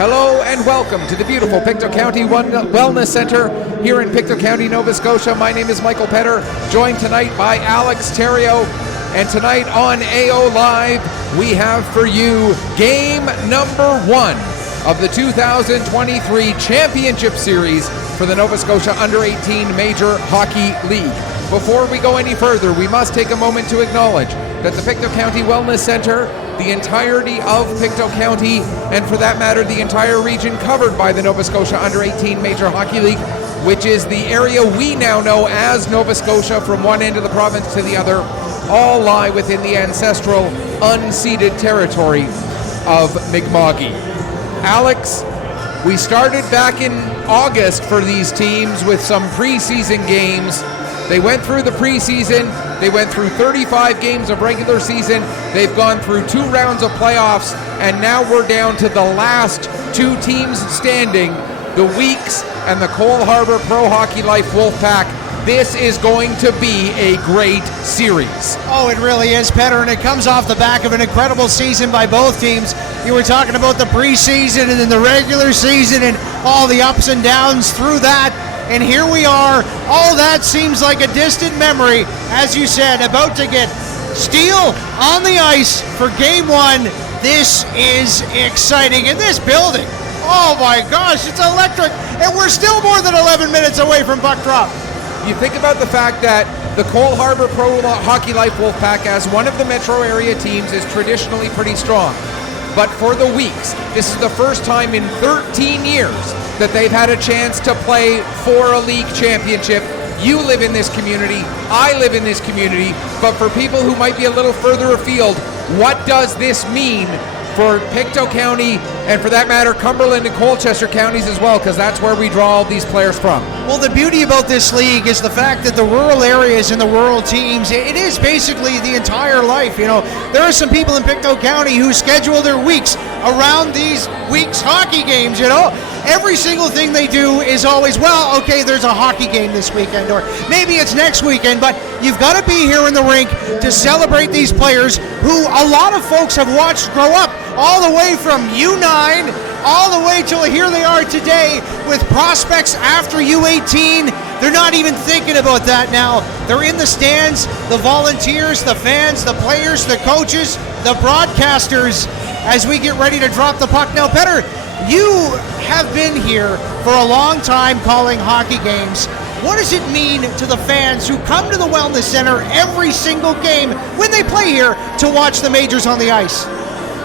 Hello and welcome to the beautiful Pictou County Wellness Center here in Pictou County, Nova Scotia. My name is Michael Petter, joined tonight by Alex Theriault. And tonight on AO Live, we have for you game number 1 of the 2023 Championship Series for the Nova Scotia Under-18 Major Hockey League. Before we go any further, we must take a moment to acknowledge that the Pictou County Wellness Center, the entirety of Pictou County, and for that matter, the entire region covered by the Nova Scotia Under-18 Major Hockey League, which is the area we now know as Nova Scotia from one end of the province to the other, all lie within the ancestral, unceded territory of Mi'kma'ki. Alex, we started back in August for these teams with some preseason games. They went through the preseason, they went through 35 games of regular season, they've gone through 2 rounds of playoffs, and now we're down to the last 2 teams standing, the Weeks and the Cole Harbour Pro Hockey Life Wolfpack. This is going to be a great series. Oh, it really is, Petter, and it comes off the back of an incredible season by both teams. You were talking about the preseason and then the regular season and all the ups and downs through that. And here we are. All that seems like a distant memory. As you said, about to get steel on the ice for game 1. This is exciting. And this building, oh my gosh, it's electric. And we're still more than 11 minutes away from puck drop. You think about the fact that the Cole Harbour Pro Hockey Life Wolfpack, as one of the metro area teams, is traditionally pretty strong. But for the Weeks, this is the first time in 13 years that they've had a chance to play for a league championship. You live in this community, I live in this community, but for people who might be a little further afield, what does this mean for Pictou County, and for that matter, Cumberland and Colchester counties as well, because that's where we draw all these players from? Well, the beauty about this league is the fact that the rural areas and the rural teams, it is basically the entire life. You know, there are some people in Pictou County who schedule their weeks around these Weeks hockey games, you know. Every single thing they do is always, well, okay, there's a hockey game this weekend, or maybe it's next weekend, but you've got to be here in the rink to celebrate these players who a lot of folks have watched grow up, all the way from U9 all the way till here they are today with prospects after U18. They're not even thinking about that now. They're in the stands, the volunteers, the fans, the players, the coaches, the broadcasters, as we get ready to drop the puck. Now, Petter, you have been here for a long time calling hockey games. What does it mean to the fans who come to the Wellness Center every single game when they play here to watch the majors on the ice?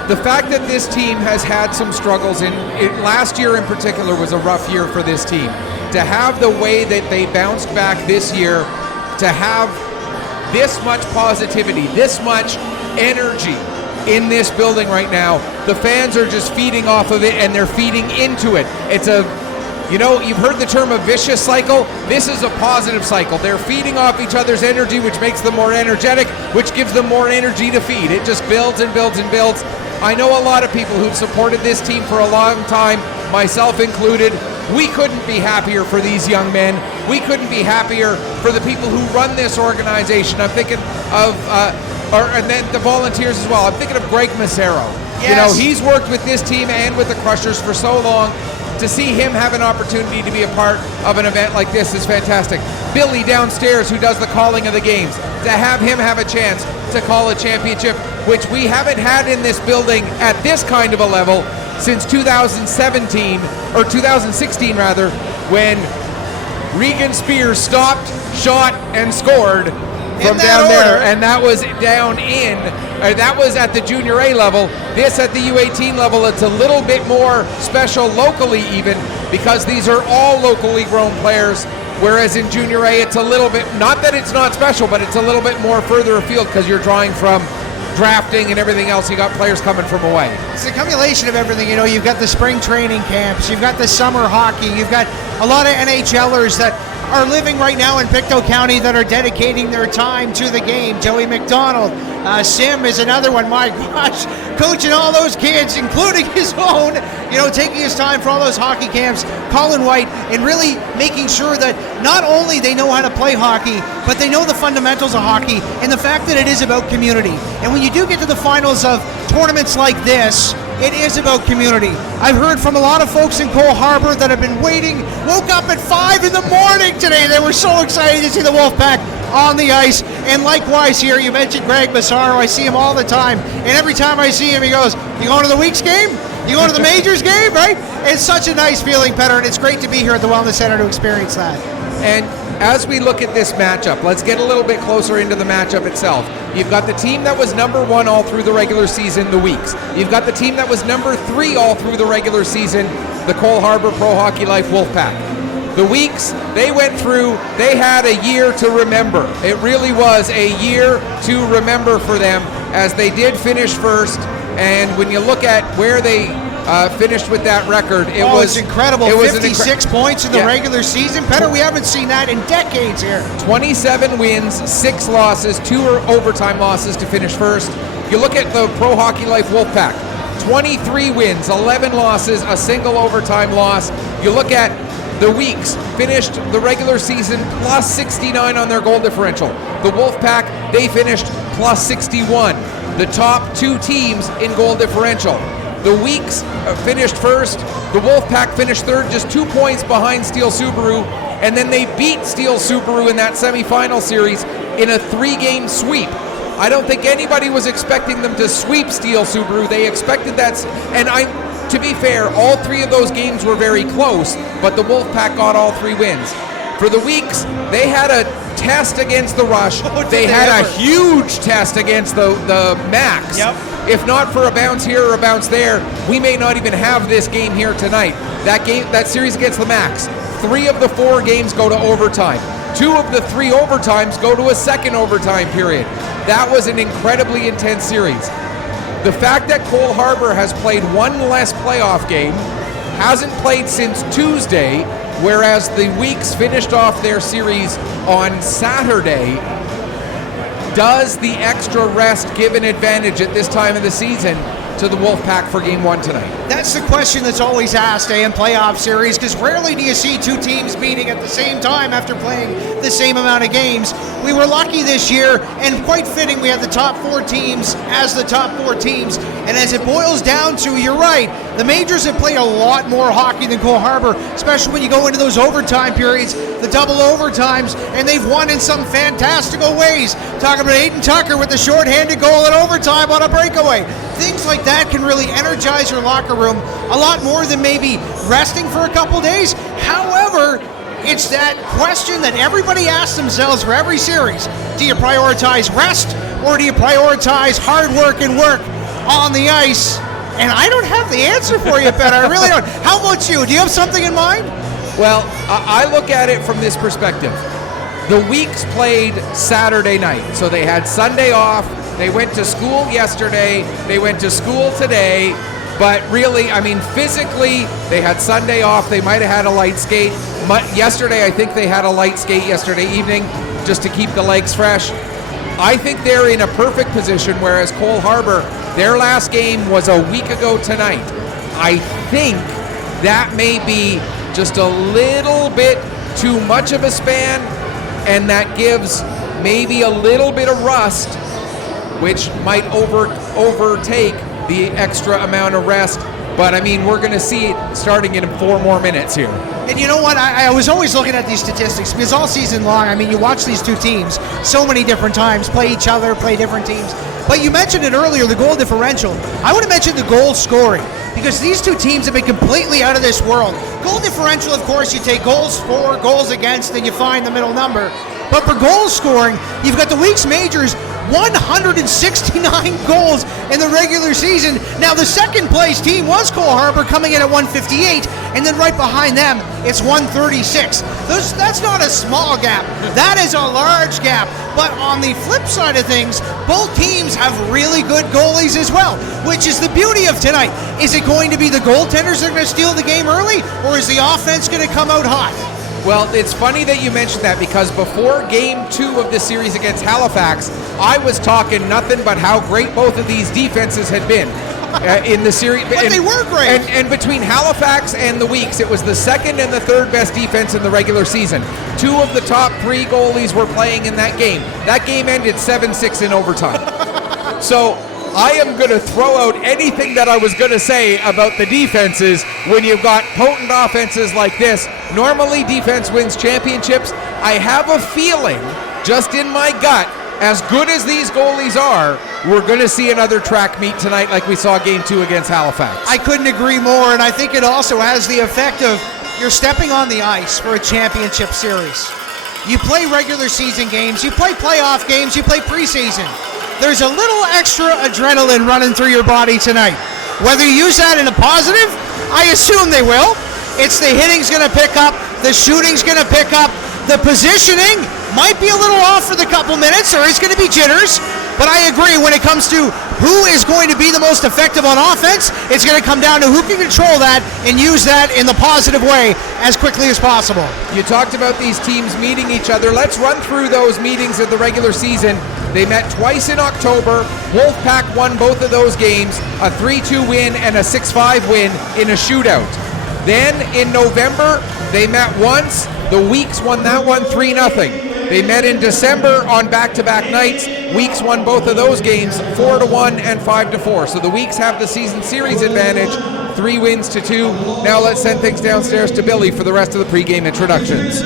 The fact that this team has had some struggles last year in particular was a rough year for this team. To have the way that they bounced back this year, to have this much positivity, this much energy in this building right now, the fans are just feeding off of it and they're feeding into it. It's a, you know, you've heard the term a vicious cycle. This is a positive cycle. They're feeding off each other's energy, which makes them more energetic, which gives them more energy to feed. It just builds and builds and builds. I know a lot of people who've supported this team for a long time, myself included. We couldn't be happier for these young men. We couldn't be happier for the people who run this organization. I'm thinking of, and then the volunteers as well. I'm thinking of Greg Massero. Yes. You know, he's worked with this team and with the Crushers for so long. To see him have an opportunity to be a part of an event like this is fantastic. Billy downstairs, who does the calling of the games, to have him have a chance to call a championship, which we haven't had in this building at this kind of a level since 2017, or 2016 rather, when Regan Spears stopped, shot, and scored from down there, and that was down in, that was at the Junior A level. This at the U18 level, it's a little bit more special locally even, because these are all locally grown players, whereas in Junior A it's a little bit, not that it's not special, but it's a little bit more further afield because you're drawing from drafting and everything else. You got players coming from away. It's a accumulation of everything. You know, you've got the spring training camps, you've got the summer hockey, you've got a lot of NHLers that are living right now in Pictou County that are dedicating their time to the game. Joey McDonald, Sim is another one. My gosh, coaching all those kids, including his own, you know, taking his time for all those hockey camps. Colin White, and really making sure that not only they know how to play hockey, but they know the fundamentals of hockey and the fact that it is about community. And when you do get to the finals of tournaments like this, it is about community. I've heard from a lot of folks in Cole Harbour that have been waiting, woke up at 5 in the morning today. They were so excited to see the Wolfpack on the ice. And likewise here, you mentioned Greg Massaro. I see him all the time. And every time I see him, he goes, "You going to the Weeks game? You going to the Majors game?" Right? It's such a nice feeling, Petter, and it's great to be here at the Wellness Center to experience that. And as we look at this matchup, let's get a little bit closer into the matchup itself. You've got the team that was number 1 all through the regular season, the Weeks. You've got the team that was number 3 all through the regular season, the Cole Harbour Pro Hockey Life Wolfpack. The Weeks, they went through, they had a year to remember. It really was a year to remember for them, as they did finish first. And when you look at where they finished with that record, it was incredible. It was 56 points in the regular season. Petter, we haven't seen that in decades here. 27 wins, 6 losses, 2 overtime losses to finish first. You look at the Pro Hockey Life Wolfpack, 23 wins, 11 losses, a single overtime loss. You look at the Weeks, finished the regular season plus 69 on their goal differential. The Wolfpack, they finished plus 61. The top 2 teams in goal differential. The Weeks finished first. The Wolfpack finished third, just 2 points behind Steel Subaru. And then they beat Steel Subaru in that semifinal series in a 3-game sweep. I don't think anybody was expecting them to sweep Steel Subaru. They expected that, and to be fair, all 3 of those games were very close, but the Wolfpack got all 3 wins. For the Weeks, they had a test against the Rush. They had a huge test against the Max. Yep. If not for a bounce here or a bounce there, we may not even have this game here tonight. That series against the Max, 3 of the 4 games go to overtime. 2 of the 3 overtimes go to a second overtime period. That was an incredibly intense series. The fact that Cole Harbour has played 1 less playoff game, hasn't played since Tuesday, whereas the Weeks finished off their series on Saturday, does the extra rest give an advantage at this time of the season to the Wolfpack for Game 1 tonight? That's the question that's always asked in playoff series, because rarely do you see 2 teams meeting at the same time after playing the same amount of games. We were lucky this year, and quite fitting, we had the top 4 teams as the top 4 teams. And as it boils down to, you're right, the Majors have played a lot more hockey than Cole Harbour, especially when you go into those overtime periods, the double overtimes, and they've won in some fantastical ways. Talking about Aiden Tucker with the shorthanded goal in overtime on a breakaway. Things like that can really energize your locker room a lot more than maybe resting for a couple days. However, it's that question that everybody asks themselves for every series. Do you prioritize rest, or do you prioritize hard work and work on the ice? And I don't have the answer for you, Ben. I really don't. How about you? Do you have something in mind? Well, I look at it from this perspective. The Weeks played Saturday night, so they had Sunday off. They went to school yesterday. They went to school today. But really, I mean, physically, they had Sunday off. They might have had a light skate. Yesterday, I think they had a light skate yesterday evening just to keep the legs fresh. I think they're in a perfect position, whereas Cole Harbour, their last game was a week ago tonight. I think that may be just a little bit too much of a span, and that gives maybe a little bit of rust, which might overtake the extra amount of rest. But I mean, we're going to see it starting in 4 more minutes here. And you know what? I was always looking at these statistics, because all season long, I mean, you watch these 2 teams so many different times, play each other, play different teams. But you mentioned it earlier, the goal differential. I want to mention the goal scoring, because these 2 teams have been completely out of this world. Goal differential, of course, you take goals for, goals against, and you find the middle number. But for goal scoring, you've got the Weeks Majors, 169 goals in the regular season. Now, the second place team was Cole Harbour, coming in at 158, and then right behind them, it's 136. That's not a small gap. That is a large gap. But on the flip side of things, both teams have really good goalies as well, which is the beauty of tonight. Is it going to be the goaltenders that are going to steal the game early, or is the offense going to come out hot? Well, it's funny that you mentioned that, because before Game 2 of the series against Halifax, I was talking nothing but how great both of these defenses had been in the series. But they were great. And between Halifax and the Weeks, it was the second and the third best defense in the regular season. 2 of the top 3 goalies were playing in that game. That game ended 7-6 in overtime. So I am going to throw out anything that I was going to say about the defenses when you've got potent offenses like this. Normally defense wins championships. I have a feeling, just in my gut, as good as these goalies are, we're going to see another track meet tonight like we saw Game 2 against Halifax. I couldn't agree more, and I think it also has the effect of you're stepping on the ice for a championship series. You play regular season games, you play playoff games, you play preseason. There's a little extra adrenaline running through your body tonight. Whether you use that in a positive, I assume they will. It's the hitting's going to pick up, the shooting's going to pick up, the positioning might be a little off for the couple minutes, or it's going to be jitters, but I agree when it comes to who is going to be the most effective on offense, it's going to come down to who can control that and use that in the positive way as quickly as possible. You talked about these teams meeting each other. Let's run through those meetings of the regular season. They met twice in October. Wolfpack won both of those games, a 3-2 win and a 6-5 win in a shootout. Then in November, they met once. The Weeks won that one 3-0. They met in December on back-to-back nights. Weeks won both of those games 4-1 and 5-4. So the Weeks have the season series advantage, 3 wins to 2. Now let's send things downstairs to Billy for the rest of the pregame introductions.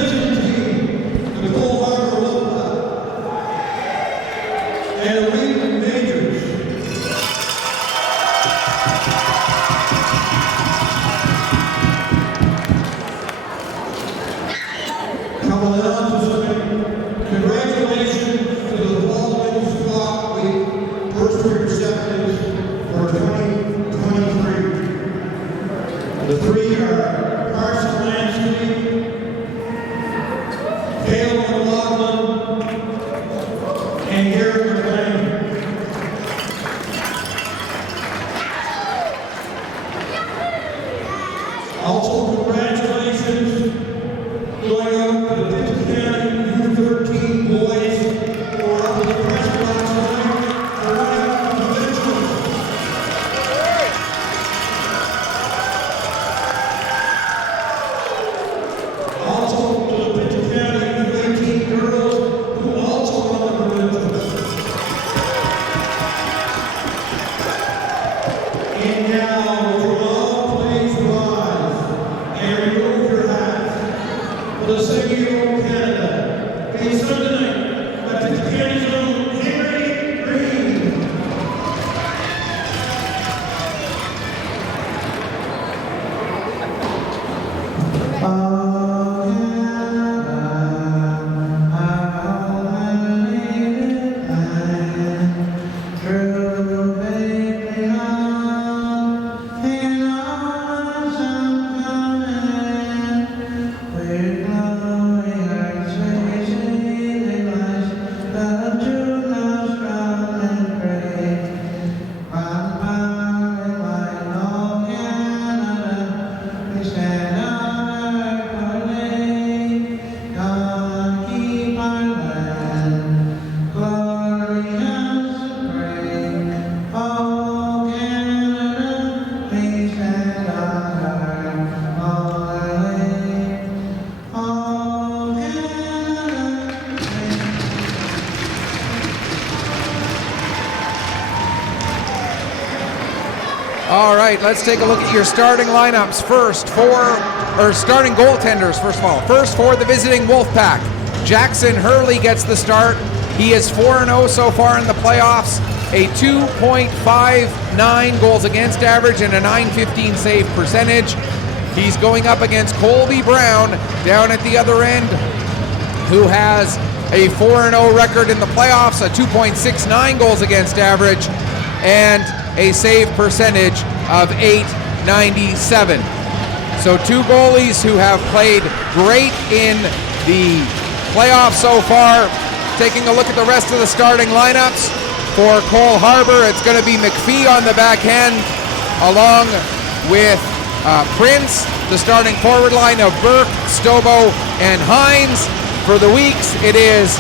All right, let's take a look at your starting lineups starting goaltenders, first of all. First for the visiting Wolfpack, Jackson Hurley gets the start. He is 4-0 so far in the playoffs, a 2.59 goals against average and a .915 save percentage. He's going up against Colby Brown down at the other end, who has a 4-0 record in the playoffs, a 2.69 goals against average, and a save percentage of .897. So 2 goalies who have played great in the playoffs so far. Taking a look at the rest of the starting lineups for Cole Harbour, it's going to be McPhee on the backhand, along with Prince, the starting forward line of Burke, Stobo, and Hines. For the Weeks, it is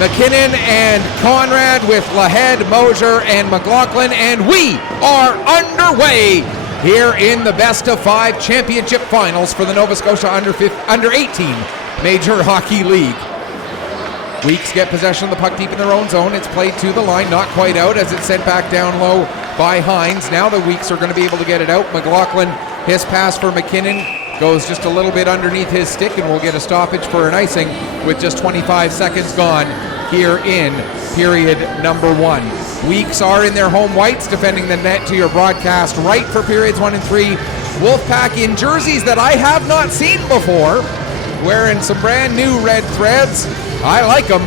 McKinnon and Conrad with Lahead, Mosier, and McLaughlin, and we are underway here in the best of 5 championship finals for the Nova Scotia under 18 Major Hockey League. Weeks get possession of the puck deep in their own zone. It's played to the line, not quite out as it's sent back down low by Hines. Now the Weeks are going to be able to get it out. McLaughlin, his pass for McKinnon goes just a little bit underneath his stick, and we'll get a stoppage for an icing with just 25 seconds gone here in period number 1. Weeks are in their home whites, defending the net to your broadcast right for periods 1 and 3. Wolfpack in jerseys that I have not seen before, wearing some brand new red threads. I like them.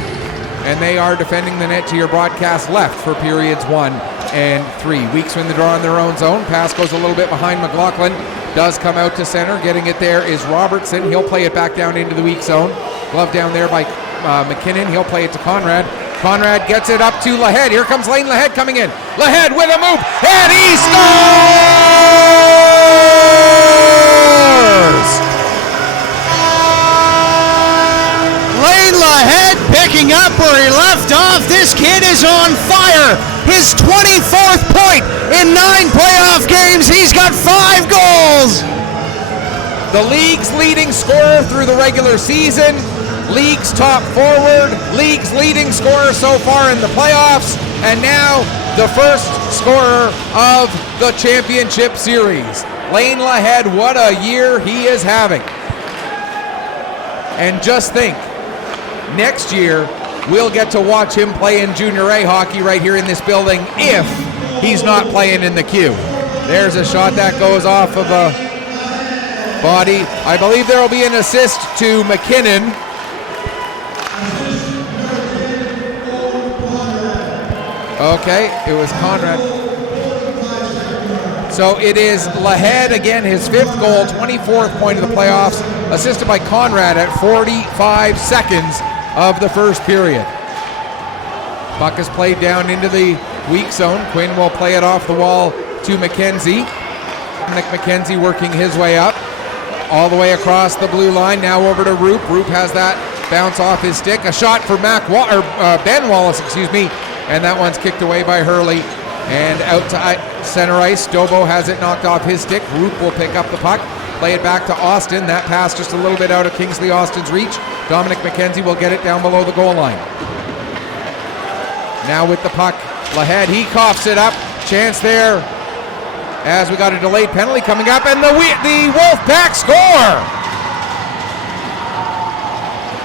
And they are defending the net to your broadcast left for periods 1 and 3. Weeks win the draw in their own zone. Pass goes a little bit behind McLaughlin. Does come out to center. Getting it there is Robertson. He'll play it back down into the weak zone. Glove down there by McKinnon. He'll play it to Conrad. Conrad gets it up to Lahead. Here comes Lane Lahead coming in. Lahead with a move, and he scores! Lane Lahead picking up where he left off. This kid is on fire. His 24th point in 9 playoff games. He's got 5 goals. The league's leading scorer through the regular season. League's top forward, league's leading scorer so far in the playoffs, and now the first scorer of the championship series. Lane Lahead, what a year he is having. And just think, next year we'll get to watch him play in Junior A hockey right here in this building if he's not playing in the queue. There's a shot that goes off of a body. I believe there will be an assist to McKinnon. Okay, it was Conrad. So it is Lahead again, his 5th goal, 24th point of the playoffs, assisted by Conrad at 45 seconds of the first period. Puck is played down into the weak zone. Quinn will play it off the wall to McKenzie. Nick McKenzie working his way up, all the way across the blue line. Now over to Roop. Roop has that bounce off his stick. A shot for Ben Wallace, and that one's kicked away by Hurley. And out to center ice. Stobo has it knocked off his stick. Roop will pick up the puck, play it back to Austin. That pass just a little bit out of Kingsley Austin's reach. Dominic McKenzie will get it down below the goal line. Now with the puck, Lahead, he coughs it up. Chance there as we got a delayed penalty coming up, and the Wolfpack score!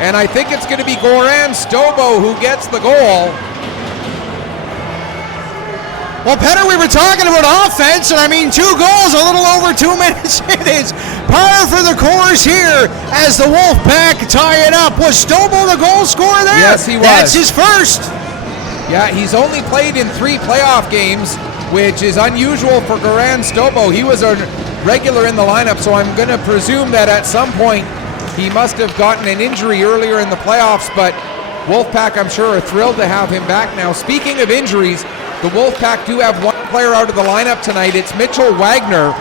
And I think it's going to be Goran Stobo who gets the goal. Well, Petter, we were talking about offense, and 2 goals, a little over 2 minutes. It is par for the course here as the Wolfpack tie it up. Was Stobo the goal scorer there? Yes, he was. That's his first. Yeah, he's only played in 3 playoff games, which is unusual for Goran Stobo. He was a regular in the lineup, so I'm going to presume that at some point he must have gotten an injury earlier in the playoffs, but Wolfpack, I'm sure, are thrilled to have him back now. Speaking of injuries, the Wolfpack do have one player out of the lineup tonight. It's Mitchell Wagner.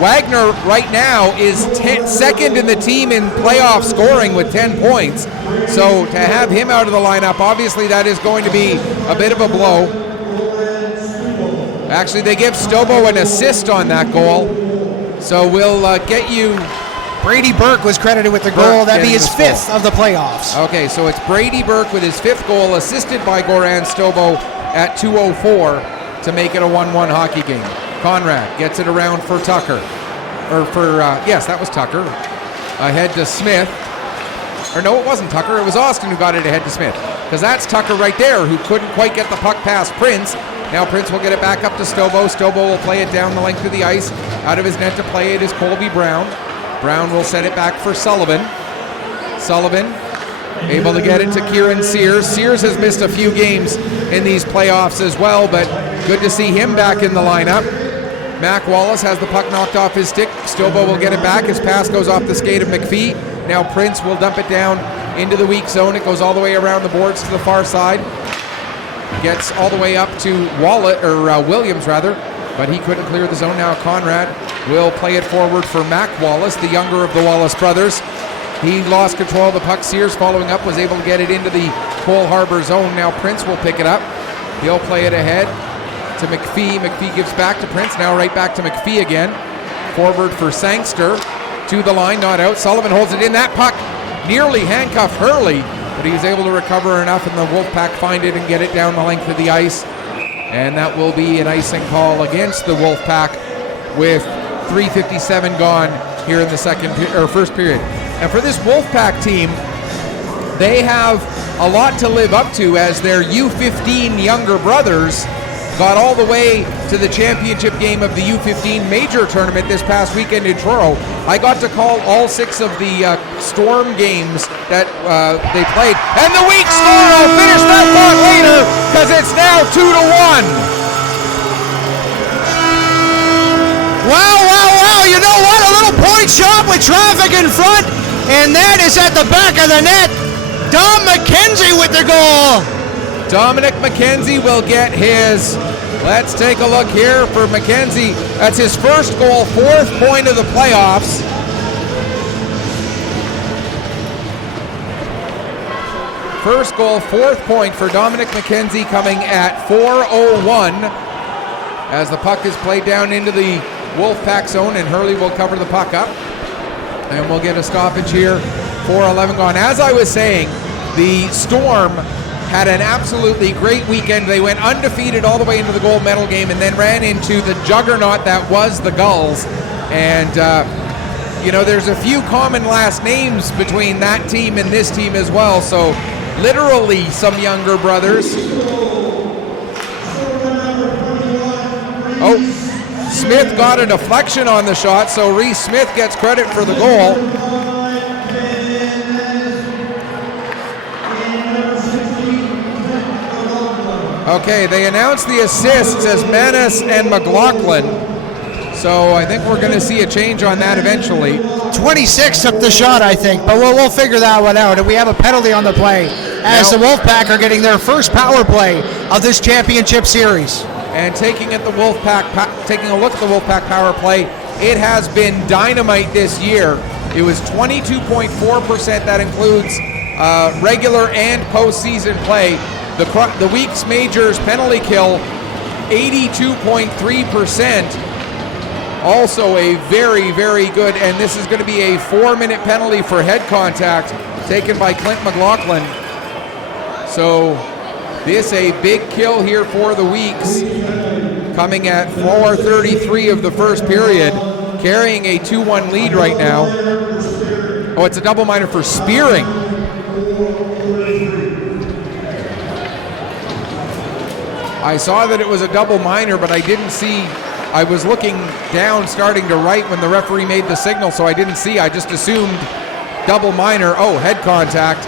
Wagner right now is second in the team in playoff scoring with 10 points. So to have him out of the lineup, obviously that is going to be a bit of a blow. Actually, they give Stobo an assist on that goal. So we'll get you... Brady Burke was credited with the goal. That'd be his 5th of the playoffs. Okay, so it's Brady Burke with his 5th goal, assisted by Goran Stobo at 2:04 to make it a 1-1 hockey game. Conrad gets it around for Tucker. Yes, that was Tucker. Ahead to Smith. Or no, it wasn't Tucker. It was Austin who got it ahead to Smith. Because that's Tucker right there who couldn't quite get the puck past Prince. Now Prince will get it back up to Stobo. Stobo will play it down the length of the ice. Out of his net to play it is Colby Brown. Brown will set it back for Sullivan. Sullivan able to get it to Kieran Sears. Sears has missed a few games in these playoffs as well, but good to see him back in the lineup. Mac Wallace has the puck knocked off his stick. Stobo will get it back. His pass goes off the skate of McPhee. Now Prince will dump it down into the weak zone. It goes all the way around the boards to the far side. Gets all the way up to Williams, but he couldn't clear the zone. Now Conrad will play it forward for Mac Wallace, the younger of the Wallace brothers. He lost control of the puck. Sears, following up, was able to get it into the Cole Harbor zone. Now Prince will pick it up. He'll play it ahead to McPhee. McPhee gives back to Prince. Now right back to McPhee again. Forward for Sangster. To the line, not out. Sullivan holds it in. That puck nearly handcuffed Hurley. but he was able to recover enough, and the Wolfpack find it and get it down the length of the ice. And that will be an icing call against the Wolfpack with 3:57 gone here in the first period. And for this Wolfpack team, they have a lot to live up to, as their U15 younger brothers got all the way to the championship game of the U15 major tournament this past weekend in Toronto. I got to call all 6 of the Storm games that they played, and the weak score, I'll finish that thought later, because it's now 2-1. Wow, you know what? A little point shot with traffic in front, and that is at the back of the net. Dom McKenzie with the goal. Dominic McKenzie will get his, let's take a look here for McKenzie. That's his first goal, 4th point of the playoffs. First goal, 4th point for Dominic McKenzie, coming at 4:01 as the puck is played down into the Wolfpack zone, and Hurley will cover the puck up. And we'll get a stoppage here, 4:11 gone. As I was saying, the Storm had an absolutely great weekend. They went undefeated all the way into the gold medal game, and then ran into the juggernaut that was the Gulls. And, there's a few common last names between that team and this team as well. So literally some younger brothers. Oh, Smith got a deflection on the shot, so Reese Smith gets credit for the goal. Okay, they announced the assists as Manis and McLaughlin, so I think we're going to see a change on that eventually. 26 took the shot, I think, but we'll figure that one out. And we have a penalty on the play as the Wolfpack are getting their first power play of this championship series. And taking a look at the Wolfpack power play, it has been dynamite this year. It was 22.4%. That includes regular and postseason play. The week's majors penalty kill, 82.3%. Also a very, very good, and this is going to be a 4-minute penalty for head contact taken by Clint McLaughlin. So this a big kill here for the Weeks, coming at 4:33 of the first period, carrying a 2-1 lead right now. Oh, it's a double minor for spearing. I saw that it was a double minor, but I didn't see. I was looking down, starting to write when the referee made the signal, so I didn't see. I just assumed double minor. Oh, head contact.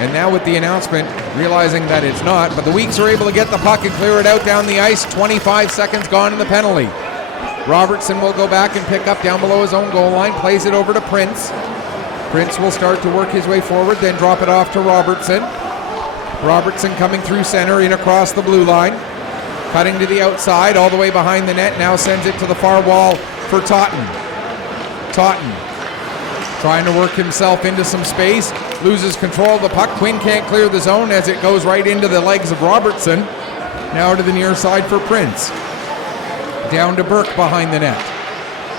And now with the announcement, realizing that it's not, but the Weeks are able to get the puck and clear it out down the ice. 25 seconds gone in the penalty. Robertson will go back and pick up down below his own goal line, plays it over to Prince. Prince will start to work his way forward, then drop it off to Robertson. Robertson coming through center, in across the blue line. Cutting to the outside, all the way behind the net, now sends it to the far wall for Totten. Totten trying to work himself into some space, loses control of the puck. Quinn can't clear the zone as it goes right into the legs of Robertson. Now to the near side for Prince. Down to Burke behind the net.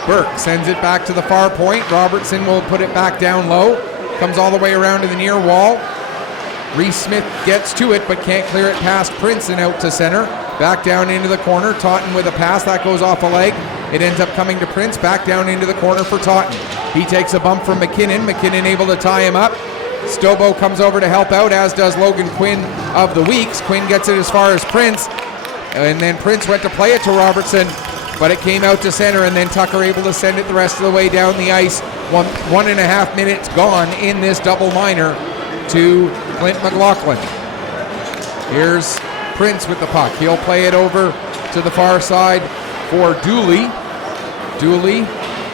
Burke sends it back to the far point. Robertson will put it back down low. Comes all the way around to the near wall. Reese Smith gets to it but can't clear it past Prince and out to center. Back down into the corner. Totten with a pass. That goes off a leg. It ends up coming to Prince. Back down into the corner for Totten. He takes a bump from McKinnon. McKinnon able to tie him up. Stobo comes over to help out, as does Logan Quinn of the Weeks. Quinn gets it as far as Prince. And then Prince went to play it to Robertson, but it came out to center, and then Tucker able to send it the rest of the way down the ice. 1.5 minutes gone in this double minor to Clint McLaughlin. Here's Prince with the puck. He'll play it over to the far side for Dooley. Dooley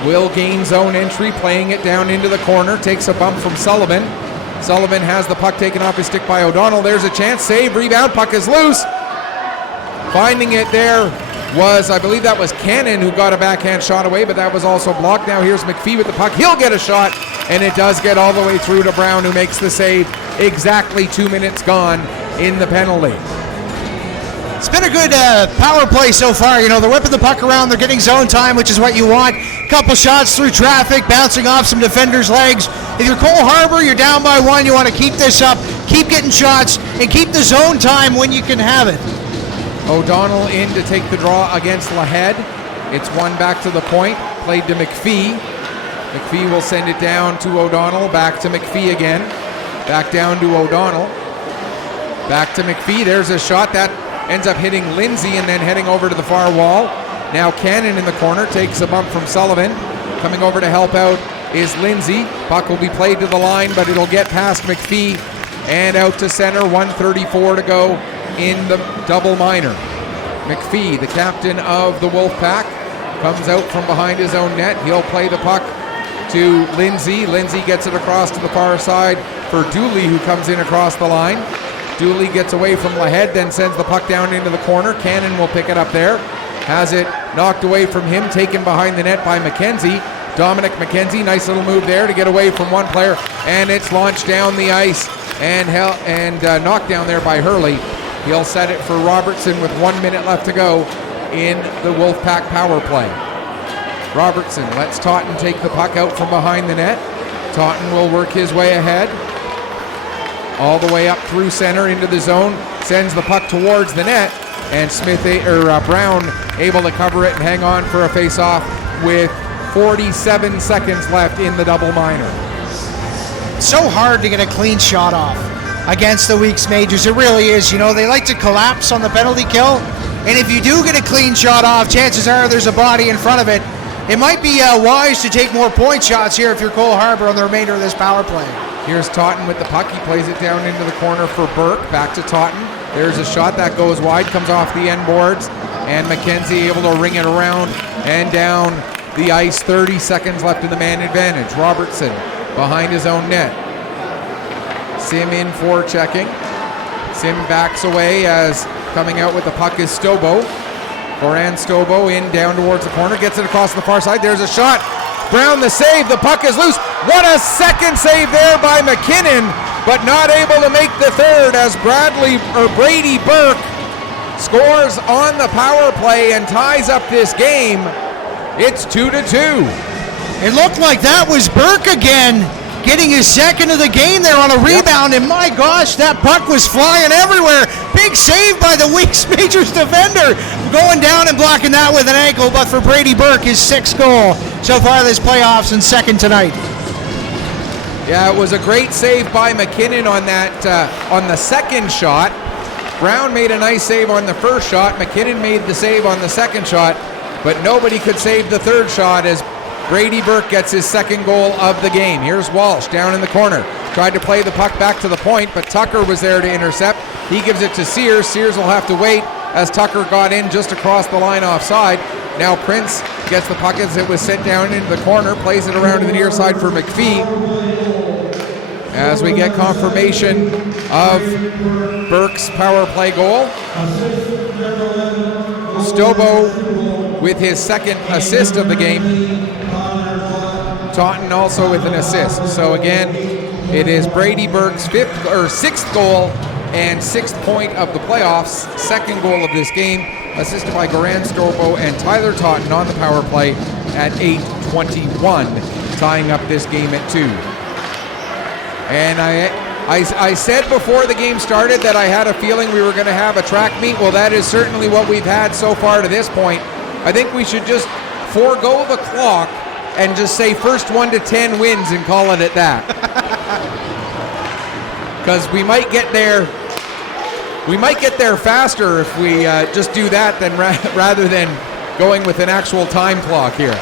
will gain zone entry, playing it down into the corner. Takes a bump from Sullivan. Sullivan has the puck taken off his stick by O'Donnell. There's a chance. Save, rebound, puck is loose. Finding it there was, I believe that was Cannon who got a backhand shot away, but that was also blocked. Now here's McPhee with the puck. He'll get a shot, and it does get all the way through to Brown, who makes the save. Exactly 2 minutes gone in the penalty. It's been a good power play so far. You know, they're whipping the puck around. They're getting zone time, which is what you want. couple shots through traffic, bouncing off some defenders' legs. If you're Cole Harbour, you're down by one, you want to keep this up, keep getting shots, and keep the zone time when you can have it. O'Donnell in to take the draw against Lahead. It's one back to the point, played to McPhee. McPhee will send it down to O'Donnell, back to McPhee again. Back down to O'Donnell. Back to McPhee, there's a shot that ends up hitting Lindsay and then heading over to the far wall. Now Cannon in the corner, takes a bump from Sullivan. Coming over to help out is Lindsay. Puck will be played to the line, but it'll get past McPhee and out to center. 1:34 to go in the double minor. McPhee, the captain of the Wolfpack, comes out from behind his own net. He'll play the puck to Lindsay. Lindsay gets it across to the far side for Dooley, who comes in across the line. Dooley gets away from Lahead, then sends the puck down into the corner. Cannon will pick it up there. Has it knocked away from him, taken behind the net by McKenzie. Dominic McKenzie, nice little move there to get away from one player, and it's launched down the ice and knocked down there by Hurley. He'll set it for Robertson with 1 minute left to go in the Wolfpack power play. Robertson lets Totten take the puck out from behind the net. Totten will work his way ahead, all the way up through center into the zone, sends the puck towards the net, and Brown able to cover it and hang on for a face-off with 47 seconds left in the double minor. So hard to get a clean shot off against the Weeks Majors. It really is. You know, they like to collapse on the penalty kill, and if you do get a clean shot off, chances are there's a body in front of it. It might be wise to take more point shots here if you're Cole Harbour on the remainder of this power play. Here's Totten with the puck. He plays it down into the corner for Burke. Back to Totten. There's a shot that goes wide, comes off the end boards, and McKenzie able to ring it around and down the ice. 30 seconds left in the man advantage. Robertson behind his own net. Sim in for checking. Sim backs away as coming out with the puck is Stobo. Goran Stobo in down towards the corner, gets it across the far side. There's a shot. Brown the save, the puck is loose. What a second save there by McKinnon, but not able to make the third as Brady Burke scores on the power play and ties up this game. It's 2-2. It looked like that was Burke again, getting his second of the game there on a rebound, and my gosh, that puck was flying everywhere. Big save by the Weeks Majors defender, going down and blocking that with an ankle, but for Brady Burke, his sixth goal so far this playoffs and second tonight. Yeah, it was a great save by McKinnon on that on the second shot. Brown made a nice save on the first shot. McKinnon made the save on the second shot, but nobody could save the third shot as Brady Burke gets his second goal of the game. Here's Walsh down in the corner. Tried to play the puck back to the point, but Tucker was there to intercept. He gives it to Sears. Sears will have to wait as Tucker got in just across the line offside. Now Prince gets the puck as it was sent down into the corner, plays it around to the near side for McPhee. As we get confirmation of Burke's power play goal. Stobo with his second assist of the game. Totten also with an assist. So again, it is Brady Burke's sixth goal and sixth point of the playoffs, second goal of this game, assisted by Goran Stobo and Tyler Totten on the power play at 8:21, tying up this game at 2. And I said before the game started that I had a feeling we were going to have a track meet. Well, that is certainly what we've had so far to this point. I think we should just forego the clock and just say first 1 to 10 wins and call it at that. Because we might get there faster if we just do that than rather than going with an actual time clock here.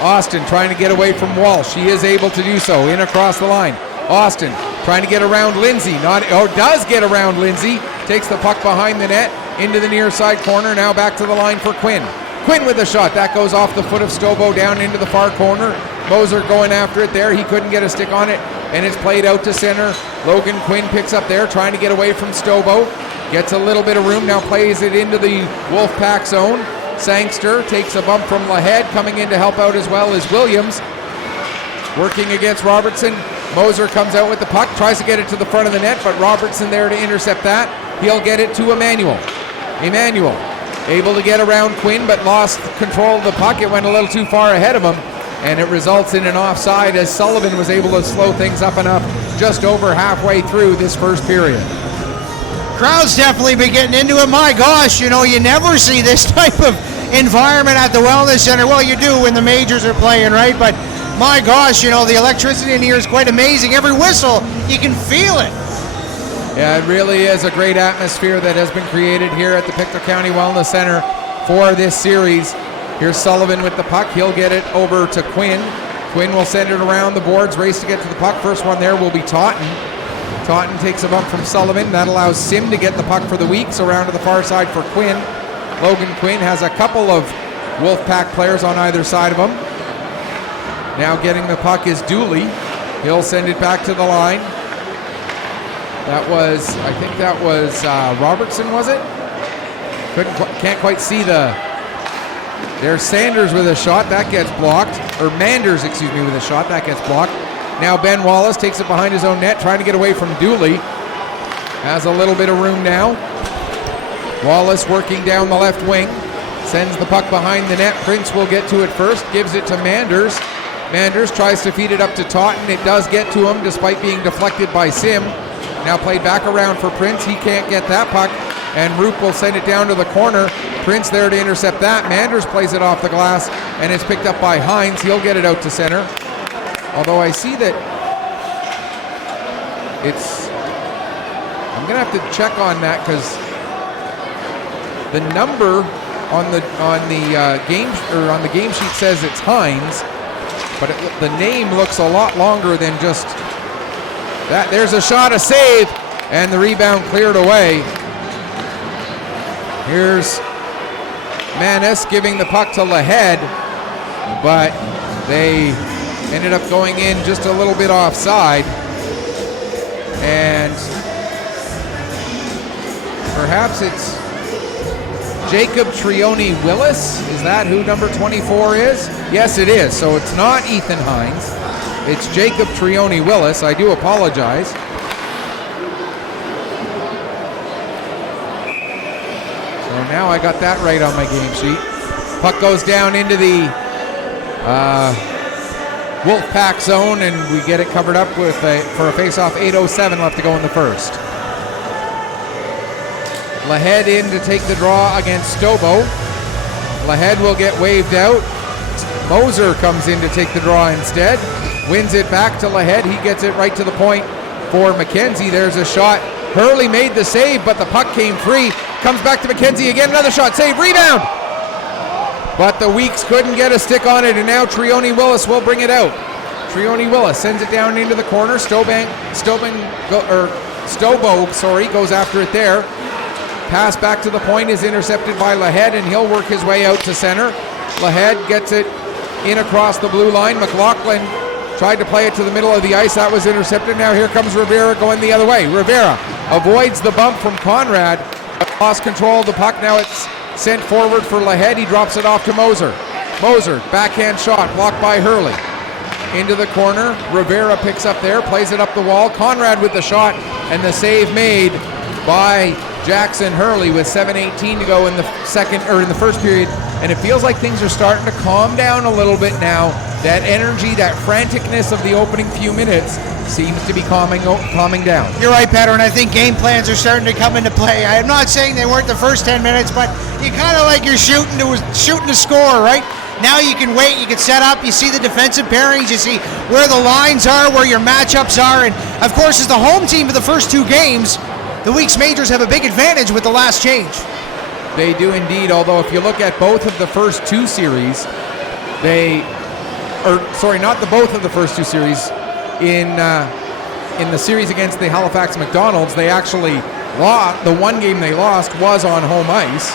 Austin trying to get away from Walsh. He is able to do so in across the line. Austin trying to get around Lindsay. Does get around Lindsay. Takes the puck behind the net into the near side corner. Now back to the line for Quinn. Quinn with a shot. That goes off the foot of Stobo down into the far corner. Moser going after it there. He couldn't get a stick on it. And it's played out to center. Logan Quinn picks up there, trying to get away from Stobo. Gets a little bit of room. Now plays it into the Wolfpack zone. Sangster takes a bump from Lahead, coming in to help out as well as Williams. Working against Robertson. Moser comes out with the puck, tries to get it to the front of the net, but Robertson there to intercept that. He'll get it to Emmanuel. Emmanuel able to get around Quinn, but lost control of the puck. It went a little too far ahead of him, and it results in an offside as Sullivan was able to slow things up enough just over halfway through this first period. Crowd's definitely been getting into it. My gosh, you never see this type of environment at the Wellness Center. Well, you do when the majors are playing, right? But my gosh, the electricity in here is quite amazing. Every whistle, you can feel it. Yeah, it really is a great atmosphere that has been created here at the Pictou County Wellness Center for this series. Here's Sullivan with the puck. He'll get it over to Quinn. Quinn will send it around the boards, race to get to the puck. First one there will be Totten. Totten takes a bump from Sullivan. That allows Sim to get the puck for the Weeks around to the far side for Quinn. Logan Quinn has a couple of Wolfpack players on either side of him. Now getting the puck is Dooley. He'll send it back to the line. I think that was Robertson, was it? Can't quite see there's Sanders with a shot, that gets blocked. Or Manders, with a shot, that gets blocked. Now Ben Wallace takes it behind his own net, trying to get away from Dooley. Has a little bit of room now. Wallace working down the left wing. Sends the puck behind the net. Prince will get to it first, gives it to Manders. Manders tries to feed it up to Totten. It does get to him despite being deflected by Sim. Now played back around for Prince. He can't get that puck, and Roop will send it down to the corner. Prince there to intercept that. Manders plays it off the glass, and it's picked up by Hines. He'll get it out to center. Although I see that I'm going to have to check on that because the number on the game sheet says it's Hines, but the name looks a lot longer than just that. There's a shot, a save, and the rebound cleared away. Here's Manis giving the puck to Lahead, but they ended up going in just a little bit offside, and perhaps it's Jacob Trioni Willis. Is that who number 24 is? Yes, it is. So it's not Ethan Hines. It's Jacob Trioni Willis. I do apologize. So now I got that right on my game sheet. Puck goes down into the Wolfpack zone, and we get it covered up for a face-off. 8:07 left to go in the first. Lahead in to take the draw against Stobo. Lahead will get waved out. Moser comes in to take the draw instead. Wins it back to Lahead. He gets it right to the point for McKenzie. There's a shot. Hurley made the save, but the puck came free. Comes back to McKenzie again. Another shot. Save. Rebound. But the Weeks couldn't get a stick on it, and now Trioni Willis will bring it out. Trioni Willis sends it down into the corner. Stobo goes after it there. Pass back to the point is intercepted by Lahead, and he'll work his way out to center. Lahead gets it in across the blue line. McLaughlin tried to play it to the middle of the ice. That was intercepted. Now here comes Rivera going the other way. Rivera avoids the bump from Conrad. Lost control of the puck. Now it's sent forward for Lahead. He drops it off to Moser. Moser, backhand shot, blocked by Hurley. Into the corner. Rivera picks up there, plays it up the wall. Conrad with the shot, and the save made by Jackson Hurley with 7:18 to go in the first period. And it feels like things are starting to calm down a little bit now. That energy, that franticness of the opening few minutes seems to be calming down. You're right, Petter, and I think game plans are starting to come into play. I'm not saying they weren't the first 10 minutes, but you kind of like you're shooting to score, right? Now you can wait, you can set up, you see the defensive pairings, you see where the lines are, where your matchups are, and of course as the home team of the first two games, the Weeks Majors have a big advantage with the last change. They do indeed, although if you look at both of the first two series, both of the first two series, in the series against the Halifax McDonald's, they actually lost. The one game they lost was on home ice.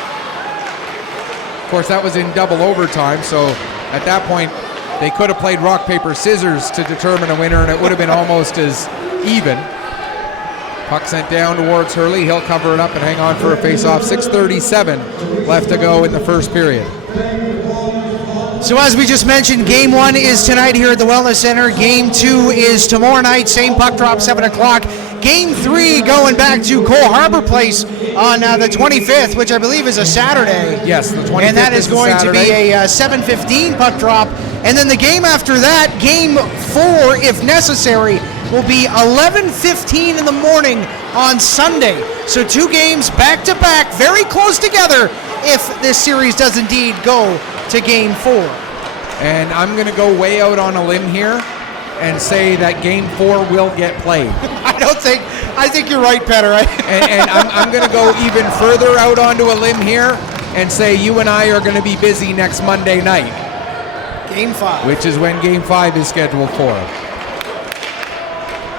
Of course, that was in double overtime, so at that point, they could have played rock, paper, scissors to determine a winner, and it would have been almost as even. Puck sent down towards Hurley. He'll cover it up and hang on for a face-off. 6:37 left to go in the first period. So as we just mentioned, Game 1 is tonight here at the Wellness Center. Game 2 is tomorrow night. Same puck drop, 7 o'clock. Game 3 going back to Cole Harbour Place on the 25th, which I believe is a Saturday. Yes, the 25th. And that is going to be Saturday. a 7:15 puck drop. And then the game after that, game 4, if necessary, will be 11:15 in the morning on Sunday. So 2 games back to back, very close together if this series does indeed go to game 4. And I'm going to go way out on a limb here and say that game 4 will get played. I think you're right, Petter. and I'm going to go even further out onto a limb here and say you and I are going to be busy next Monday night. Game 5. Which is when game 5 is scheduled for.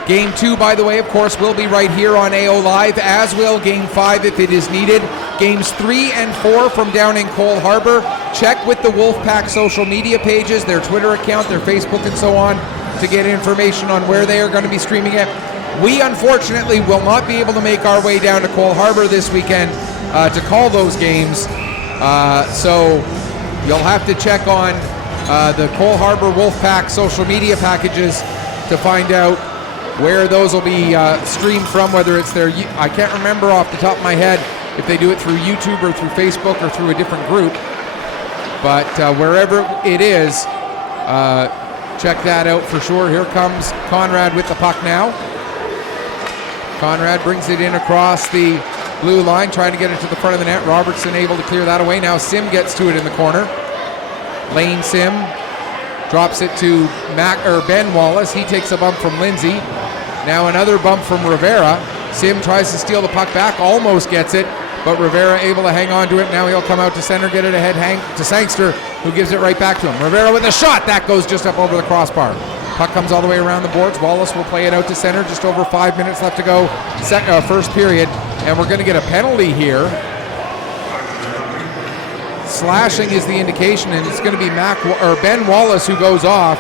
Game 2, by the way, of course, will be right here on AO Live, as will game 5 if it is needed. Games 3 and 4 from down in Cole Harbour. Check with the Wolfpack social media pages, their Twitter account, their Facebook, and so on, to get information on where they are going to be streaming it. We, unfortunately, will not be able to make our way down to Cole Harbour this weekend to call those games. So you'll have to check on the Cole Harbour Wolfpack social media packages to find out where those will be streamed from, whether it's their, I can't remember off the top of my head if they do it through YouTube or through Facebook or through a different group. But wherever it is, check that out for sure. Here comes Conrad with the puck now. Conrad brings it in across the blue line, trying to get it to the front of the net. Robertson able to clear that away. Now Sim gets to it in the corner. Lane Sim drops it to Ben Wallace. He takes a bump from Lindsay. Now another bump from Rivera. Sim tries to steal the puck back, almost gets it, but Rivera able to hang on to it. Now he'll come out to center, get it ahead to Sangster, who gives it right back to him. Rivera with a shot. That goes just up over the crossbar. Puck comes all the way around the boards. Wallace will play it out to center. Just over 5 minutes left to go, first period. And we're going to get a penalty here. Slashing is the indication, and it's going to be Ben Wallace who goes off.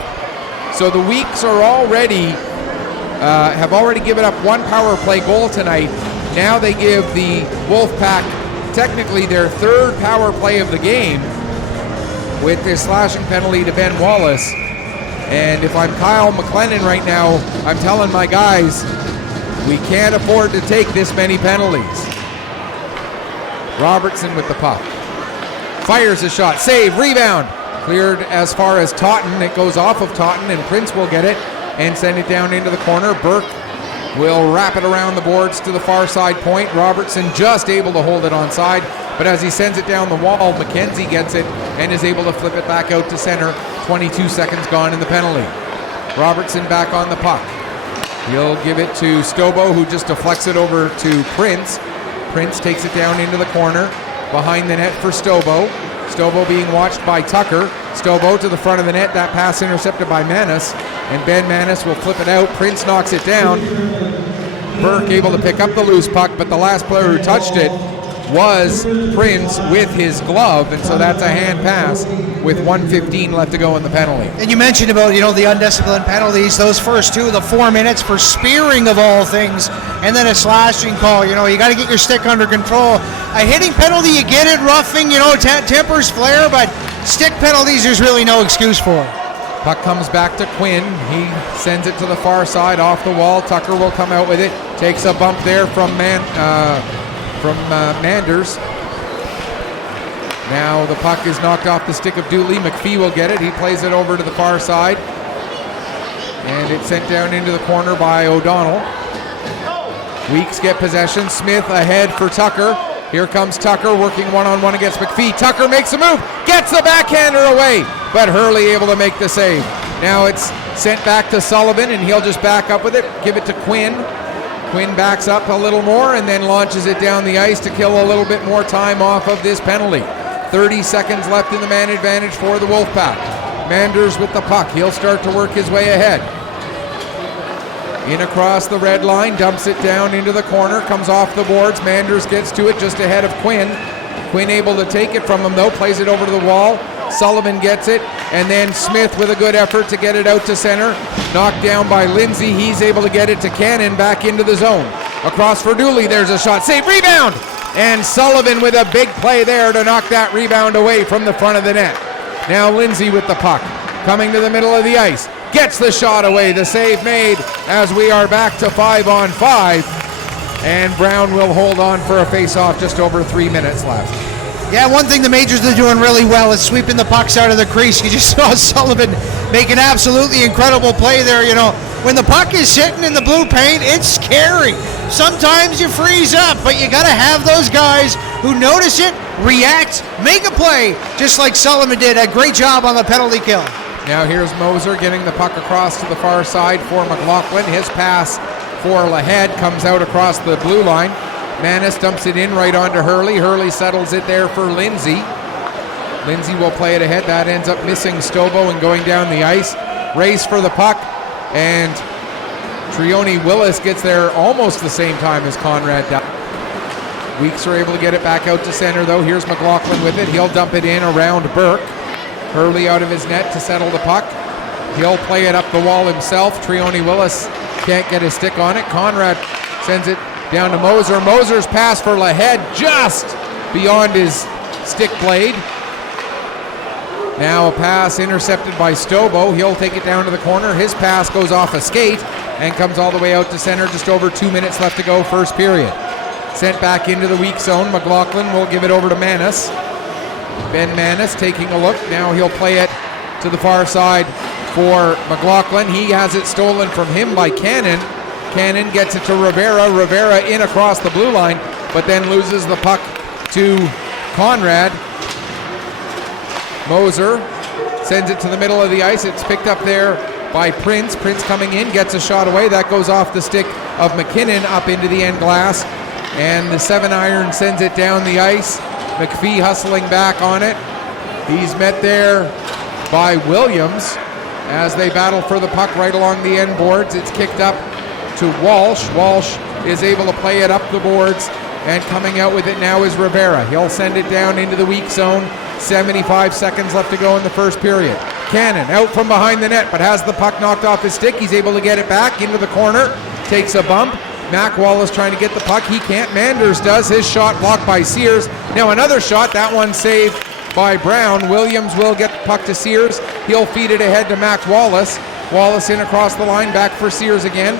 So the Weeks are have already given up 1 power play goal tonight. Now they give the Wolfpack technically their 3rd power play of the game with this slashing penalty to Ben Wallace. And if I'm Kyle McLennan right now, I'm telling my guys, we can't afford to take this many penalties. Robertson with the puck. Fires a shot, save, rebound. Cleared as far as Totten. It goes off of Totten, and Prince will get it and send it down into the corner. Burke will wrap it around the boards to the far side point. Robertson just able to hold it onside, but as he sends it down the wall, McKenzie gets it and is able to flip it back out to center. 22 seconds gone in the penalty. Robertson back on the puck. He'll give it to Stobo, who just deflects it over to Prince. Prince takes it down into the corner, behind the net for Stobo. Stobo being watched by Tucker. Stobo to the front of the net. That pass intercepted by Manis. And Ben Manis will flip it out. Prince knocks it down. Burke able to pick up the loose puck, but the last player who touched it was Prince with his glove, and so that's a hand pass with 1:15 left to go in the penalty. And you mentioned about, the undisciplined penalties, those first 2, the 4 minutes for spearing of all things, and then a slashing call. You got to get your stick under control. A hitting penalty, you get it, roughing, tempers flare, but stick penalties, there's really no excuse for. Puck comes back to Quinn. He sends it to the far side off the wall. Tucker will come out with it. Takes a bump there from Manders. Now the puck is knocked off the stick of Dooley. McPhee will get it. He plays it over to the far side. And it's sent down into the corner by O'Donnell. Weeks get possession. Smith ahead for Tucker. Here comes Tucker working one-on-one against McPhee. Tucker makes a move. Gets the backhander away. But Hurley able to make the save. Now it's sent back to Sullivan, and he'll just back up with it. Give it to Quinn. Quinn backs up a little more and then launches it down the ice to kill a little bit more time off of this penalty. 30 seconds left in the man advantage for the Wolfpack. Manders with the puck. He'll start to work his way ahead. In across the red line, dumps it down into the corner, comes off the boards. Manders gets to it just ahead of Quinn. Quinn able to take it from him though, plays it over to the wall. Sullivan gets it, and then Smith with a good effort to get it out to center. Knocked down by Lindsay. He's able to get it to Cannon back into the zone. Across for Dooley, there's a shot. Save, rebound! And Sullivan with a big play there to knock that rebound away from the front of the net. Now Lindsay with the puck, coming to the middle of the ice. Gets the shot away, the save made as we are back to 5-on-5. And Brown will hold on for a face-off, just over 3 minutes left. Yeah, one thing the Majors are doing really well is sweeping the pucks out of the crease. You just saw Sullivan make an absolutely incredible play there. You know, when the puck is sitting in the blue paint, it's scary. Sometimes you freeze up, but you got to have those guys who notice it, react, make a play, just like Sullivan did. A great job on the penalty kill. Now here's Moser getting the puck across to the far side for McLaughlin. His pass for Lahead comes out across the blue line. Manis dumps it in right onto Hurley. Hurley settles it there for Lindsay. Lindsay will play it ahead. That ends up missing Stobo and going down the ice. Race for the puck, and Trione Willis gets there almost the same time as Conrad does. Weeks are able to get it back out to center, though. Here's McLaughlin with it. He'll dump it in around Burke. Hurley out of his net to settle the puck. He'll play it up the wall himself. Trione Willis can't get his stick on it. Conrad sends it down to Moser. Moser's pass for Lahead just beyond his stick blade. Now a pass intercepted by Stobo. He'll take it down to the corner. His pass goes off a skate and comes all the way out to center. Just over 2 minutes left to go, first period. Sent back into the weak zone. McLaughlin will give it over to Manis. Ben Manis taking a look. Now he'll play it to the far side for McLaughlin. He has it stolen from him by Cannon. Cannon gets it to Rivera. Rivera in across the blue line, but then loses the puck to Conrad. Moser sends it to the middle of the ice. It's picked up there by Prince. Prince coming in, gets a shot away. That goes off the stick of McKinnon up into the end glass. And the 7-iron sends it down the ice. McPhee hustling back on it. He's met there by Williams as they battle for the puck right along the end boards. It's kicked up to Walsh. Walsh is able to play it up the boards, and coming out with it now is Rivera. He'll send it down into the weak zone. 75 seconds left to go in the first period. Cannon out from behind the net, but has the puck knocked off his stick. He's able to get it back into the corner. Takes a bump. Mac Wallace trying to get the puck. He can't. Manders does. His shot blocked by Sears. Now another shot. That one saved by Brown. Williams will get the puck to Sears. He'll feed it ahead to Mac Wallace. Wallace in across the line. Back for Sears again.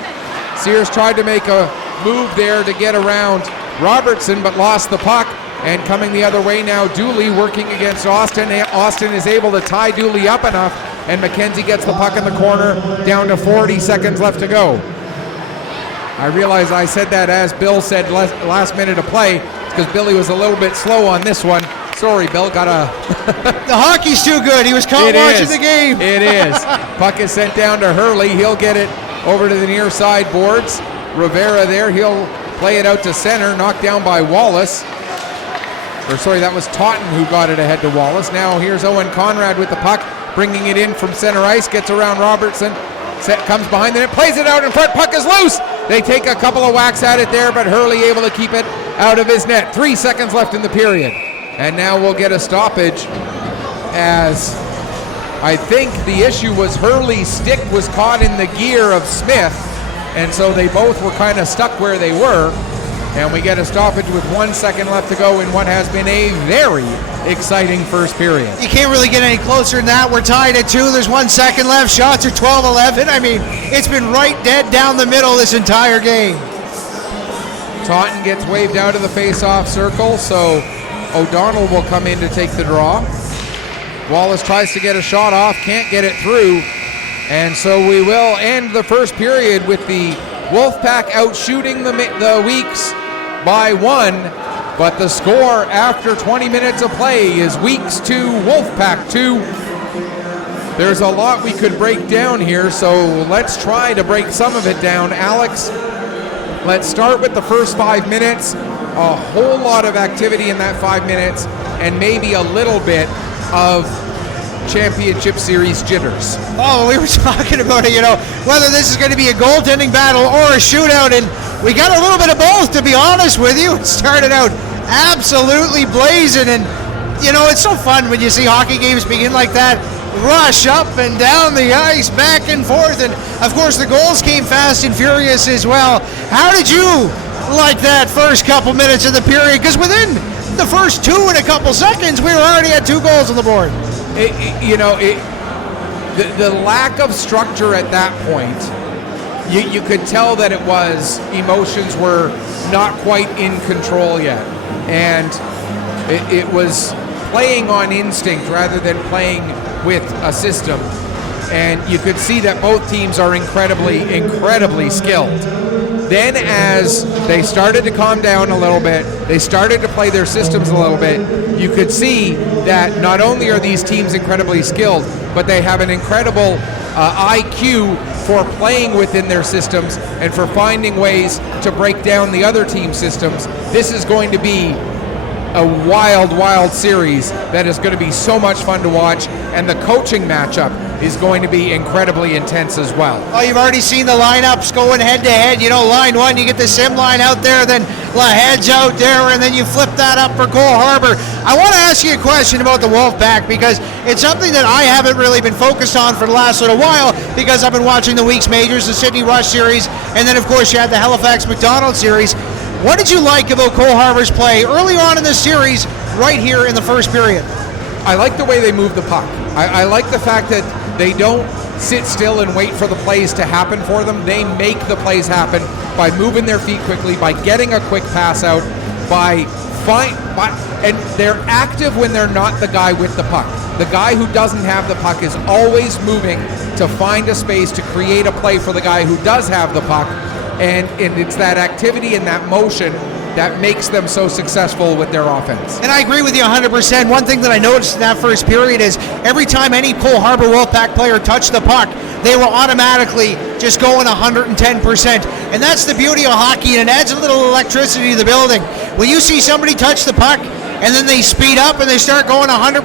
Sears tried to make a move there to get around Robertson, but lost the puck. And coming the other way now, Dooley working against Austin. Austin is able to tie Dooley up enough, and McKenzie gets the puck in the corner, down to 40 seconds left to go. I realize I said that as Bill said last minute of play, because Billy was a little bit slow on this one. Sorry, Bill, got a... The hockey's too good. He was caught watching the game. It is. Puck is sent down to Hurley. He'll get it over to the near side boards. Rivera there. He'll play it out to center, knocked down by Wallace. Or sorry, that was Totten who got it ahead to Wallace. Now here's Owen Conrad with the puck, bringing it in from center ice, gets around Robertson, comes behind the net, plays it out in front, puck is loose. They take a couple of whacks at it there, but Hurley able to keep it out of his net. 3 seconds left in the period. And now we'll get a stoppage, as I think the issue was Hurley's stick was caught in the gear of Smith, and so they both were kind of stuck where they were. And we get a stoppage with 1 second left to go in what has been a very exciting first period. You can't really get any closer than that. We're tied at 2. There's 1 second left. Shots are 12-11. I mean, it's been right dead down the middle this entire game. Totten gets waved out of the face-off circle, so O'Donnell will come in to take the draw. Wallace tries to get a shot off, can't get it through. And so we will end the first period with the Wolfpack out shooting the Weeks by 1, but the score after 20 minutes of play is Weeks 2, Wolfpack 2. There's a lot we could break down here, so let's try to break some of it down. Alex, let's start with the first 5 minutes. A whole lot of activity in that 5 minutes, and maybe a little bit of Championship Series jitters. Oh, we were talking about it, whether this is going to be a goaltending battle or a shootout, and we got a little bit of both, to be honest with you. It started out absolutely blazing, and, it's so fun when you see hockey games begin like that. Rush up and down the ice, back and forth, and, of course, the goals came fast and furious as well. How did you like that first couple minutes of the period? Because within the first 2 and a couple seconds, we were already at 2 goals on the board. The lack of structure at that point you could tell that emotions were not quite in control yet. And it was playing on instinct rather than playing with a system. And you could see that both teams are incredibly skilled. Then as they started to calm down a little bit, they started to play their systems a little bit, you could see that not only are these teams incredibly skilled, but they have an incredible IQ for playing within their systems and for finding ways to break down the other team's systems. This is going to be a wild series that is going to be so much fun to watch, and the coaching matchup is going to be incredibly intense as well. Oh, you've already seen the lineups going head to head. You know, line one, you get the sim line out there, then Lahedge out there, and then you flip that up for Cole Harbour. I want to ask you a question about the Wolfpack, because it's something that I haven't really been focused on for the last little while, because I've been watching the Weeks Majors, the Sydney Rush Series, and then of course you had the Halifax McDonald Series. What did you like about Cole Harbour's play early on in the series, right here in the first period? I like the way they move the puck. I like the fact that they don't sit still and wait for the plays to happen for them. They make the plays happen by moving their feet quickly, by getting a quick pass out, and they're active when they're not the guy with the puck. The guy who doesn't have the puck is always moving to find a space to create a play for the guy who does have the puck. And it's that activity and that motion that makes them so successful with their offense. And I agree with you 100%. One thing that I noticed in that first period is every time any Cole Harbour Wolfpack player touched the puck, they were automatically just going 110%. And that's the beauty of hockey, and it adds a little electricity to the building. When you see somebody touch the puck and then they speed up and they start going 100%,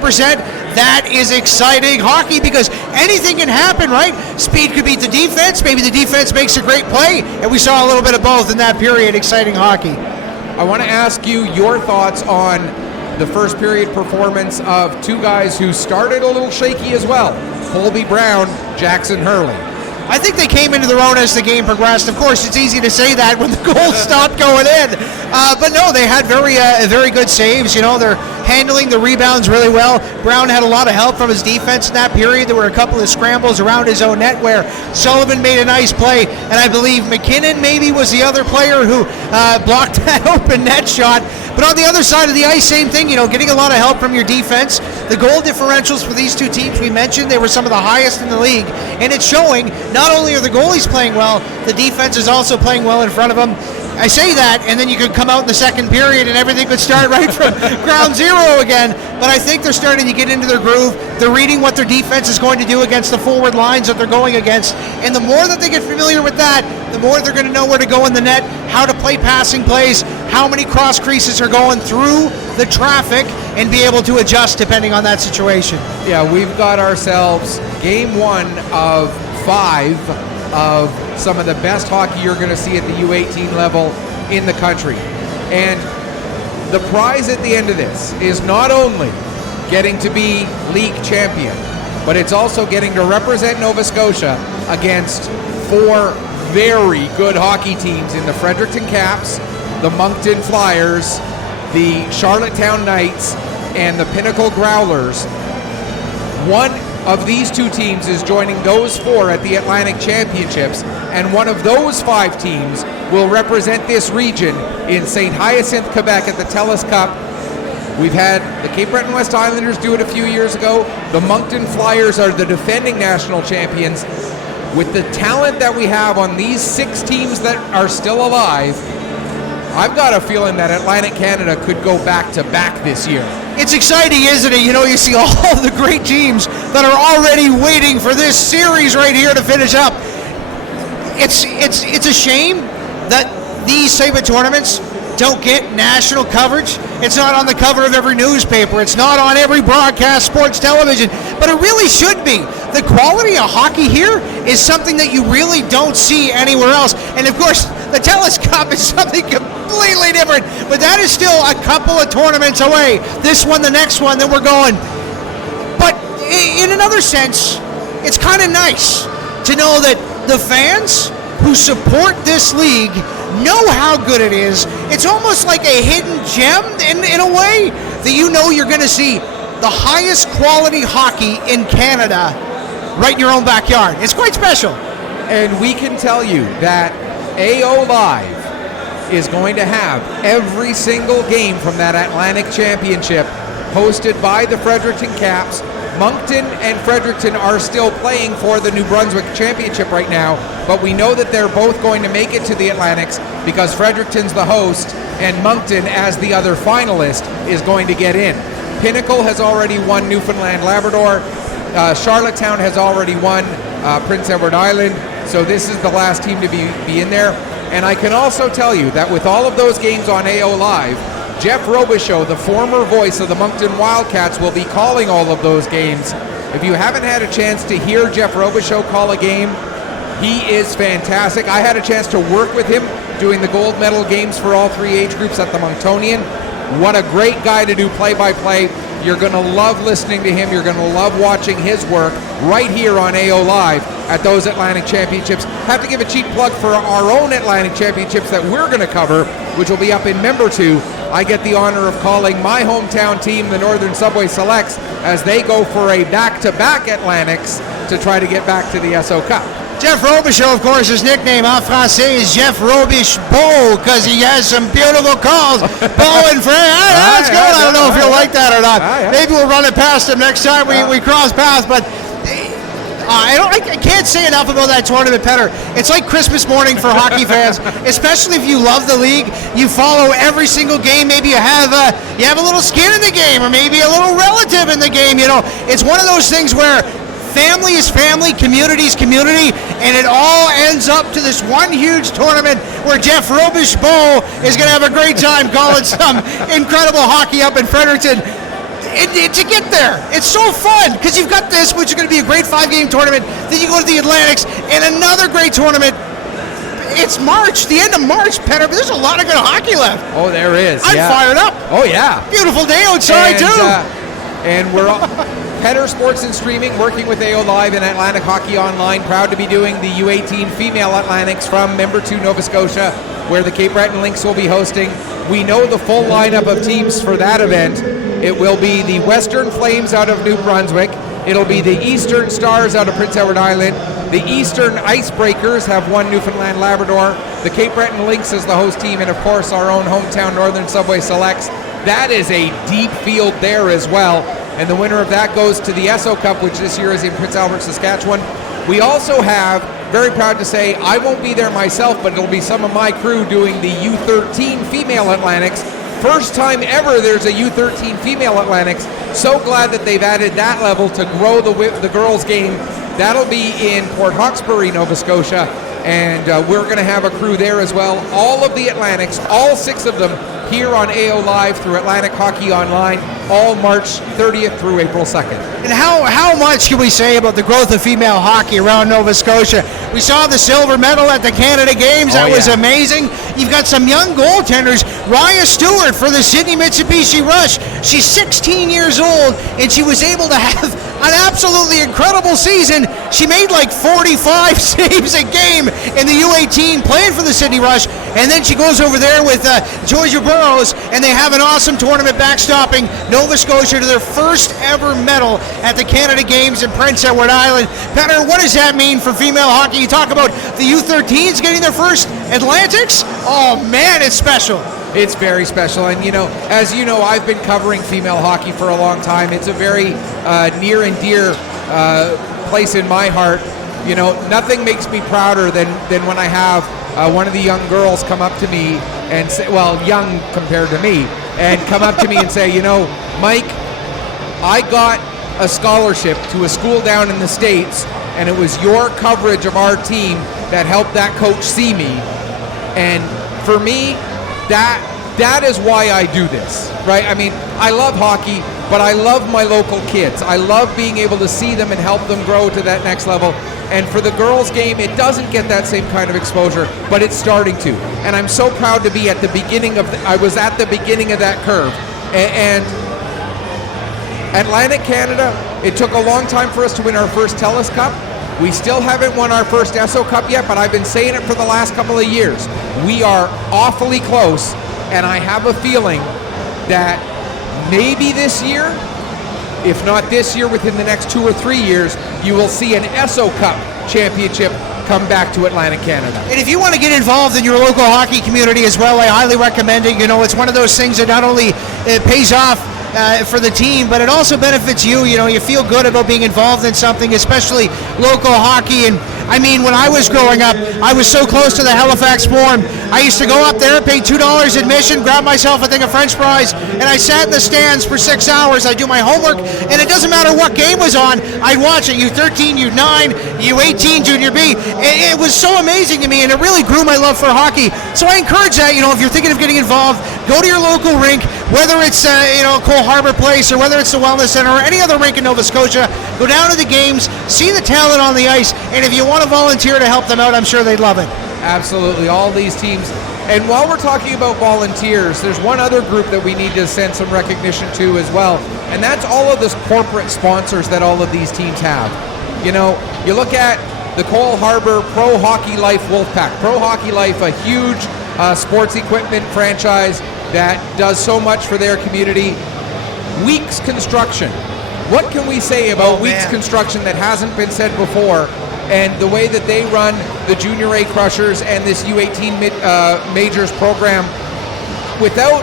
that is exciting hockey, because anything can happen, right? Speed could beat the defense, maybe the defense makes a great play, and we saw a little bit of both in that period. Exciting hockey. I want to ask you your thoughts on the first period performance of two guys who started a little shaky as well, Colby Brown, Jackson Hurley. I think they came into their own as the game progressed. Of course, it's easy to say that when the goals stopped going in. But no, they had very good saves. You know, they're handling the rebounds really well. Brown had a lot of help from his defense in that period. There were a couple of scrambles around his own net where Sullivan made a nice play, and I believe McKinnon maybe was the other player who blocked that open net shot. But on the other side of the ice, same thing, you know, getting a lot of help from your defense. The goal differentials for these two teams, we mentioned, they were some of the highest in the league, and it's showing. Not only are the goalies playing well, the defense is also playing well in front of them. I say that, and then you could come out in the second period and everything could start right from ground zero again. But I think they're starting to get into their groove. They're reading what their defense is going to do against the forward lines that they're going against. And the more that they get familiar with that, the more they're going to know where to go in the net, how to play passing plays, how many cross creases are going through the traffic, and be able to adjust depending on that situation. Yeah, we've got ourselves game one of 5 of some of the best hockey you're going to see at the U18 level in the country. And the prize at the end of this is not only getting to be league champion, but it's also getting to represent Nova Scotia against 4 very good hockey teams in the Fredericton Caps, the Moncton Flyers, the Charlottetown Knights, and the Pinnacle Growlers. One of these 2 teams is joining those 4 at the Atlantic Championships, and one of those 5 teams will represent this region in St. Hyacinthe, Quebec at the TELUS Cup. We've had the Cape Breton West Islanders do it a few years ago. The Moncton Flyers are the defending national champions. With the talent that we have on these 6 teams that are still alive, I've got a feeling that Atlantic Canada could go back-to-back this year. It's exciting, isn't it? You know, you see all of the great teams that are already waiting for this series right here to finish up. It's a shame that these type of tournaments don't get national coverage. It's not on the cover of every newspaper. It's not on every broadcast sports television, but it really should be. The quality of hockey here is something that you really don't see anywhere else. And of course, the TELUS Cup is something completely different, but that is still a couple of tournaments away. This one, the next one, then we're going. But in another sense, it's kind of nice to know that the fans who support this league know how good it is. It's almost like a hidden gem in a way that you know you're going to see the highest quality hockey in Canada right in your own backyard. It's quite special. And we can tell you that AO Live is going to have every single game from that Atlantic Championship hosted by the Fredericton Caps. Moncton and Fredericton are still playing for the New Brunswick Championship right now, but we know that they're both going to make it to the Atlantics because Fredericton's the host and Moncton, as the other finalist, is going to get in. Pinnacle has already won Newfoundland Labrador. Charlottetown has already won Prince Edward Island, so this is the last team to be in there. And I can also tell you that with all of those games on AO Live, Jeff Robichaud, the former voice of the Moncton Wildcats, will be calling all of those games. If you haven't had a chance to hear Jeff Robichaud call a game, he is fantastic. I had a chance to work with him doing the gold medal games for all three age groups at the Monctonian. What a great guy to do play-by-play. You're going to love listening to him. You're going to love watching his work right here on AO Live at those Atlantic Championships. Have to give a cheap plug for our own Atlantic Championships that we're going to cover, which will be up in Membertou. I get the honor of calling my hometown team, the Northern Subway Selects, as they go for a back-to-back Atlantics to try to get back to the SO Cup. Jeff Robichaud, of course, his nickname en français is Jeff Robichaud because he has some beautiful calls. Beau and Frey, that's good. I don't know if you'll like that or not. Maybe we'll run it past him next time we cross paths, but I can't say enough about that tournament, Petter. It's like Christmas morning for hockey fans, especially if you love the league. You follow every single game. Maybe you have a little skin in the game, or maybe a little relative in the game. You know, it's one of those things where family is family, community is community, and it all ends up to this one huge tournament where Jeff Robichaud is going to have a great time calling some incredible hockey up in Fredericton. To get there, it's so fun because you've got this, which is going to be a great 5-game tournament. Then you go to the Atlantics and another great tournament. It's March, the end of March, Petter, but there's a lot of good hockey left. Oh, there is. I'm fired up. Oh, yeah. Beautiful day outside, too. And we're Petter Sports and Streaming, working with AO Live and Atlantic Hockey Online, proud to be doing the U18 Female Atlantics from Membertou, Nova Scotia, where the Cape Breton Lynx will be hosting. We know the full lineup of teams for that event. It will be the Western Flames out of New Brunswick. It'll be the Eastern Stars out of Prince Edward Island. The Eastern Icebreakers have won Newfoundland Labrador. The Cape Breton Lynx is the host team, and of course our own hometown Northern Subway Selects. That is a deep field there as well. And the winner of that goes to the SO Cup, which this year is in Prince Albert, Saskatchewan. We also have, very proud to say, I won't be there myself, but it'll be some of my crew doing the U13 Female Atlantics. First time ever there's a U13 Female Atlantics. So glad that they've added that level to grow the girls' game. That'll be in Port Hawkesbury, Nova Scotia, and we're going to have a crew there as well. All of the Atlantics, all 6 of them, here on AO Live through Atlantic Hockey Online, all March 30th through April 2nd. And how much can we say about the growth of female hockey around Nova Scotia? We saw the silver medal at the Canada Games. That was amazing. You've got some young goaltenders. Raya Stewart for the Sydney Mitsubishi Rush. She's 16 years old, and she was able to have an absolutely incredible season. She made like 45 saves a game in the U18 playing for the Sydney Rush, and then she goes over there with Georgia Burrows, and they have an awesome tournament backstopping Nova Scotia to their first ever medal at the Canada Games in Prince Edward Island. Petter, what does that mean for female hockey? You talk about the U13s getting their first Atlantics. Oh man, it's special. It's very special, and as you know, I've been covering female hockey for a long time. It's a very near and dear place in my heart. Nothing makes me prouder than when I have one of the young girls come up to me and say, well, young compared to me, and come up to me and say, Mike, I got a scholarship to a school down in the States, and it was your coverage of our team that helped that coach see me. And for me, that is why I do this, right? I mean, I love hockey, but I love my local kids. I love being able to see them and help them grow to that next level. And for the girls' game, it doesn't get that same kind of exposure, but it's starting to. And I'm so proud to be at the beginning of I was at the beginning of that curve. And Atlantic Canada, it took a long time for us to win our first TELUS Cup. We still haven't won our first SO Cup yet, but I've been saying it for the last couple of years. We are awfully close, and I have a feeling that maybe this year, if not this year, within the next 2 or 3 years, you will see an SO Cup championship come back to Atlantic Canada. And if you want to get involved in your local hockey community as well, I highly recommend it. You know, it's one of those things that not only it pays off for the team, but it also benefits you. You know, you feel good about being involved in something, especially local hockey. And I mean, when I was growing up, I was so close to the Halifax Forum. I used to go up there, pay $2 admission, grab myself a thing of French fries, and I sat in the stands for 6 hours. I do my homework, and it doesn't matter what game was on, I'd watch it. U13, U9, U18, Junior B. It was so amazing to me, and it really grew my love for hockey. So I encourage that, you know, if you're thinking of getting involved, go to your local rink, whether it's, Cole Harbour Place, or whether it's the Wellness Center, or any other rink in Nova Scotia. Go down to the games, see the talent on the ice, and if you want to volunteer to help them out, I'm sure they'd love it. Absolutely, all these teams. And while we're talking about volunteers, there's one other group that we need to send some recognition to as well, and that's all of the corporate sponsors that all of these teams have. You know, you look at the Cole Harbour Pro Hockey Life Wolfpack. Pro Hockey Life, a huge sports equipment franchise that does so much for their community. Weeks Construction. What can we say about Weeks Construction that hasn't been said before, and the way that they run the Junior A Crushers and this U18 Majors program? Without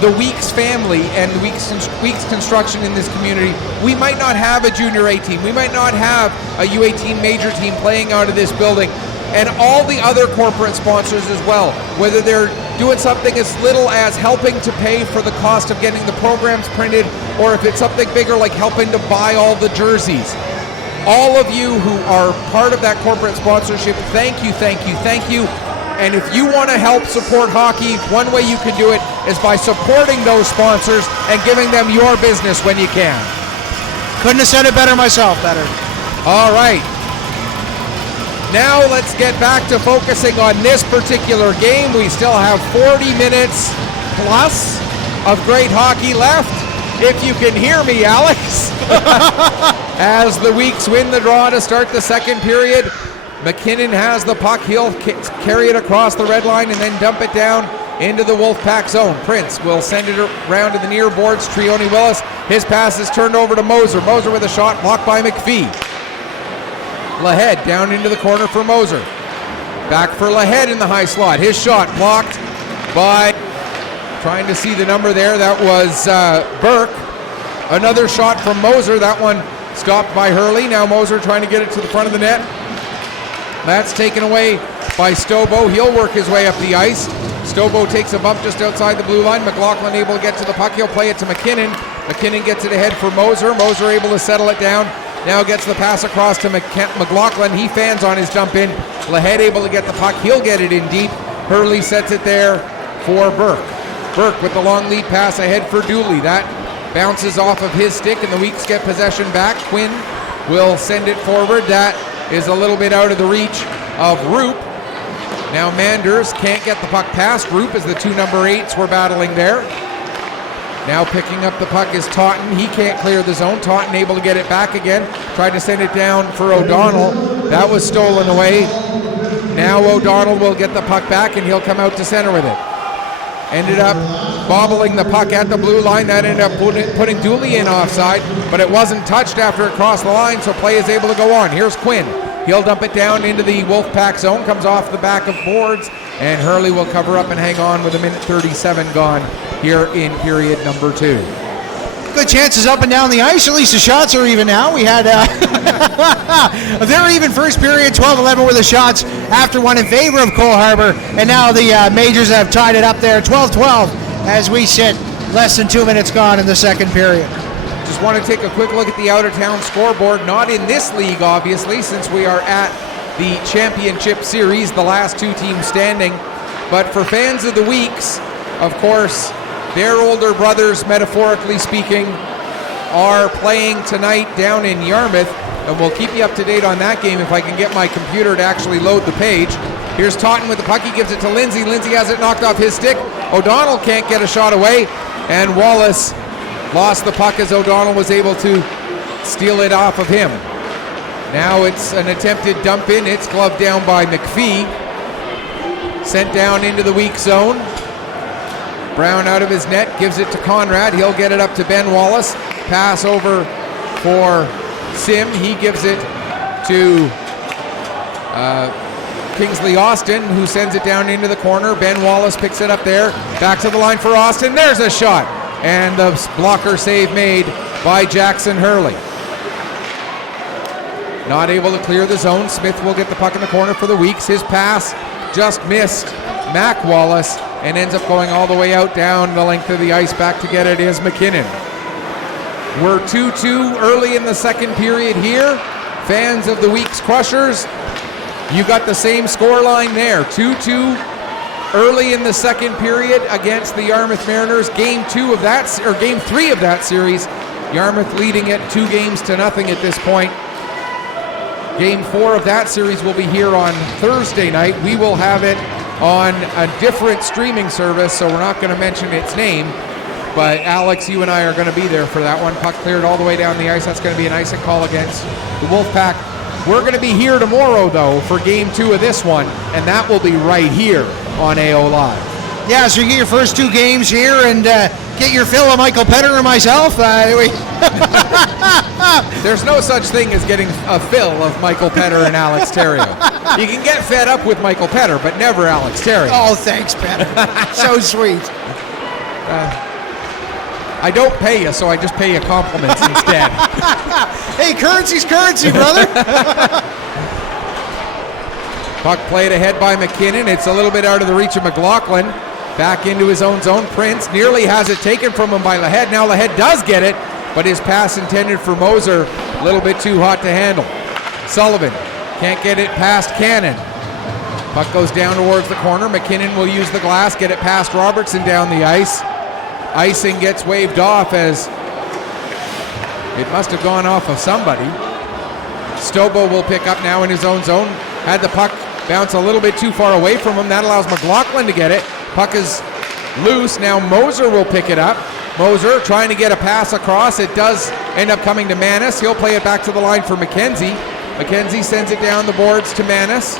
the Weeks family and Weeks Construction in this community, we might not have a Junior A team. We might not have a U18 Major team playing out of this building. And all the other corporate sponsors as well, whether they're doing something as little as helping to pay for the cost of getting the programs printed, or if it's something bigger like helping to buy all the jerseys. All of you who are part of that corporate sponsorship, thank you, thank you, thank you. And if you want to help support hockey, one way you can do it is by supporting those sponsors and giving them your business when you can. Couldn't have said it better myself. All right. Now let's get back to focusing on this particular game. We still have 40 minutes plus of great hockey left. If you can hear me, Alex. As the Weeks win the draw to start the second period, McKinnon has the puck. He'll carry it across the red line and then dump it down into the Wolfpack zone. Prince will send it around to the near boards. Trione Willis. His pass is turned over to Moser. Moser with a shot blocked by McPhee. Lahead down into the corner for Moser. Back for Lahead in the high slot. His shot blocked by, trying to see the number there, that was Burke. Another shot from Moser. That one stopped by Hurley. Now Moser trying to get it to the front of the net. That's taken away by Stobo. He'll work his way up the ice. Stobo takes a bump just outside the blue line. McLaughlin able to get to the puck. He'll play it to McKinnon. McKinnon gets it ahead for Moser. Moser able to settle it down. Now gets the pass across to McLaughlin. He fans on his dump in. Lahead able to get the puck. He'll get it in deep. Hurley sets it there for Burke. Burke with the long lead pass ahead for Dooley. That bounces off of his stick and the Weeks get possession back. Quinn will send it forward. That is a little bit out of the reach of Roop. Now Manders can't get the puck past Roop as the two number 8s were battling there. Now picking up the puck is Taunton. He can't clear the zone. Taunton able to get it back again. Tried to send it down for O'Donnell. That was stolen away. Now O'Donnell will get the puck back and he'll come out to center with it. Ended up bobbling the puck at the blue line. That ended up putting Dooley in offside, but it wasn't touched after it crossed the line, so play is able to go on. Here's Quinn. He'll dump it down into the Wolfpack zone. Comes off the back of boards, and Hurley will cover up and hang on with 1:37 gone here in period number 2. Good chances up and down the ice. At least the shots are even now. We had a very even first period, 12-11 were the shots after one in favor of Cole Harbour, and now the Majors have tied it up there, 12-12 as we sit less than 2 minutes gone in the second period. Just want to take a quick look at the out-of-town scoreboard. Not in this league, obviously, since we are at the championship series, the last two teams standing. But for fans of the Weeks, of course, their older brothers, metaphorically speaking, are playing tonight down in Yarmouth, and we'll keep you up to date on that game if I can get my computer to actually load the page. Here's Taunton with the puck. He gives it to Lindsay. Lindsay has it knocked off his stick. O'Donnell can't get a shot away, and Wallace lost the puck as O'Donnell was able to steal it off of him. Now it's an attempted dump in. It's gloved down by McPhee. Sent down into the weak zone. Brown out of his net, gives it to Conrad. He'll get it up to Ben Wallace. Pass over for Sim. He gives it to Kingsley Austin, who sends it down into the corner. Ben Wallace picks it up there. Back to the line for Austin. There's a shot. And the blocker save made by Jackson Hurley. Not able to clear the zone. Smith will get the puck in the corner for the Weeks. His pass just missed Mac Wallace and ends up going all the way out down the length of the ice. Back to get it is McKinnon. We're 2-2 early in the second period here. Fans of the Weeks Crushers, you got the same score line there. 2-2 early in the second period against the Yarmouth Mariners. Game 3 of that series, Yarmouth leading it 2-0 at this point. Game 4 of that series will be here on Thursday night. We will have it on a different streaming service, so we're not going to mention its name. But Alex, you and I are going to be there for that one. Puck cleared all the way down the ice. That's going to be an icing call against the Wolfpack. We're going to be here tomorrow, though, for Game 2 of this one, and that will be right here on AO Live. Yeah, so you get your first 2 games here and get your fill of Michael Petter and myself. There's no such thing as getting a fill of Michael Petter and Alex Theriault. You can get fed up with Michael Petter, but never Alex Theriault. Oh, thanks, Petter. So sweet. I don't pay you, so I just pay you compliments instead. Hey, currency's currency, brother. Puck played ahead by McKinnon. It's a little bit out of the reach of McLaughlin. Back into his own zone. Prince nearly has it taken from him by Lahead. Now Lahead does get it, but his pass intended for Moser, a little bit too hot to handle. Sullivan can't get it past Cannon. Puck goes down towards the corner. McKinnon will use the glass, get it past Robertson down the ice. Icing gets waved off as it must have gone off of somebody. Stobo will pick up now in his own zone. Had the puck bounce a little bit too far away from him. That allows McLaughlin to get it. Puck is loose. Now Moser will pick it up. Moser trying to get a pass across. It does end up coming to Manis. He'll play it back to the line for McKenzie. McKenzie sends it down the boards to Manis.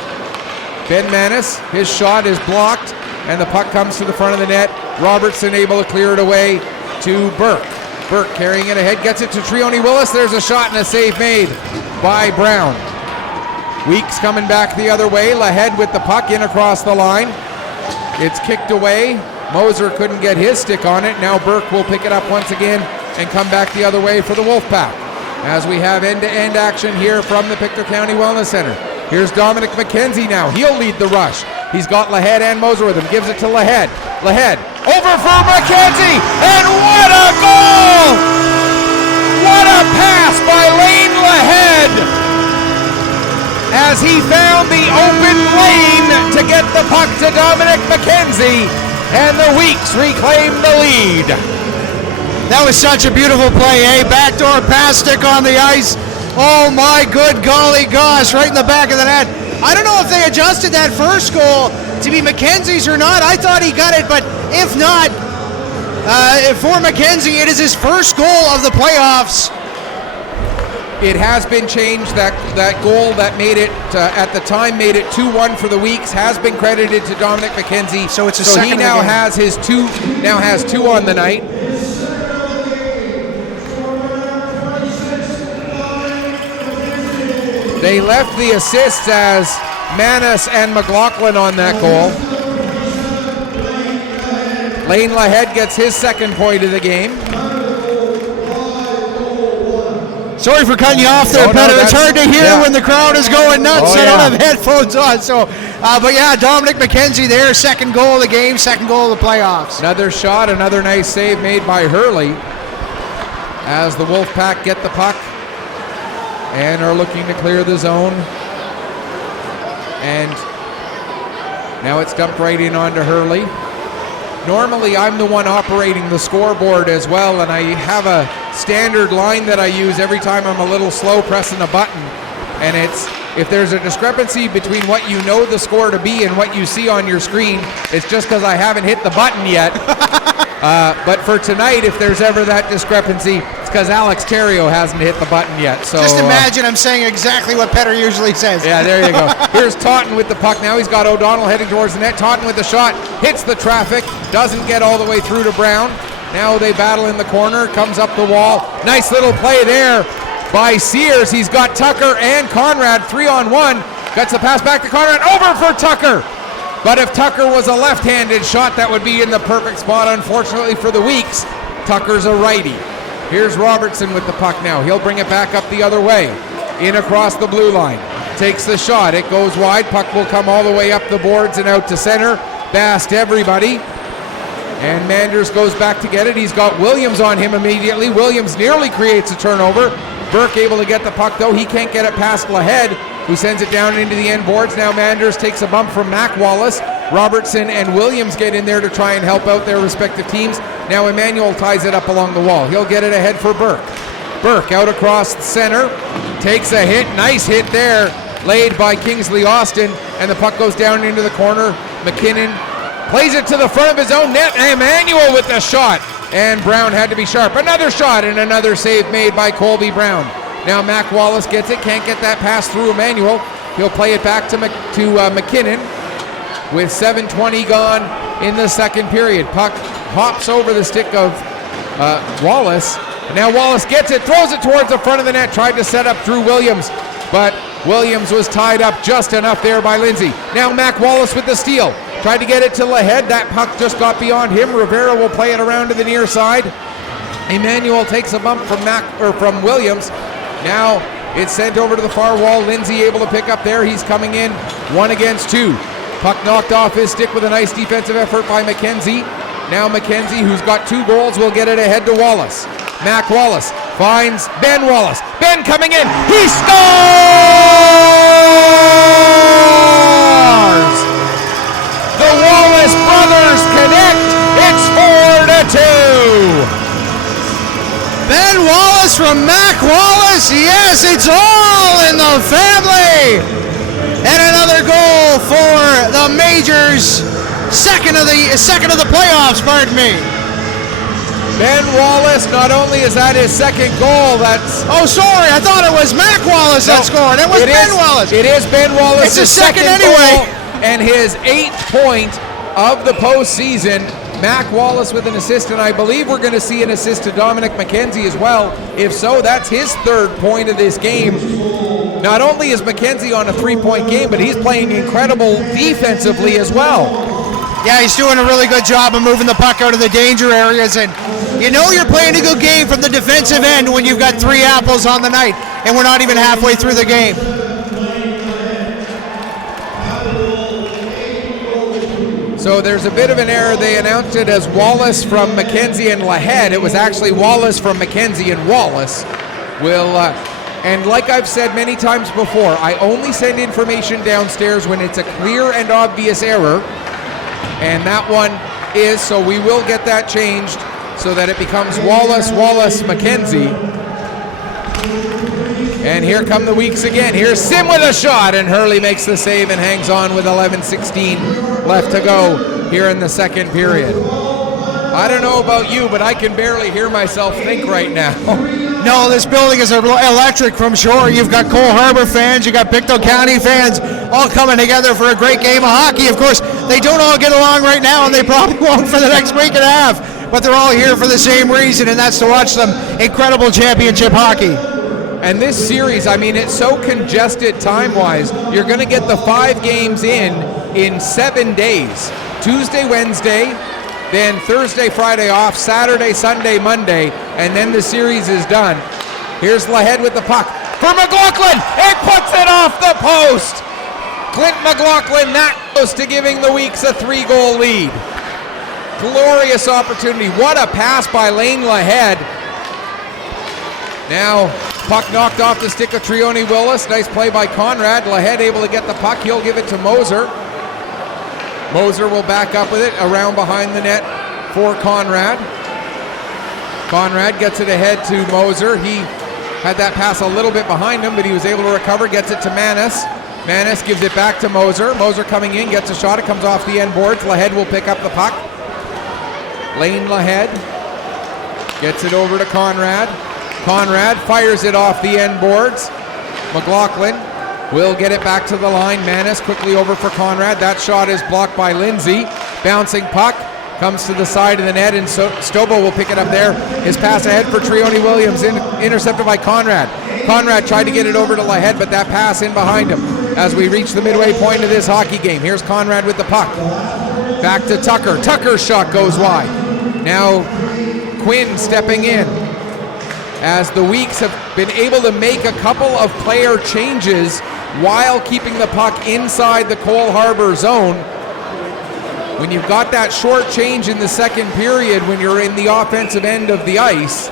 Ben Manis, his shot is blocked, and the puck comes to the front of the net. Robertson able to clear it away to Burke. Burke carrying it ahead, gets it to Trione Willis. There's a shot and a save made by Brown. Weeks coming back the other way. Lahead with the puck in across the line. It's kicked away. Moser couldn't get his stick on it. Now Burke will pick it up once again and come back the other way for the Wolfpack. As we have end-to-end action here from the Pictou County Wellness Center. Here's Dominic McKenzie now. He'll lead the rush. He's got Lahead and Moser with him. Gives it to Lahead. Lahead over for McKenzie, and what a goal! What a pass by Lane Lahead as he found the open lane to get the puck to Dominic McKenzie, and the Weeks reclaim the lead. That was such a beautiful play, eh? Backdoor pass stick on the ice. Oh my good golly gosh, right in the back of the net. I don't know if they adjusted that first goal to be McKenzie's or not. I thought he got it, but if not, for McKenzie, it is his first goal of the playoffs. It has been changed. That goal that made it, at the time, made it 2-1 for the Weeks, has been credited to Dominic McKenzie. So it's a so second he now again. has his two on the night. They left the assists as Manis and McLaughlin on that goal. Lane Lahead gets his second point of the game. Sorry for cutting you off there, Petter. It's hard to hear when the crowd is going nuts. I don't have headphones on. So, but yeah, Dominic McKenzie there, second goal of the game, second goal of the playoffs. Another shot, another nice save made by Hurley as the Wolfpack get the puck and are looking to clear the zone. And now it's dumped right in onto Hurley. Normally I'm the one operating the scoreboard as well, and I have a standard line that I use every time I'm a little slow pressing a button. And it's, if there's a discrepancy between what you know the score to be and what you see on your screen, it's just because I haven't hit the button yet. But for tonight, if there's ever that discrepancy, it's because Alex Theriault hasn't hit the button yet. So just imagine I'm saying exactly what Petter usually says. Yeah, there you go. Here's Taunton with the puck. Now he's got O'Donnell heading towards the net. Taunton with the shot, hits the traffic, doesn't get all the way through to Brown. Now they battle in the corner, comes up the wall. Nice little play there by Sears. He's got Tucker and Conrad 3-on-1. Gets the pass back to Conrad, over for Tucker. But if Tucker was a left-handed shot, that would be in the perfect spot. Unfortunately for the Weeks, Tucker's a righty. Here's Robertson with the puck now. He'll bring it back up the other way. In across the blue line. Takes the shot. It goes wide. Puck will come all the way up the boards and out to center. Past everybody. And Manders goes back to get it. He's got Williams on him immediately. Williams nearly creates a turnover. Burke able to get the puck, though. He can't get it past Lahead, who sends it down into the end boards. Now Manders takes a bump from Mac Wallace. Robertson and Williams get in there to try and help out their respective teams. Now Emmanuel ties it up along the wall. He'll get it ahead for Burke. Burke out across the center. Takes a hit. Nice hit there. Laid by Kingsley Austin. And the puck goes down into the corner. McKinnon plays it to the front of his own net. Emmanuel with the shot. And Brown had to be sharp. Another shot and another save made by Colby Brown. Now Mac Wallace gets it. Can't get that pass through Emmanuel. He'll play it back to McKinnon with 7:20 gone in the second period. Puck hops over the stick of Wallace. And now Wallace gets it, throws it towards the front of the net, tried to set up through Williams, but Williams was tied up just enough there by Lindsay. Now Mac Wallace with the steal. Tried to get it to Lahead. That puck just got beyond him. Rivera will play it around to the near side. Emmanuel takes a bump from Williams. Now it's sent over to the far wall. Lindsay able to pick up there. He's coming in 1 against 2. Puck knocked off his stick with a nice defensive effort by McKenzie. Now McKenzie, who's got 2 goals, will get it ahead to Wallace. Mac Wallace finds Ben Wallace. Ben coming in. He scores! The Wallace brothers connect. It's 4-2. Ben Wallace from Mac Wallace. Yes, it's all in the family. And another goal for the Majors. Second of the playoffs, pardon me. Ben Wallace, not only is that his second goal, that's... Oh, sorry, I thought it was Mac Wallace that scored. It was Ben Wallace. It is Ben Wallace. It's his second anyway. And his 8th point of the postseason. Mac Wallace with an assist, and I believe we're going to see an assist to Dominic McKenzie as well. If so, that's his 3rd point of this game. Not only is McKenzie on a 3-point game, but he's playing incredible defensively as well. Yeah, he's doing a really good job of moving the puck out of the danger areas, and you know you're playing a good game from the defensive end when you've got 3 apples on the night, and we're not even halfway through the game. So there's a bit of an error. They announced it as Wallace from McKenzie and Lahead. It was actually Wallace from McKenzie and Wallace. And like I've said many times before, I only send information downstairs when it's a clear and obvious error. And that one is, so we will get that changed so that it becomes Wallace, McKenzie. And here come the Weeks again. Here's Sim with a shot, and Hurley makes the save and hangs on with 11:16 left to go here in the second period. I don't know about you, but I can barely hear myself think right now. No, this building is electric from shore. You've got Cole Harbour fans, you got Pictou County fans, all coming together for a great game of hockey. Of course, they don't all get along right now, and they probably won't for the next week and a half. But they're all here for the same reason, and that's to watch some incredible championship hockey. And this series, I mean, it's so congested time-wise. You're going to get the 5 games in 7 days. Tuesday, Wednesday, then Thursday, Friday off, Saturday, Sunday, Monday, and then the series is done. Here's Lahead with the puck for McLaughlin. It puts it off the post. Clint McLaughlin that close to giving the Weeks a 3-goal lead. Glorious opportunity. What a pass by Lane Lahead. Now, puck knocked off the stick of Trione Willis. Nice play by Conrad. Lahead able to get the puck. He'll give it to Moser. Moser will back up with it around behind the net for Conrad. Conrad gets it ahead to Moser. He had that pass a little bit behind him, but he was able to recover. Gets it to Manis. Manis gives it back to Moser. Moser coming in, gets a shot. It comes off the end boards. Lahead will pick up the puck. Lane Lahead gets it over to Conrad. Conrad fires it off the end boards. McLaughlin will get it back to the line. Manis quickly over for Conrad. That shot is blocked by Lindsay. Bouncing puck comes to the side of the net, and Stobo will pick it up there. His pass ahead for Trione Williams, intercepted by Conrad. Conrad tried to get it over to Lahead, but that pass in behind him. as we reach the midway point of this hockey game. Here's Conrad with the puck. Back to Tucker. Tucker's shot goes wide. Now Quinn stepping in, as the Weeks have been able to make a couple of player changes while keeping the puck inside the Cole Harbour zone. When you've got that short change in the second period, when you're in the offensive end of the ice,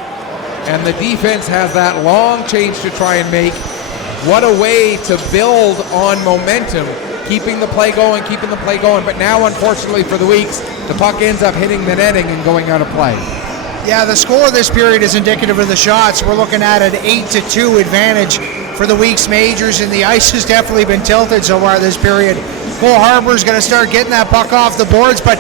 and the defense has that long change to try and make, what a way to build on momentum, keeping the play going. But now, unfortunately for the Weeks, the puck ends up hitting the netting and going out of play. Yeah, the score of this period is indicative of the shots. We're looking at an 8-2 advantage for the Weeks Majors, and the ice has definitely been tilted so far this period. Cole Harbour's going to start getting that puck off the boards, but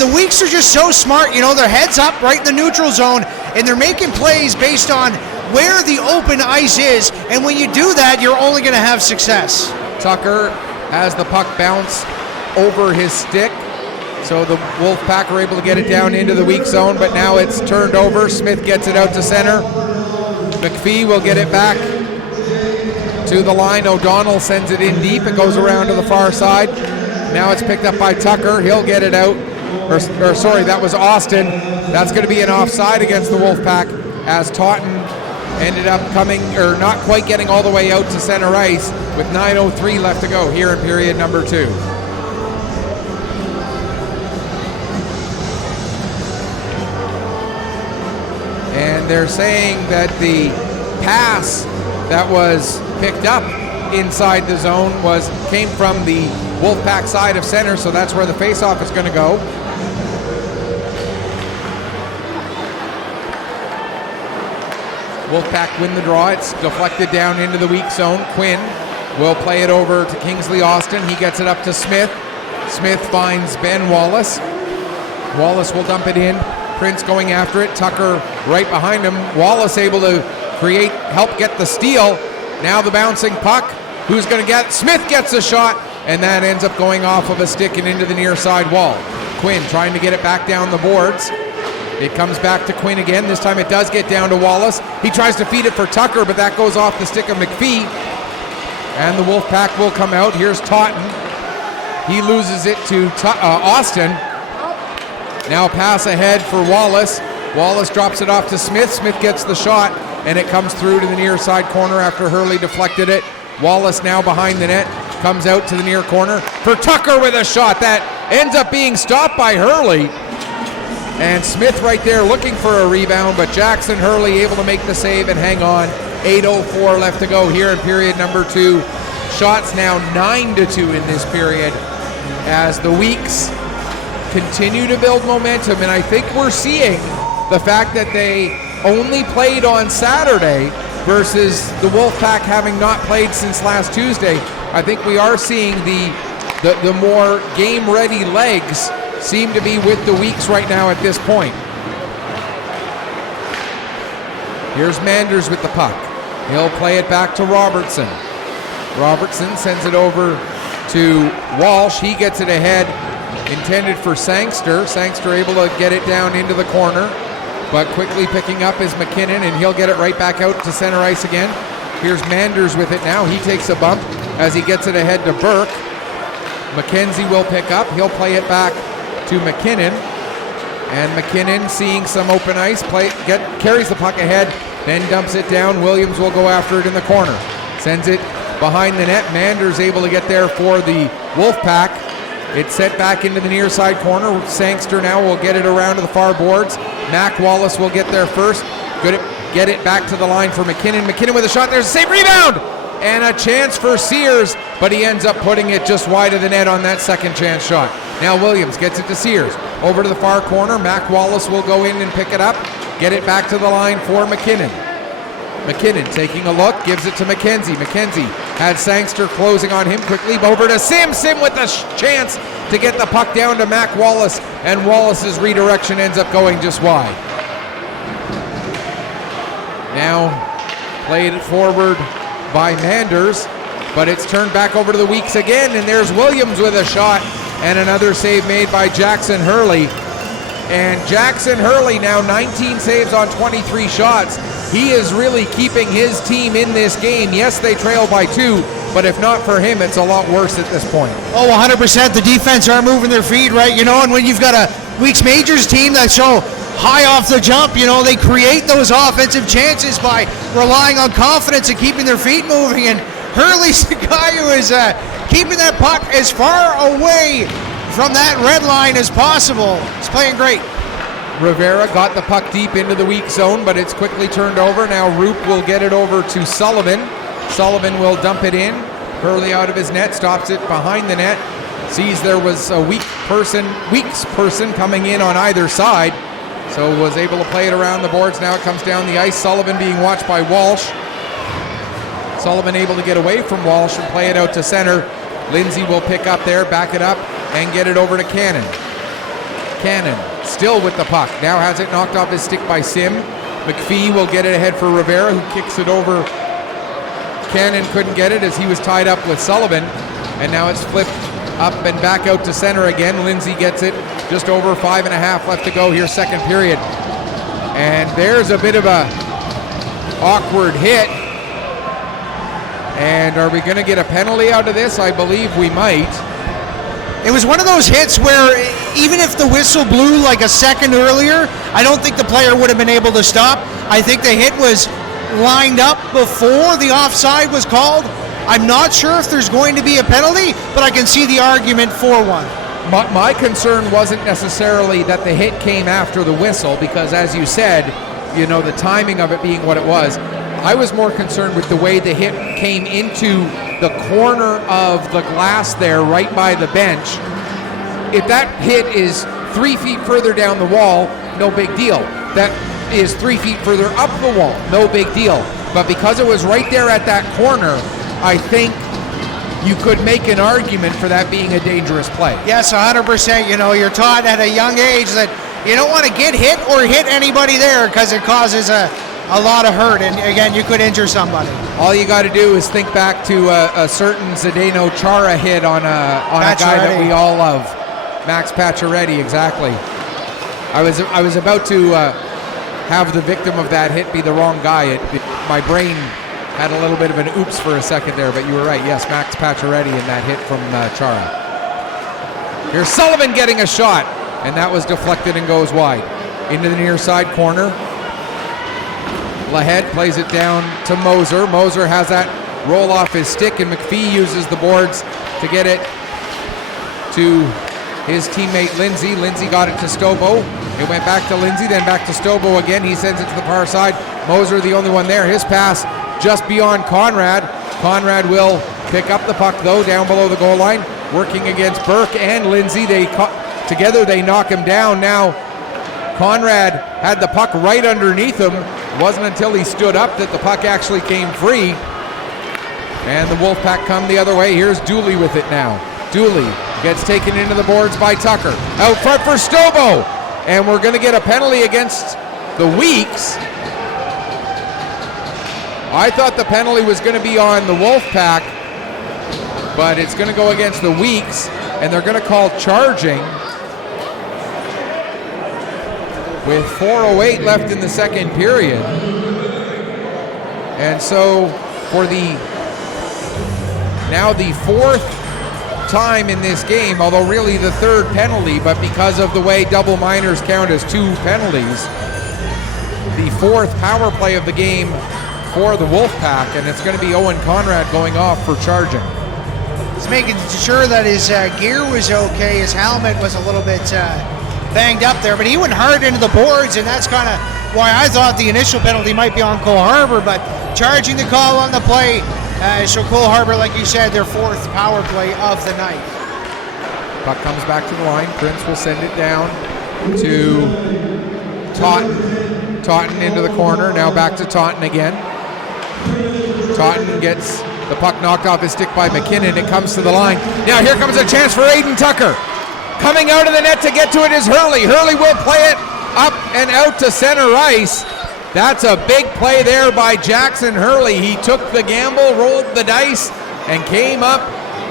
the Weeks are just so smart. They're heads up right in the neutral zone, and they're making plays based on where the open ice is, and when you do that, you're only going to have success. Tucker has the puck bounce over his stick, so the Wolfpack are able to get it down into the weak zone, but now it's turned over. Smith gets it out to center. McPhee will get it back to the line. O'Donnell sends it in deep. It goes around to the far side. Now it's picked up by Tucker. He'll get it out. That was Austin. That's going to be an offside against the Wolfpack, as Taunton ended up not quite getting all the way out to center ice with 9:03 left to go here in period number 2. And they're saying that the pass that was picked up inside the zone came from the Wolfpack side of center, so that's where the faceoff is going to go. Wolfpack win the draw. It's deflected down into the weak zone. Quinn will play it over to Kingsley Austin. He gets it up to Smith. Smith finds Ben Wallace. Wallace will dump it in. Prince going after it. Tucker right behind him. Wallace able to help get the steal. Now the bouncing puck. Who's going to get? Smith gets a shot, and that ends up going off of a stick and into the near side wall. Quinn trying to get it back down the boards. It comes back to Quinn again. This time it does get down to Wallace. He tries to feed it for Tucker, but that goes off the stick of McPhee. And the Wolfpack will come out. Here's Taunton. He loses it to Austin. Now pass ahead for Wallace. Wallace drops it off to Smith. Smith gets the shot, and it comes through to the near side corner after Hurley deflected it. Wallace now behind the net. Comes out to the near corner for Tucker with a shot that ends up being stopped by Hurley. And Smith right there looking for a rebound, but Jackson Hurley able to make the save and hang on. 8:04 left to go here in period number 2. Shots now 9-2 in this period as the Weeks continue to build momentum. And I think we're seeing the fact that they only played on Saturday versus the Wolfpack having not played since last Tuesday. I think we are seeing the more game-ready legs seem to be with the Weeks right now at this point. Here's Manders with the puck. He'll play it back to Robertson. Robertson sends it over to Walsh. He gets it ahead, intended for Sangster. Sangster able to get it down into the corner, but quickly picking up is McKinnon, and he'll get it right back out to center ice again. Here's Manders with it now. He takes a bump as he gets it ahead to Burke. McKenzie will pick up. He'll play it back to McKinnon, and McKinnon, seeing some open ice, carries the puck ahead, then dumps it down. Williams will go after it in the corner. Sends it behind the net. Manders able to get there for the Wolfpack. It's set back into the near side corner. Sangster now will get it around to the far boards. Mac Wallace will get there first. Get it back to the line for McKinnon. McKinnon with a shot. There's a safe rebound! And a chance for Sears, but he ends up putting it just wide of the net on that second chance shot. Now Williams gets it to Sears. Over to the far corner. Mac Wallace will go in and pick it up. Get it back to the line for McKinnon. McKinnon taking a look, gives it to McKenzie. McKenzie had Sangster closing on him quickly. Over to Sim. Sim with a chance to get the puck down to Mac Wallace, and Wallace's redirection ends up going just wide. Now played forward by Manders, but it's turned back over to the Weeks again, and there's Williams with a shot, and another save made by Jackson Hurley. And Jackson Hurley now 19 saves on 23 shots. He is really keeping his team in this game. Yes, they trail by 2, but if not for him, it's a lot worse at this point. Oh, 100%. The defense are moving their feet, right? You know, and when you've got a Weeks Majors team that's so high off the jump, you know, they create those offensive chances by relying on confidence and keeping their feet moving. And Hurley's the guy who is keeping that puck as far away from that red line as possible. He's playing great. Rivera got the puck deep into the weak zone, but it's quickly turned over. Now Roop will get it over to Sullivan. Sullivan will dump it in. Hurley out of his net, stops it behind the net. Sees there was a Weeks person coming in on either side, so was able to play it around the boards. Now it comes down the ice. Sullivan being watched by Walsh. Sullivan able to get away from Walsh and play it out to center. Lindsay will pick up there, back it up, and get it over to Cannon. Cannon still with the puck. Now has it knocked off his stick by Sim. McPhee will get it ahead for Rivera, who kicks it over. Cannon couldn't get it as he was tied up with Sullivan, and now it's flipped up and back out to center again. Lindsay gets it, just over 5.5 left to go here, second period. And there's a bit of a awkward hit. And are we going to get a penalty out of this? I believe we might. It was one of those hits where even if the whistle blew like a second earlier, I don't think the player would have been able to stop. I think the hit was lined up before the offside was called. I'm not sure if there's going to be a penalty, but I can see the argument for one. My concern wasn't necessarily that the hit came after the whistle, because as you said, you know, the timing of it being what it was. I was more concerned with the way the hit came into the corner of the glass there right by the bench. If that hit is 3 feet further down the wall, no big deal. That is 3 feet further up the wall, no big deal. But because it was right there at that corner, I think you could make an argument for that being a dangerous play. Yes, 100%. You know, you're taught at a young age that you don't want to get hit or hit anybody there because it causes a lot of hurt, and again, you could injure somebody. All you got to do is think back to a certain Zdeno Chara hit on a guy that we all love, Max Pacioretty. Exactly. I was about to have the victim of that hit be the wrong guy. My brain had a little bit of an oops for a second there, but you were right. Yes, Max Pacioretty in that hit from Chara. Here's Sullivan getting a shot, and that was deflected and goes wide into the near side corner. Lahead plays it down to Moser. Moser has that roll off his stick, and McPhee uses the boards to get it to his teammate Lindsay. Lindsay got it to Stobo. It went back to Lindsay, then back to Stobo again. He sends it to the far side. Moser the only one there. His pass just beyond Conrad. Conrad will pick up the puck though down below the goal line, working against Burke and Lindsay. Together they knock him down. Now Conrad had the puck right underneath him. It wasn't until he stood up that the puck actually came free. And the Wolfpack come the other way. Here's Dooley with it now. Dooley gets taken into the boards by Tucker. Out front for Stobo. And we're going to get a penalty against the Weeks. I thought the penalty was going to be on the Wolfpack, but it's going to go against the Weeks, and they're going to call charging with 4:08 left in the second period. And so for now the fourth time in this game, although really the third penalty, but because of the way double minors count as two penalties, the fourth power play of the game for the Wolfpack, and it's going to be Owen Conrad going off for charging. He's making sure that his gear was okay. His helmet was a little bit banged up there, but he went hard into the boards, and that's kind of why I thought the initial penalty might be on Cole Harbour, but charging the call on the play. So Cole Harbour, like you said, their fourth power play of the night. Puck comes back to the line. Prince will send it down to Totten. Totten into the corner. Now back to Totten again. Totten gets the puck knocked off his stick by McKinnon. It comes to the line. Now here comes a chance for Aiden Tucker. Coming out of the net to get to it is Hurley. Hurley will play it up and out to center ice. That's a big play there by Jackson Hurley. He took the gamble, rolled the dice, and came up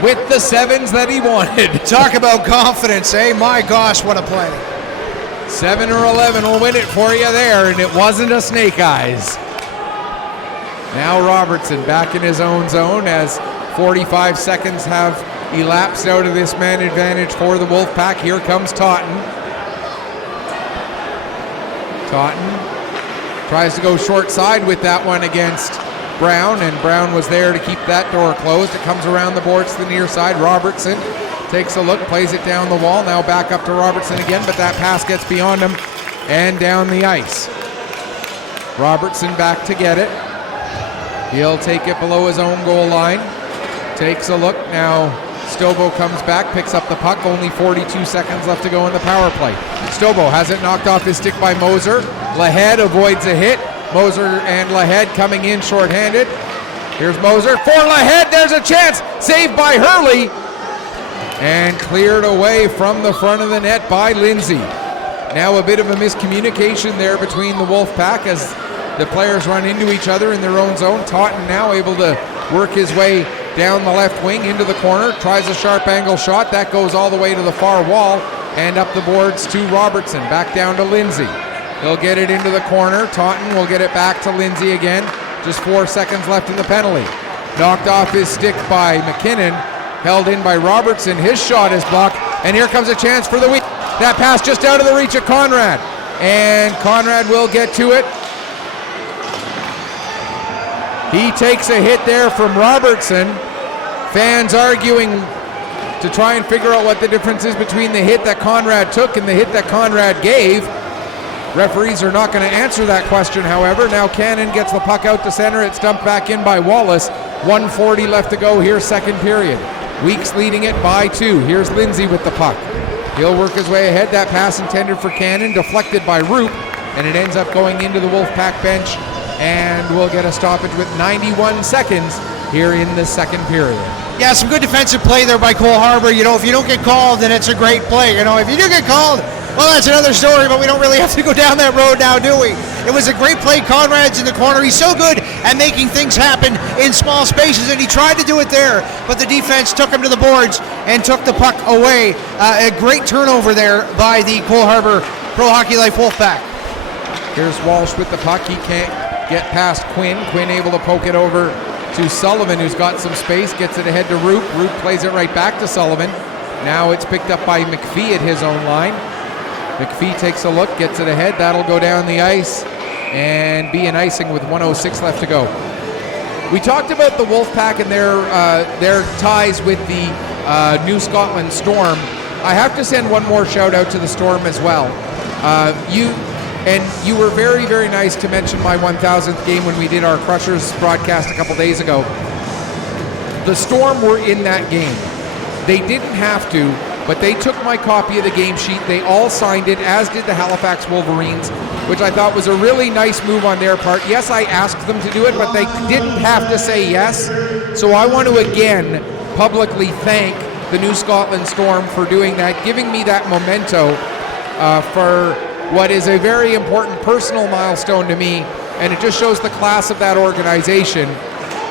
with the sevens that he wanted. Talk about confidence, eh? My gosh, what a play. 7 or 11 will win it for you there, and it wasn't a snake eyes. Now Robertson back in his own zone as 45 seconds have elapsed out of this man advantage for the Wolfpack. Here comes Totten. Totten tries to go short side with that one against Brown, and Brown was there to keep that door closed. It comes around the boards to the near side. Robertson takes a look, plays it down the wall. Now back up to Robertson again, but that pass gets beyond him and down the ice. Robertson back to get it. He'll take it below his own goal line. Takes a look. Now Stobo comes back, picks up the puck. Only 42 seconds left to go in the power play. Stobo has it knocked off his stick by Moser. Lahead avoids a hit. Moser and Lahead coming in shorthanded. Here's Moser for Lahead. There's a chance. Saved by Hurley. And cleared away from the front of the net by Lindsay. Now a bit of a miscommunication there between the Wolfpack as the players run into each other in their own zone. Totten now able to work his way down the left wing into the corner. Tries a sharp angle shot. That goes all the way to the far wall and up the boards to Robertson. Back down to Lindsay. He'll get it into the corner. Totten will get it back to Lindsay again. Just 4 seconds left in the penalty. Knocked off his stick by McKinnon. Held in by Robertson. His shot is blocked. And here comes a chance for the week. That pass just out of the reach of Conrad. And Conrad will get to it. He takes a hit there from Robertson. Fans arguing to try and figure out what the difference is between the hit that Conrad took and the hit that Conrad gave. Referees are not going to answer that question, however. Now Cannon gets the puck out to center. It's dumped back in by Wallace. 1:40 left to go here, second period. Weeks leading it by 2. Here's Lindsay with the puck. He'll work his way ahead. That pass intended for Cannon, deflected by Roop, and it ends up going into the Wolfpack bench, and we'll get a stoppage with 91 seconds here in the second period. Yeah, some good defensive play there by Cole Harbour. You know, if you don't get called, then it's a great play. You know, if you do get called, well, that's another story, but we don't really have to go down that road now, do we? It was a great play. Conrad's in the corner. He's so good at making things happen in small spaces, and he tried to do it there, but the defense took him to the boards and took the puck away. A great turnover there by the Cole Harbour Pro Hockey Life Wolfpack. Here's Walsh with the puck. He can't get past Quinn. Quinn able to poke it over to Sullivan, who's got some space, gets it ahead to Roop. Roop plays it right back to Sullivan. Now it's picked up by McPhee at his own line. McPhee takes a look, gets it ahead. That'll go down the ice and be an icing with 1:06 left to go. We talked about the Wolfpack and their ties with the New Scotland Storm. I have to send one more shout out to the Storm as well. You were very, very nice to mention my 1000th game when we did our Crushers broadcast a couple days ago. The Storm were in that game. They didn't have to, but they took my copy of the game sheet. They all signed it, as did the Halifax Wolverines, which I thought was a really nice move on their part. Yes, I asked them to do it, but they didn't have to say yes. So I want to again publicly thank the New Scotland Storm for doing that, giving me that memento for what is a very important personal milestone to me, and it just shows the class of that organization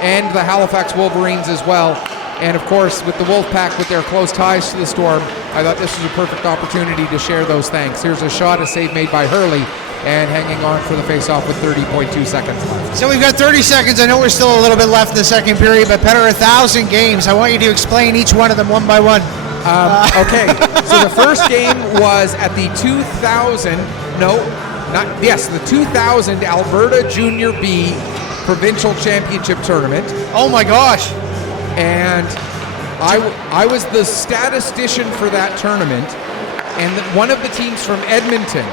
and the Halifax Wolverines as well. And of course, with the Wolfpack, with their close ties to the Storm, I thought this was a perfect opportunity to share those thanks. Here's a shot, a save made by Hurley, and hanging on for the face-off with 30.2 seconds left. So we've got 30 seconds. I know we're still a little bit left in the second period, but Petter, 1,000 games. I want you to explain each one of them one by one. Okay, so the first game was at the 2000 Alberta Junior B Provincial Championship Tournament. Oh my gosh. And I was the statistician for that tournament, and one of the teams from Edmonton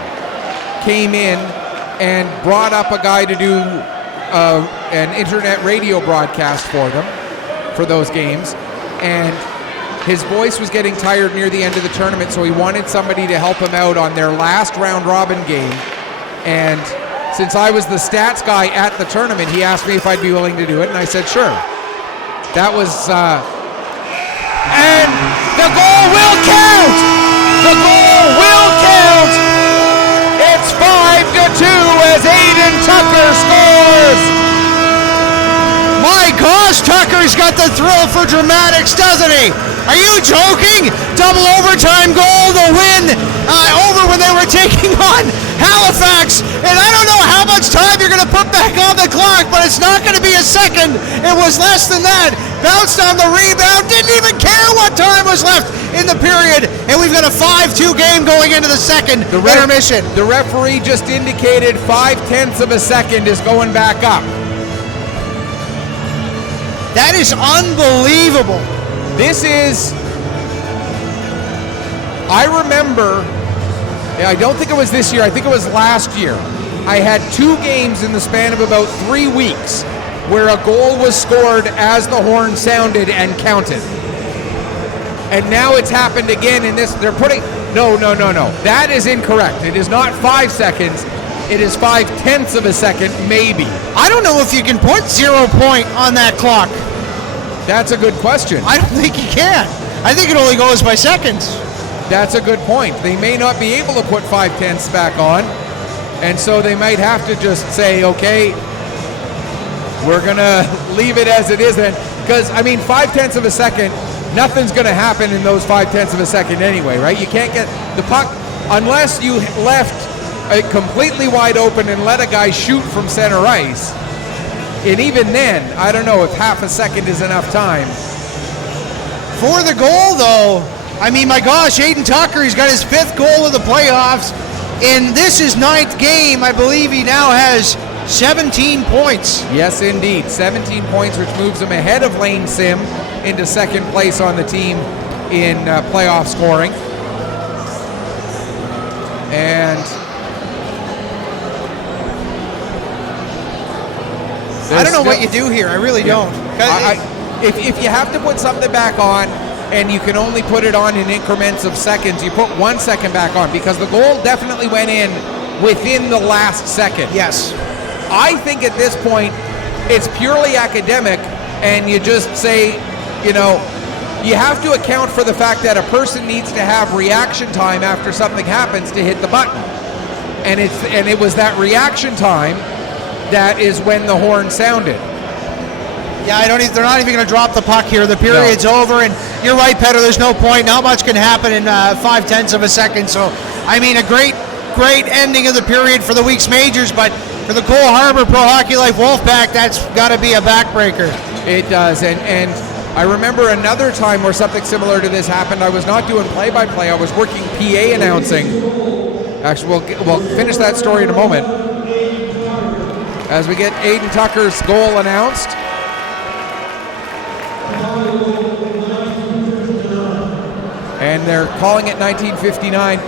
came in and brought up a guy to do an internet radio broadcast for them, for those games, and his voice was getting tired near the end of the tournament, so he wanted somebody to help him out on their last round robin game. And since I was the stats guy at the tournament, he asked me if I'd be willing to do it, and I said sure. That was, and the goal will count! The goal will count! It's 5-2 as Aiden Tucker scores! My gosh, Tucker's got the thrill for dramatics, doesn't he? Are you joking? Double overtime goal to win over when they were taking on Halifax. And I don't know how much time you're going to put back on the clock, but it's not going to be a second. It was less than that. bounced on the rebound, didn't even care what time was left in the period, and we've got a 5-2 game going into the second intermission. The referee just indicated 0.5 of a second is going back up. That is unbelievable. This is, I remember, I don't think it was this year, I think it was last year. I had 2 games in the span of about 3 weeks where a goal was scored as the horn sounded and counted. And now it's happened again in this, they're putting, no. That is incorrect. It is not 5 seconds. It is 0.5 of a second, maybe. I don't know if you can put 0 point on that clock. That's a good question. I don't think you can. I think it only goes by seconds. That's a good point. They may not be able to put 0.5 back on, and so they might have to just say, okay, we're gonna leave it as it is then. Because, I mean, 0.5 of a second, nothing's gonna happen in those 0.5 of a second anyway, right? You can't get the puck, unless you left it completely wide open and let a guy shoot from center ice. And even then, I don't know if half a second is enough time. For the goal, though, I mean, my gosh, Aiden Tucker, he's got his 5th goal of the playoffs. And this is 9th game. I believe he now has 17 points. Yes, indeed. 17 points, which moves him ahead of Lane Sim into second place on the team in playoff scoring. And I don't know what you do here. I really don't. If you have to put something back on and you can only put it on in increments of seconds, you put 1 second back on, because the goal definitely went in within the last second. Yes. I think at this point it's purely academic, and you just say, you know, you have to account for the fact that a person needs to have reaction time after something happens to hit the button. And it was that reaction time that is when the horn sounded. Yeah, they're not even going to drop the puck here. The period's over, and you're right, Petter, there's no point. Not much can happen in 0.5 of a second. So, I mean, a great ending of the period for the week's majors, but for the Cole Harbour Pro Hockey Life Wolfpack, that's got to be a backbreaker. It does, and I remember another time where something similar to this happened. I was not doing play-by-play. I was working PA announcing. Actually, we'll finish that story in a moment. As we get Aiden Tucker's goal announced. And they're calling it 1959.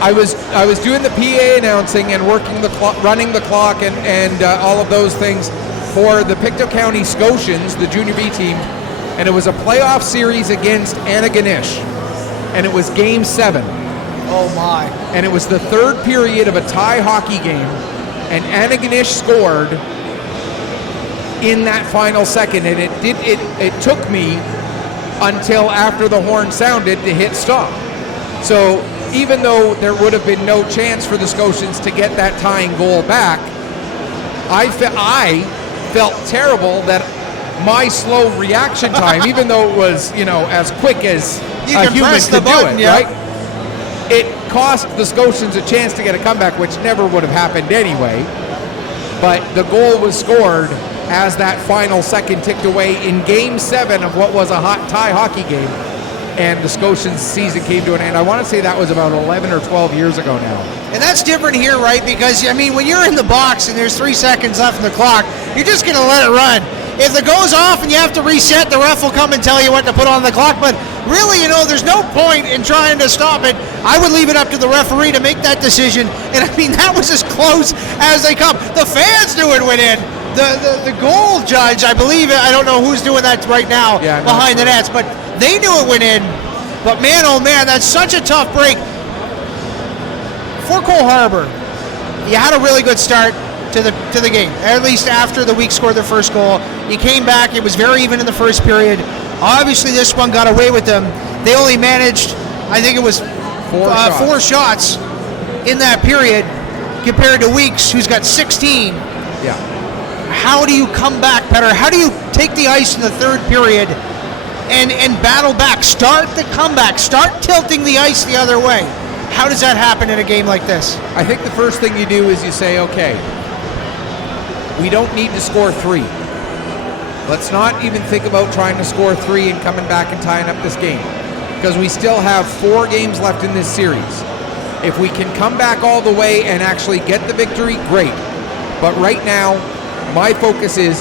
I was doing the PA announcing and working running the clock and all of those things for the Pictou County Scotians, the Junior B team, and it was a playoff series against Antigonish, and it was Game 7. Oh my! And it was the 3rd period of a tie hockey game, and Antigonish scored in that final second, and it took me until after the horn sounded to hit stop. So even though there would have been no chance for the Scotians to get that tying goal back, I felt terrible that my slow reaction time, even though it was, you know, as quick as a human could do it, right? It cost the Scotians a chance to get a comeback, which never would have happened anyway. But the goal was scored as that final second ticked away in Game 7 of what was a hot tie hockey game, and the Scotians' season came to an end. I want to say that was about 11 or 12 years ago now. And that's different here, right? Because, I mean, when you're in the box and there's 3 seconds left in the clock, you're just going to let it run. If it goes off and you have to reset, the ref will come and tell you what to put on the clock. But really, you know, there's no point in trying to stop it. I would leave it up to the referee to make that decision. And, I mean, that was as close as they come. The fans knew it went in. The goal judge, I believe, I don't know who's doing that right now behind the nets, but they knew it went in. But, man, oh, man, that's such a tough break. For Cole Harbour, you had a really good start to the game, at least after the Week scored their first goal. You came back. It was very even in the first period. Obviously, this one got away with them. They only managed, I think it was 4 shots in that period compared to Weeks, who's got 16. Yeah. How do you come back, Petter? How do you take the ice in the 3rd period and battle back? Start the comeback. Start tilting the ice the other way. How does that happen in a game like this? I think the first thing you do is you say, okay, we don't need to score 3. Let's not even think about trying to score 3 and coming back and tying up this game, because we still have 4 games left in this series. If we can come back all the way and actually get the victory, great. But right now, my focus is,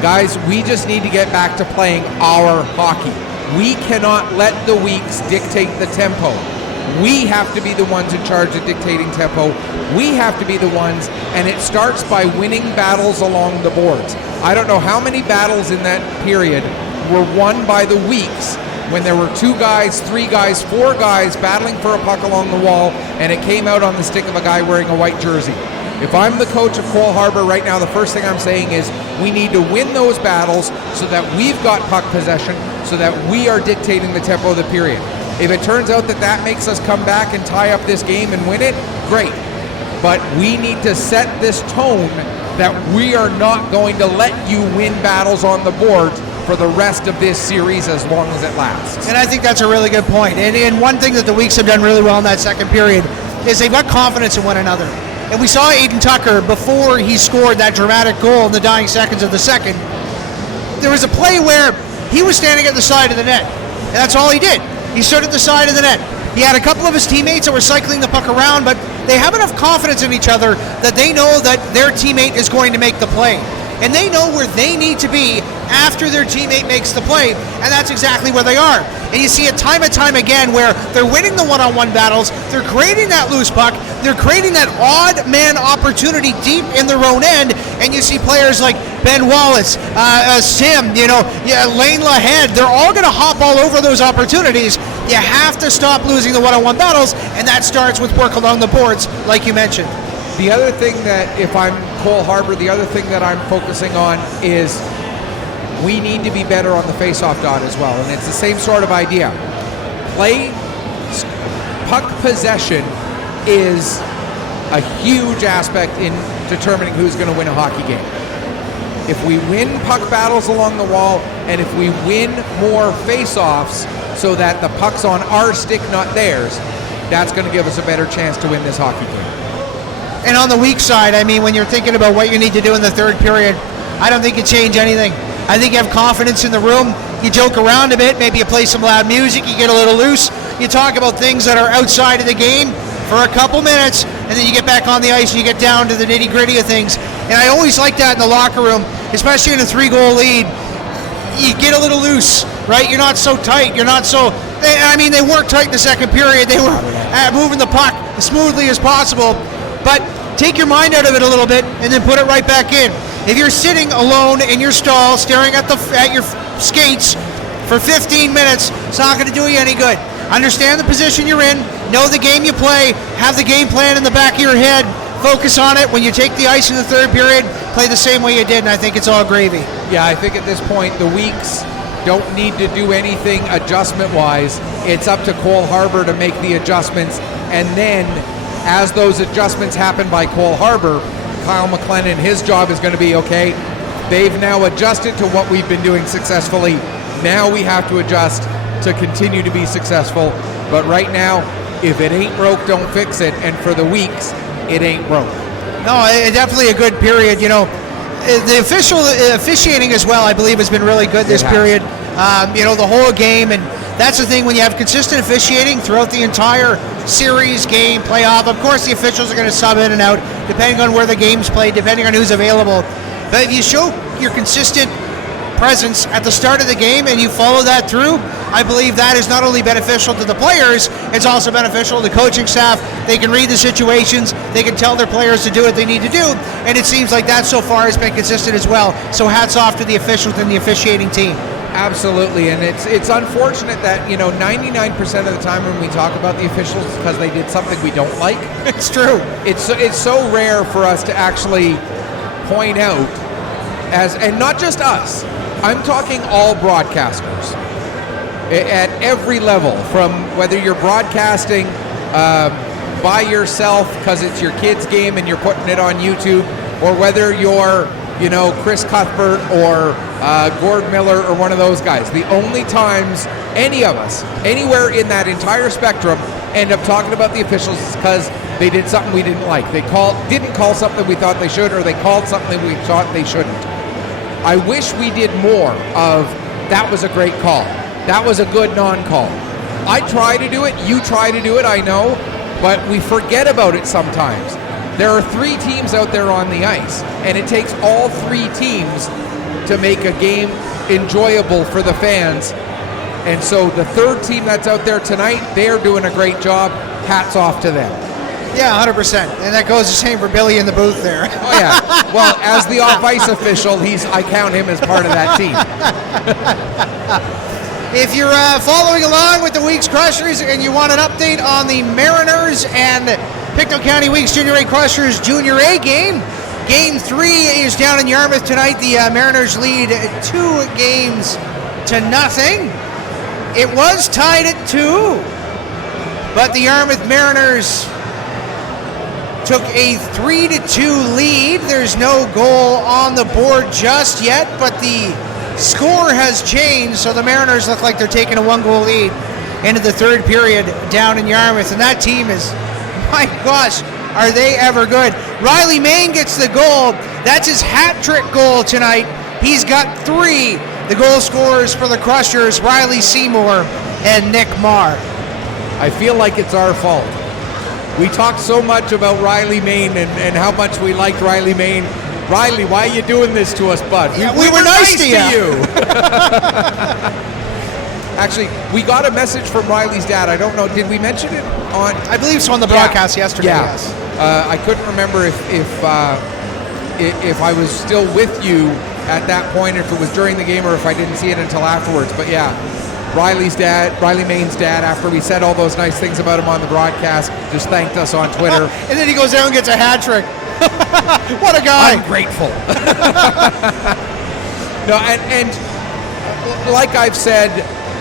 guys, we just need to get back to playing our hockey. We cannot let the weeks dictate the tempo. We have to be the ones in charge of dictating tempo. We have to be the ones, and it starts by winning battles along the boards. I don't know how many battles in that period were won by the weeks when there were 2 guys, 3 guys, 4 guys battling for a puck along the wall, and it came out on the stick of a guy wearing a white jersey. If I'm the coach of Cole Harbour right now, the first thing I'm saying is we need to win those battles so that we've got puck possession, so that we are dictating the tempo of the period. If it turns out that that makes us come back and tie up this game and win it, great. But we need to set this tone that we are not going to let you win battles on the board for the rest of this series as long as it lasts. And I think that's a really good point. And one thing that the Weeks have done really well in that second period is they've got confidence in one another. And we saw Aiden Tucker, before he scored that dramatic goal in the dying seconds of the second, there was a play where he was standing at the side of the net. And that's all he did. He stood at the side of the net. He had a couple of his teammates that were cycling the puck around, but they have enough confidence in each other that they know that their teammate is going to make the play. And they know where they need to be after their teammate makes the play, and that's exactly where they are. And you see it time and time again where they're winning the one-on-one battles, they're creating that loose puck, they're creating that odd man opportunity deep in their own end, and you see players like Ben Wallace, Sim, Lane LaHead, they're all going to hop all over those opportunities. You have to stop losing the one-on-one battles, and that starts with work along the boards, like you mentioned. The other thing that, if I'm Cole Harbour, the other thing that I'm focusing on is we need to be better on the face-off dot as well, and it's the same sort of idea. Puck possession is a huge aspect in determining who's going to win a hockey game. If we win puck battles along the wall, and if we win more face-offs so that the puck's on our stick, not theirs, that's going to give us a better chance to win this hockey game. And on the weak side, I mean, when you're thinking about what you need to do in the third period, I don't think you change anything. I think you have confidence in the room. You joke around a bit. Maybe you play some loud music. You get a little loose. You talk about things that are outside of the game for a couple minutes, and then you get back on the ice and you get down to the nitty-gritty of things. And I always like that in the locker room, especially in a 3-goal lead. You get a little loose, right? You're not so tight. You're not so... they weren't tight in the second period. They were moving the puck as smoothly as possible. But take your mind out of it a little bit and then put it right back in. If you're sitting alone in your stall staring at your skates for 15 minutes, it's not going to do you any good. Understand the position you're in, know the game you play, have the game plan in the back of your head, focus on it. When you take the ice in the third period, play the same way you did, and I think it's all gravy. Yeah, I think at this point the Weeks don't need to do anything adjustment-wise. It's up to Cole Harbour to make the adjustments, and then as those adjustments happen by Cole Harbour, Kyle McLennan, his job is going to be, okay, they've now adjusted to what we've been doing successfully. Now we have to adjust to continue to be successful. But right now, if it ain't broke, don't fix it. And for the Weeks, it ain't broke. No, definitely a good period. The officiating as well, I believe, has been really good this period. The whole game, and that's the thing when you have consistent officiating throughout the entire series, game, playoff. Of course, the officials are going to sub in and out depending on where the game's played, depending on who's available. But if you show your consistent presence at the start of the game and you follow that through, I believe that is not only beneficial to the players, it's also beneficial to the coaching staff. They can read the situations, they can tell their players to do what they need to do, and it seems like that so far has been consistent as well. So hats off to the officials and the officiating team. Absolutely, and it's unfortunate that 99% of the time when we talk about the officials, it's because they did something we don't like. It's true. It's so rare for us to actually point out, and not just us. I'm talking all broadcasters at every level, from whether you're broadcasting by yourself because it's your kid's game and you're putting it on YouTube, or whether you're Chris Cuthbert or Gord Miller or one of those guys. The only times any of us, anywhere in that entire spectrum, end up talking about the officials is because they did something we didn't like. They didn't call something we thought they should, or they called something we thought they shouldn't. I wish we did more of that was a great call. That was a good non-call. I try to do it. You try to do it, I know. But we forget about it sometimes. There are 3 teams out there on the ice, and it takes all 3 teams to make a game enjoyable for the fans. And so the 3rd team that's out there tonight, they're doing a great job. Hats off to them. Yeah, 100%. And that goes the same for Billy in the booth there. Oh, yeah. Well, as the off-ice official, I count him as part of that team. If you're following along with the Weeks Crushers and you want an update on the Mariners and Pictou County Weeks Junior A Crushers Junior A game, Game 3 is down in Yarmouth tonight. The Mariners lead 2-0. It was tied at 2, but the Yarmouth Mariners took a 3-2 lead. There's no goal on the board just yet, but the score has changed, so the Mariners look like they're taking a 1-goal lead into the 3rd period down in Yarmouth, and that team is, my gosh, are they ever good. Riley Main gets the goal. That's his hat-trick goal tonight. He's got 3. The goal scorers for the Crushers, Riley Seymour and Nick Marr. I feel like it's our fault. We talked so much about Riley Main and how much we liked Riley Main. Riley, why are you doing this to us, bud? We were nice to you. Actually, we got a message from Riley's dad. I don't know, did we mention it on? I believe so on the broadcast yesterday. Yeah. Yes. I couldn't remember if I was still with you at that point, if it was during the game or if I didn't see it until afterwards. But yeah, Riley Main's dad, after we said all those nice things about him on the broadcast, just thanked us on Twitter. And then he goes down and gets a hat trick. What a guy. I'm grateful. No, and like I've said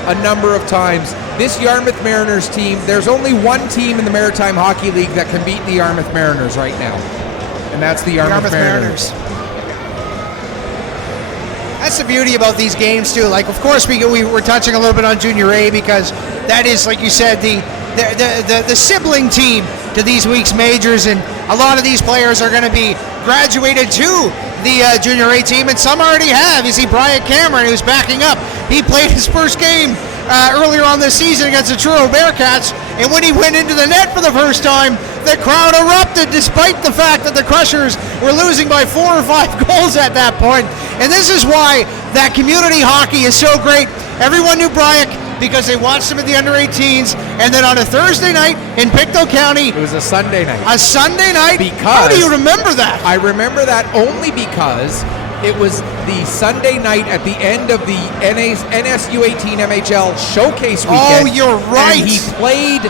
a number of times, this Yarmouth Mariners team, there's only one team in the Maritime Hockey League that can beat the Yarmouth Mariners right now, and that's the Yarmouth Mariners. That's the beauty about these games too. Like, of course, we were touching a little bit on Junior A because that is, like you said, the sibling team to these week's majors, and a lot of these players are going to be graduated to the Junior A team, and some already have. You see Bryant Cameron, who's backing up. He played his first game earlier on this season against the Truro Bearcats, and when he went into the net for the first time, the crowd erupted despite the fact that the Crushers were losing by 4 or 5 goals at that point. And this is why that community hockey is so great. Everyone knew Bryant because they watched him at the under-18s, and then on a Thursday night in Pictou County. It was a Sunday night. A Sunday night? Because how do you remember that? I remember that only because it was the Sunday night at the end of the NSU18MHL showcase weekend. Oh, you're right. And he played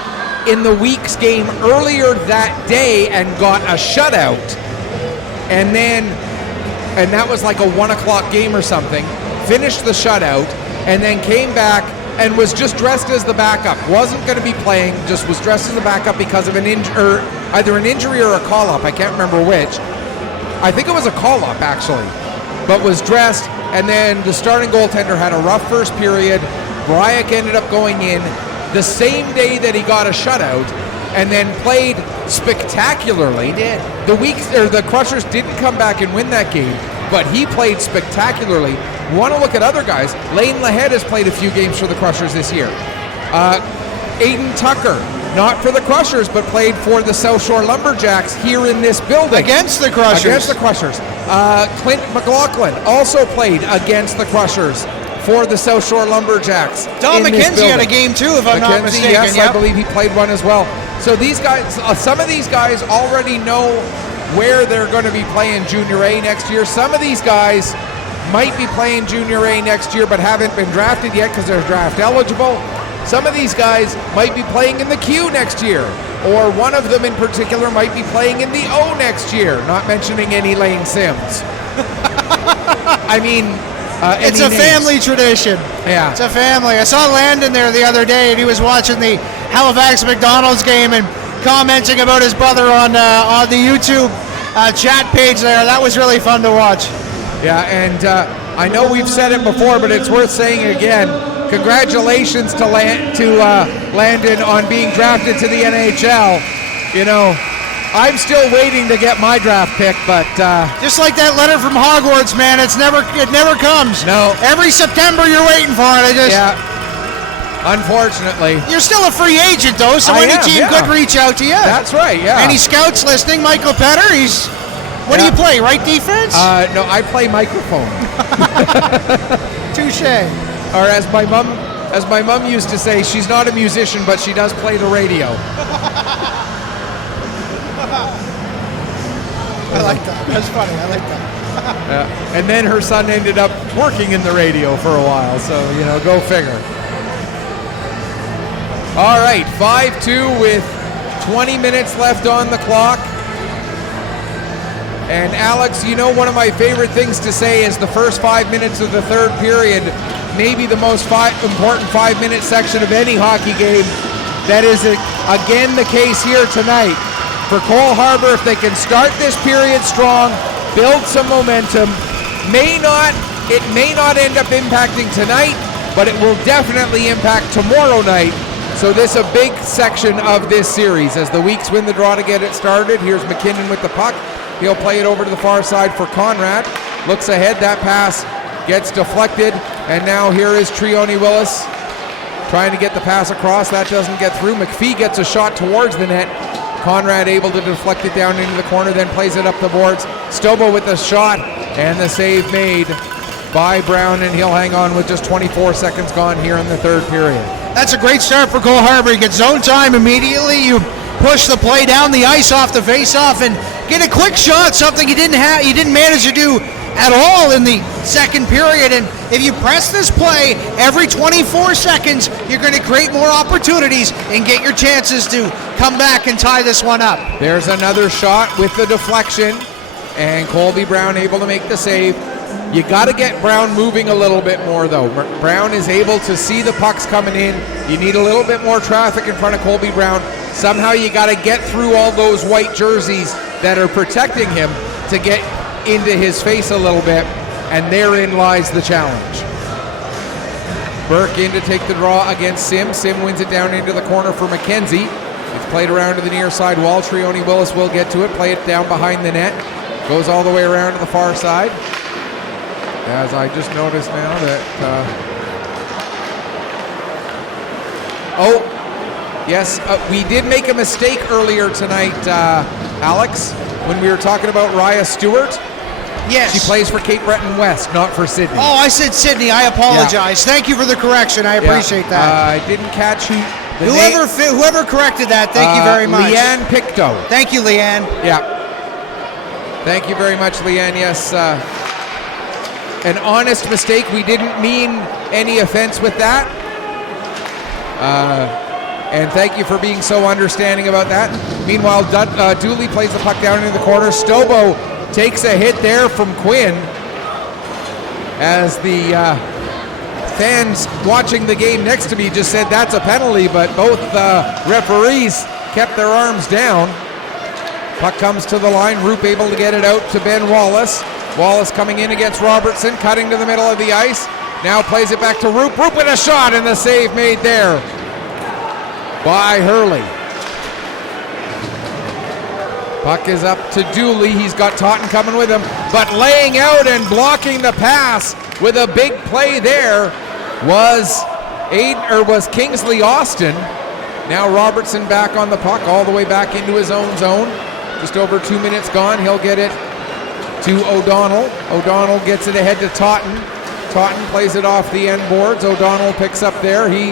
in the week's game earlier that day and got a shutout. And that was like a 1 o'clock game or something. Finished the shutout and then came back and was just dressed as the backup. Wasn't going to be playing, just was dressed as the backup because of either an injury or a call-up. I can't remember which. I think it was a call-up, actually. But was dressed, and then the starting goaltender had a rough first period. Bryak ended up going in the same day that he got a shutout, and then played spectacularly. He did. The Crushers didn't come back and win that game, but he played spectacularly. You want to look at other guys. Lane Lahead has played a few games for the Crushers this year. Aiden Tucker, not for the Crushers, but played for the South Shore Lumberjacks here in this building. Against the Crushers. Clint McLaughlin also played against the Crushers for the South Shore Lumberjacks. Don McKenzie had a game too, if I'm not mistaken. Yes, yep. I believe he played one as well. So these guys, some of these guys already know where they're going to be playing Junior A next year. Some of these guys might be playing Junior A next year but haven't been drafted yet because they're draft eligible. Some of these guys might be playing in the Q next year, or one of them in particular might be playing in the O next year, not mentioning any Lane Sims. I mean, it's a family tradition. Yeah. It's a family. I saw Landon there the other day, and he was watching the Halifax McDonald's game and commenting about his brother on the YouTube chat page there. That was really fun to watch. Yeah, and I know we've said it before, but it's worth saying again. Congratulations to Landon on being drafted to the NHL. You know, I'm still waiting to get my draft pick, but just like that letter from Hogwarts, man, it never comes. No. Every September you're waiting for it. Yeah. Unfortunately. You're still a free agent, though, so any team could reach out to you. That's right, yeah. Any scouts listening? Michael Petter, what do you play, right defense? No, I play microphone. Touche. Or as my mom used to say, she's not a musician, but she does play the radio. I like that. That's funny. I like that. And then her son ended up working in the radio for a while, so, go figure. All right, 5-2 with 20 minutes left on the clock. And Alex, one of my favorite things to say is the first 5 minutes of the third period, maybe the most important 5-minute section of any hockey game. That is, again, the case here tonight. For Cole Harbour, if they can start this period strong, build some momentum, it may not end up impacting tonight, but it will definitely impact tomorrow night. So this is a big section of this series. As the Weeks win the draw to get it started, here's McKinnon with the puck. He'll play it over to the far side for Conrad. Looks ahead, that pass gets deflected, and now here is Trione Willis trying to get the pass across. That doesn't get through. McPhee gets a shot towards the net. Conrad able to deflect it down into the corner, then plays it up the boards. Stobo with the shot, and the save made by Brown, and he'll hang on with just 24 seconds gone here in the third period. That's a great start for Cole Harbour. You get zone time immediately. You push the play down the ice off the face-off and get a quick shot, something you didn't manage to do at all in the second period. And if you press this play every 24 seconds, you're going to create more opportunities and get your chances to come back and tie this one up. There's another shot with the deflection, and Colby Brown able to make the save. You got to get Brown moving a little bit more, though. Brown is able to see the pucks coming in. You need a little bit more traffic in front of Colby Brown. Somehow you got to get through all those white jerseys that are protecting him to get into his face a little bit, and therein lies the challenge. Burke in to take the draw against Sim. Sim wins it down into the corner for McKenzie. It's played around to the near side wall. Trione Willis will get to it, play it down behind the net. Goes all the way around to the far side. As I just noticed now that... we did make a mistake earlier tonight, Alex, when we were talking about Raya Stewart. Yes. She plays for Cape Breton West, not for Sydney. Oh, I said Sydney. I apologize. Yeah. Thank you for the correction. I appreciate that. I didn't catch whoever corrected that. Thank you very much. Leanne Pictou. Thank you, Leanne. Yeah. Thank you very much, Leanne. Yes. An honest mistake. We didn't mean any offense with that. And thank you for being so understanding about that. Meanwhile, Dooley plays the puck down into the corner. Stobo takes a hit there from Quinn. As the fans watching the game next to me just said that's a penalty, but both referees kept their arms down. Puck comes to the line. Roop able to get it out to Ben Wallace. Wallace coming in against Robertson, cutting to the middle of the ice. Now plays it back to Roop. Roop with a shot, and the save made there by Hurley. Puck is up to Dooley. He's got Totten coming with him, but laying out and blocking the pass with a big play there was Kingsley Austin. Now Robertson back on the puck, all the way back into his own zone. Just over 2 minutes gone. He'll get it to O'Donnell. O'Donnell gets it ahead to Totten. Totten plays it off the end boards. O'Donnell picks up there. He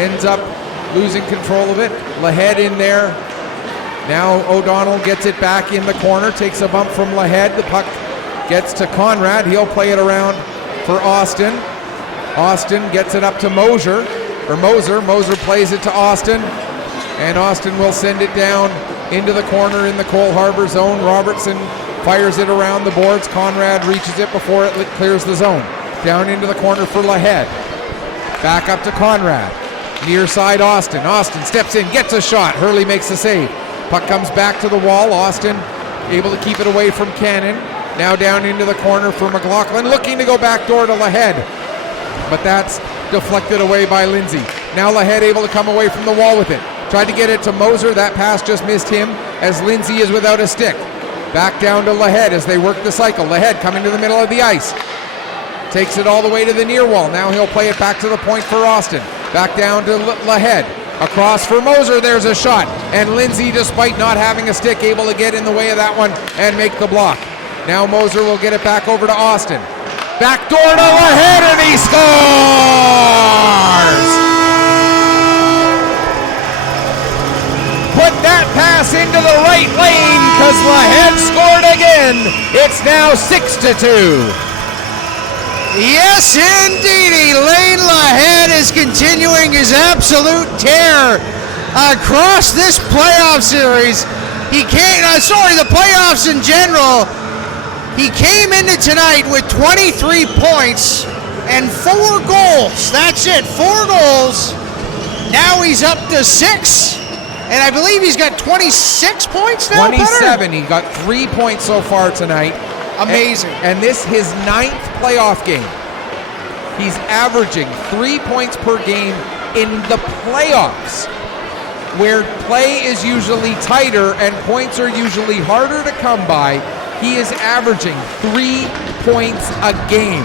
ends up losing control of it. Lahead in there. Now O'Donnell gets it back in the corner. Takes a bump from Lahead. The puck gets to Conrad. He'll play it around for Austin. Austin gets it up to Moser. Moser plays it to Austin. And Austin will send it down into the corner in the Cole Harbour zone. Robertson fires it around the boards. Conrad reaches it before it clears the zone. Down into the corner for Lahead. Back up to Conrad. Near side Austin. Austin steps in, gets a shot. Hurley makes the save. Puck comes back to the wall. Austin able to keep it away from Cannon. Now down into the corner for McLaughlin. Looking to go back door to Lahead. But that's deflected away by Lindsay. Now Lahead able to come away from the wall with it. Tried to get it to Moser. That pass just missed him. as Lindsay is without a stick. Back down to Lahead as they work the cycle. Lahead coming to the middle of the ice. Takes it all the way to the near wall. Now he'll play it back to the point for Austin. Back down to Lahead. Across for Moser, there's a shot. And Lindsay, despite not having a stick, able to get in the way of that one and make the block. Now Moser will get it back over to Austin. Back door to Lahead, and he scores! Put that pass into the right lane because Lahead scored again. It's now 6-2. Yes, indeedy. Lane Lahead is continuing his absolute tear across this playoff series. The playoffs in general. He came into tonight with 23 points and 4 goals. That's it, 4 goals. Now he's up to 6. And I believe he's got 26 points now. 27. He got 3 points so far tonight. Amazing. And this his 9th playoff game. He's averaging 3 points per game in the playoffs, where play is usually tighter and points are usually harder to come by. He is averaging 3 points a game.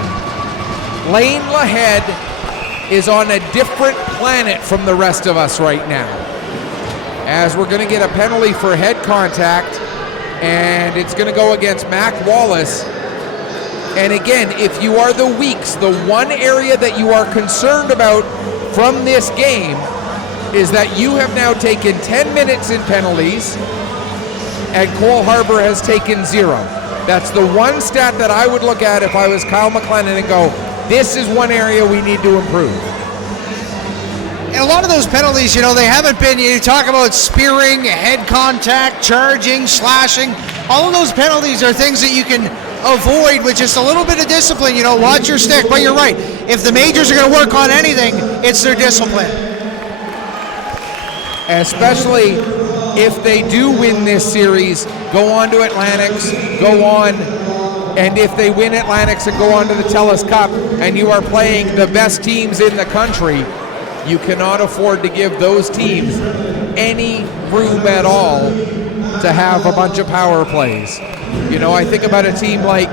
Lane Lahead is on a different planet from the rest of us right now, as we're going to get a penalty for head contact, and it's going to go against Mac Wallace. And again, if you are the Weeks, the one area that you are concerned about from this game is that you have now taken 10 minutes in penalties, and Cole Harbour has taken 0. That's the one stat that I would look at if I was Kyle McLennan and go, this is one area we need to improve. And a lot of those penalties, they haven't been, you talk about spearing, head contact, charging, slashing. All of those penalties are things that you can avoid with just a little bit of discipline. Watch your stick. But you're right. If the majors are going to work on anything, it's their discipline. Especially if they do win this series, go on to Atlantics, go on, and if they win Atlantics and go on to the TELUS Cup, and you are playing the best teams in the country, you cannot afford to give those teams any room at all to have a bunch of power plays. I think about a team like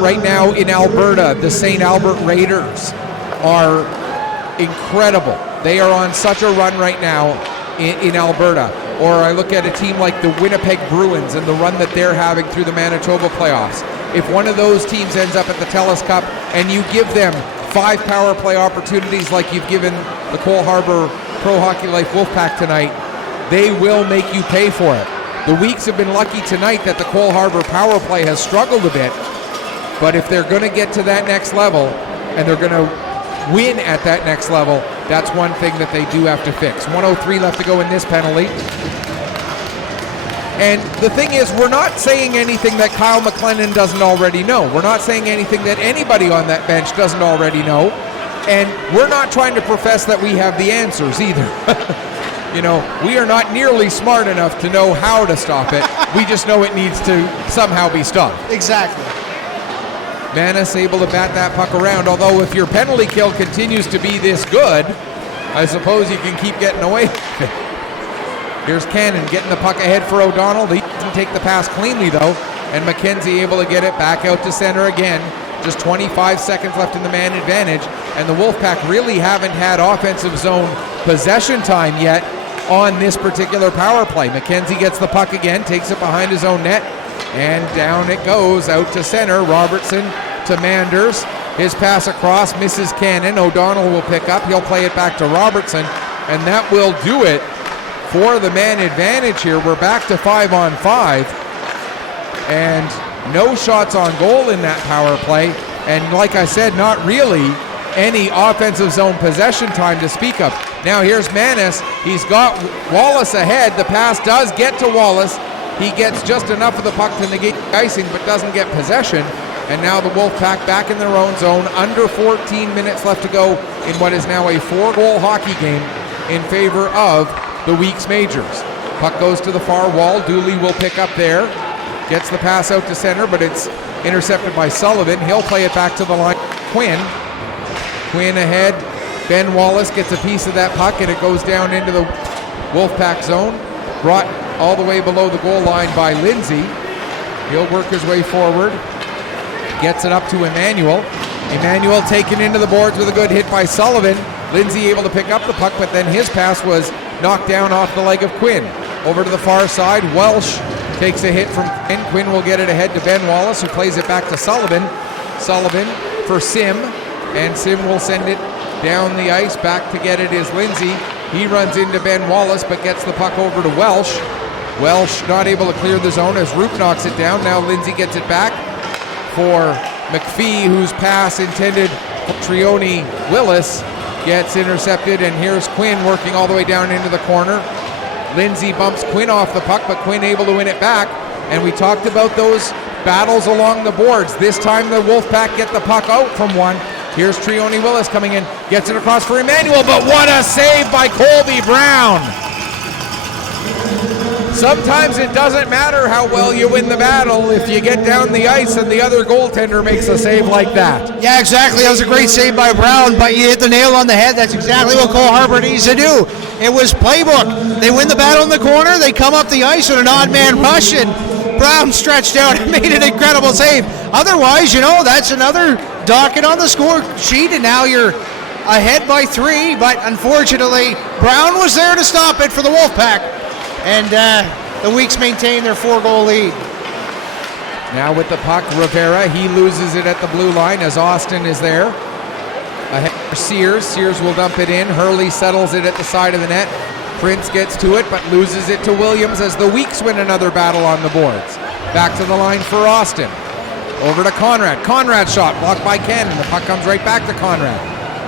right now in Alberta, the St. Albert Raiders are incredible. They are on such a run right now in Alberta. Or I look at a team like the Winnipeg Bruins and the run that they're having through the Manitoba playoffs. If one of those teams ends up at the TELUS Cup and you give them 5 power play opportunities like you've given the Cole Harbour Pro Hockey Life Wolfpack tonight, they will make you pay for it. The Weeks have been lucky tonight that the Cole Harbour power play has struggled a bit, but if they're going to get to that next level and they're going to win at that next level, that's one thing that they do have to fix. 1:03 left to go in this penalty. And the thing is, we're not saying anything that Kyle McLennan doesn't already know. We're not saying anything that anybody on that bench doesn't already know. And we're not trying to profess that we have the answers either. We are not nearly smart enough to know how to stop it. We just know it needs to somehow be stopped. Exactly. Manis able to bat that puck around, although if your penalty kill continues to be this good, I suppose you can keep getting away with it. Here's Cannon getting the puck ahead for O'Donnell. He doesn't take the pass cleanly though, and McKenzie able to get it back out to center again. Just 25 seconds left in the man advantage, and the Wolfpack really haven't had offensive zone possession time yet on this particular power play. McKenzie gets the puck again, takes it behind his own net, and down it goes out to center. Robertson to Manders. His pass across misses Cannon. O'Donnell will pick up. He'll play it back to Robertson, and that will do it for the man advantage here. We're back to 5-on-5, and no shots on goal in that power play. And like I said, not really any offensive zone possession time to speak of. Now here's Manis. He's got Wallace ahead. The pass does get to Wallace. He gets just enough of the puck to negate the icing, but doesn't get possession. And now the Wolfpack back in their own zone. Under 14 minutes left to go in what is now a 4-goal hockey game in favor of the Weeks Majors. Puck goes to the far wall. Dooley will pick up there. Gets the pass out to center, but it's intercepted by Sullivan. He'll play it back to the line. Quinn ahead. Ben Wallace gets a piece of that puck, and it goes down into the Wolfpack zone. Brought all the way below the goal line by Lindsay. He'll work his way forward. Gets it up to Emmanuel. Emmanuel taken into the boards with a good hit by Sullivan. Lindsay able to pick up the puck, but then his pass was knocked down off the leg of Quinn. Over to the far side, Welsh takes a hit from Quinn. Quinn will get it ahead to Ben Wallace, who plays it back to Sullivan. Sullivan for Sim, and Sim will send it down the ice. Back to get it is Lindsay. He runs into Ben Wallace, but gets the puck over to Welsh. Welsh not able to clear the zone as Roop knocks it down. Now Lindsay gets it back for McPhee, whose pass intended for Trione Willis gets intercepted, and here's Quinn working all the way down into the corner. Lindsay bumps Quinn off the puck, but Quinn able to win it back. And we talked about those battles along the boards. This time the Wolfpack get the puck out from one. Here's Trione Willis coming in, gets it across for Emmanuel, but what a save by Colby Brown. Sometimes it doesn't matter how well you win the battle if you get down the ice and the other goaltender makes a save like that. Yeah, exactly. That was a great save by Brown, but you hit the nail on the head. That's exactly what Cole Harbour needs to do. It was playbook. They win the battle in the corner, they come up the ice with an odd man rush, and Brown stretched out and made an incredible save. Otherwise, that's another docket on the score sheet, and now you're ahead by 3, but unfortunately, Brown was there to stop it for the Wolfpack. And the Weeks maintain their 4-goal lead. Now with the puck, Rivera, he loses it at the blue line as Austin is there. Ahead for Sears. Sears will dump it in. Hurley settles it at the side of the net. Prince gets to it, but loses it to Williams as the Weeks win another battle on the boards. Back to the line for Austin. Over to Conrad. Conrad shot blocked by Cannon. The puck comes right back to Conrad.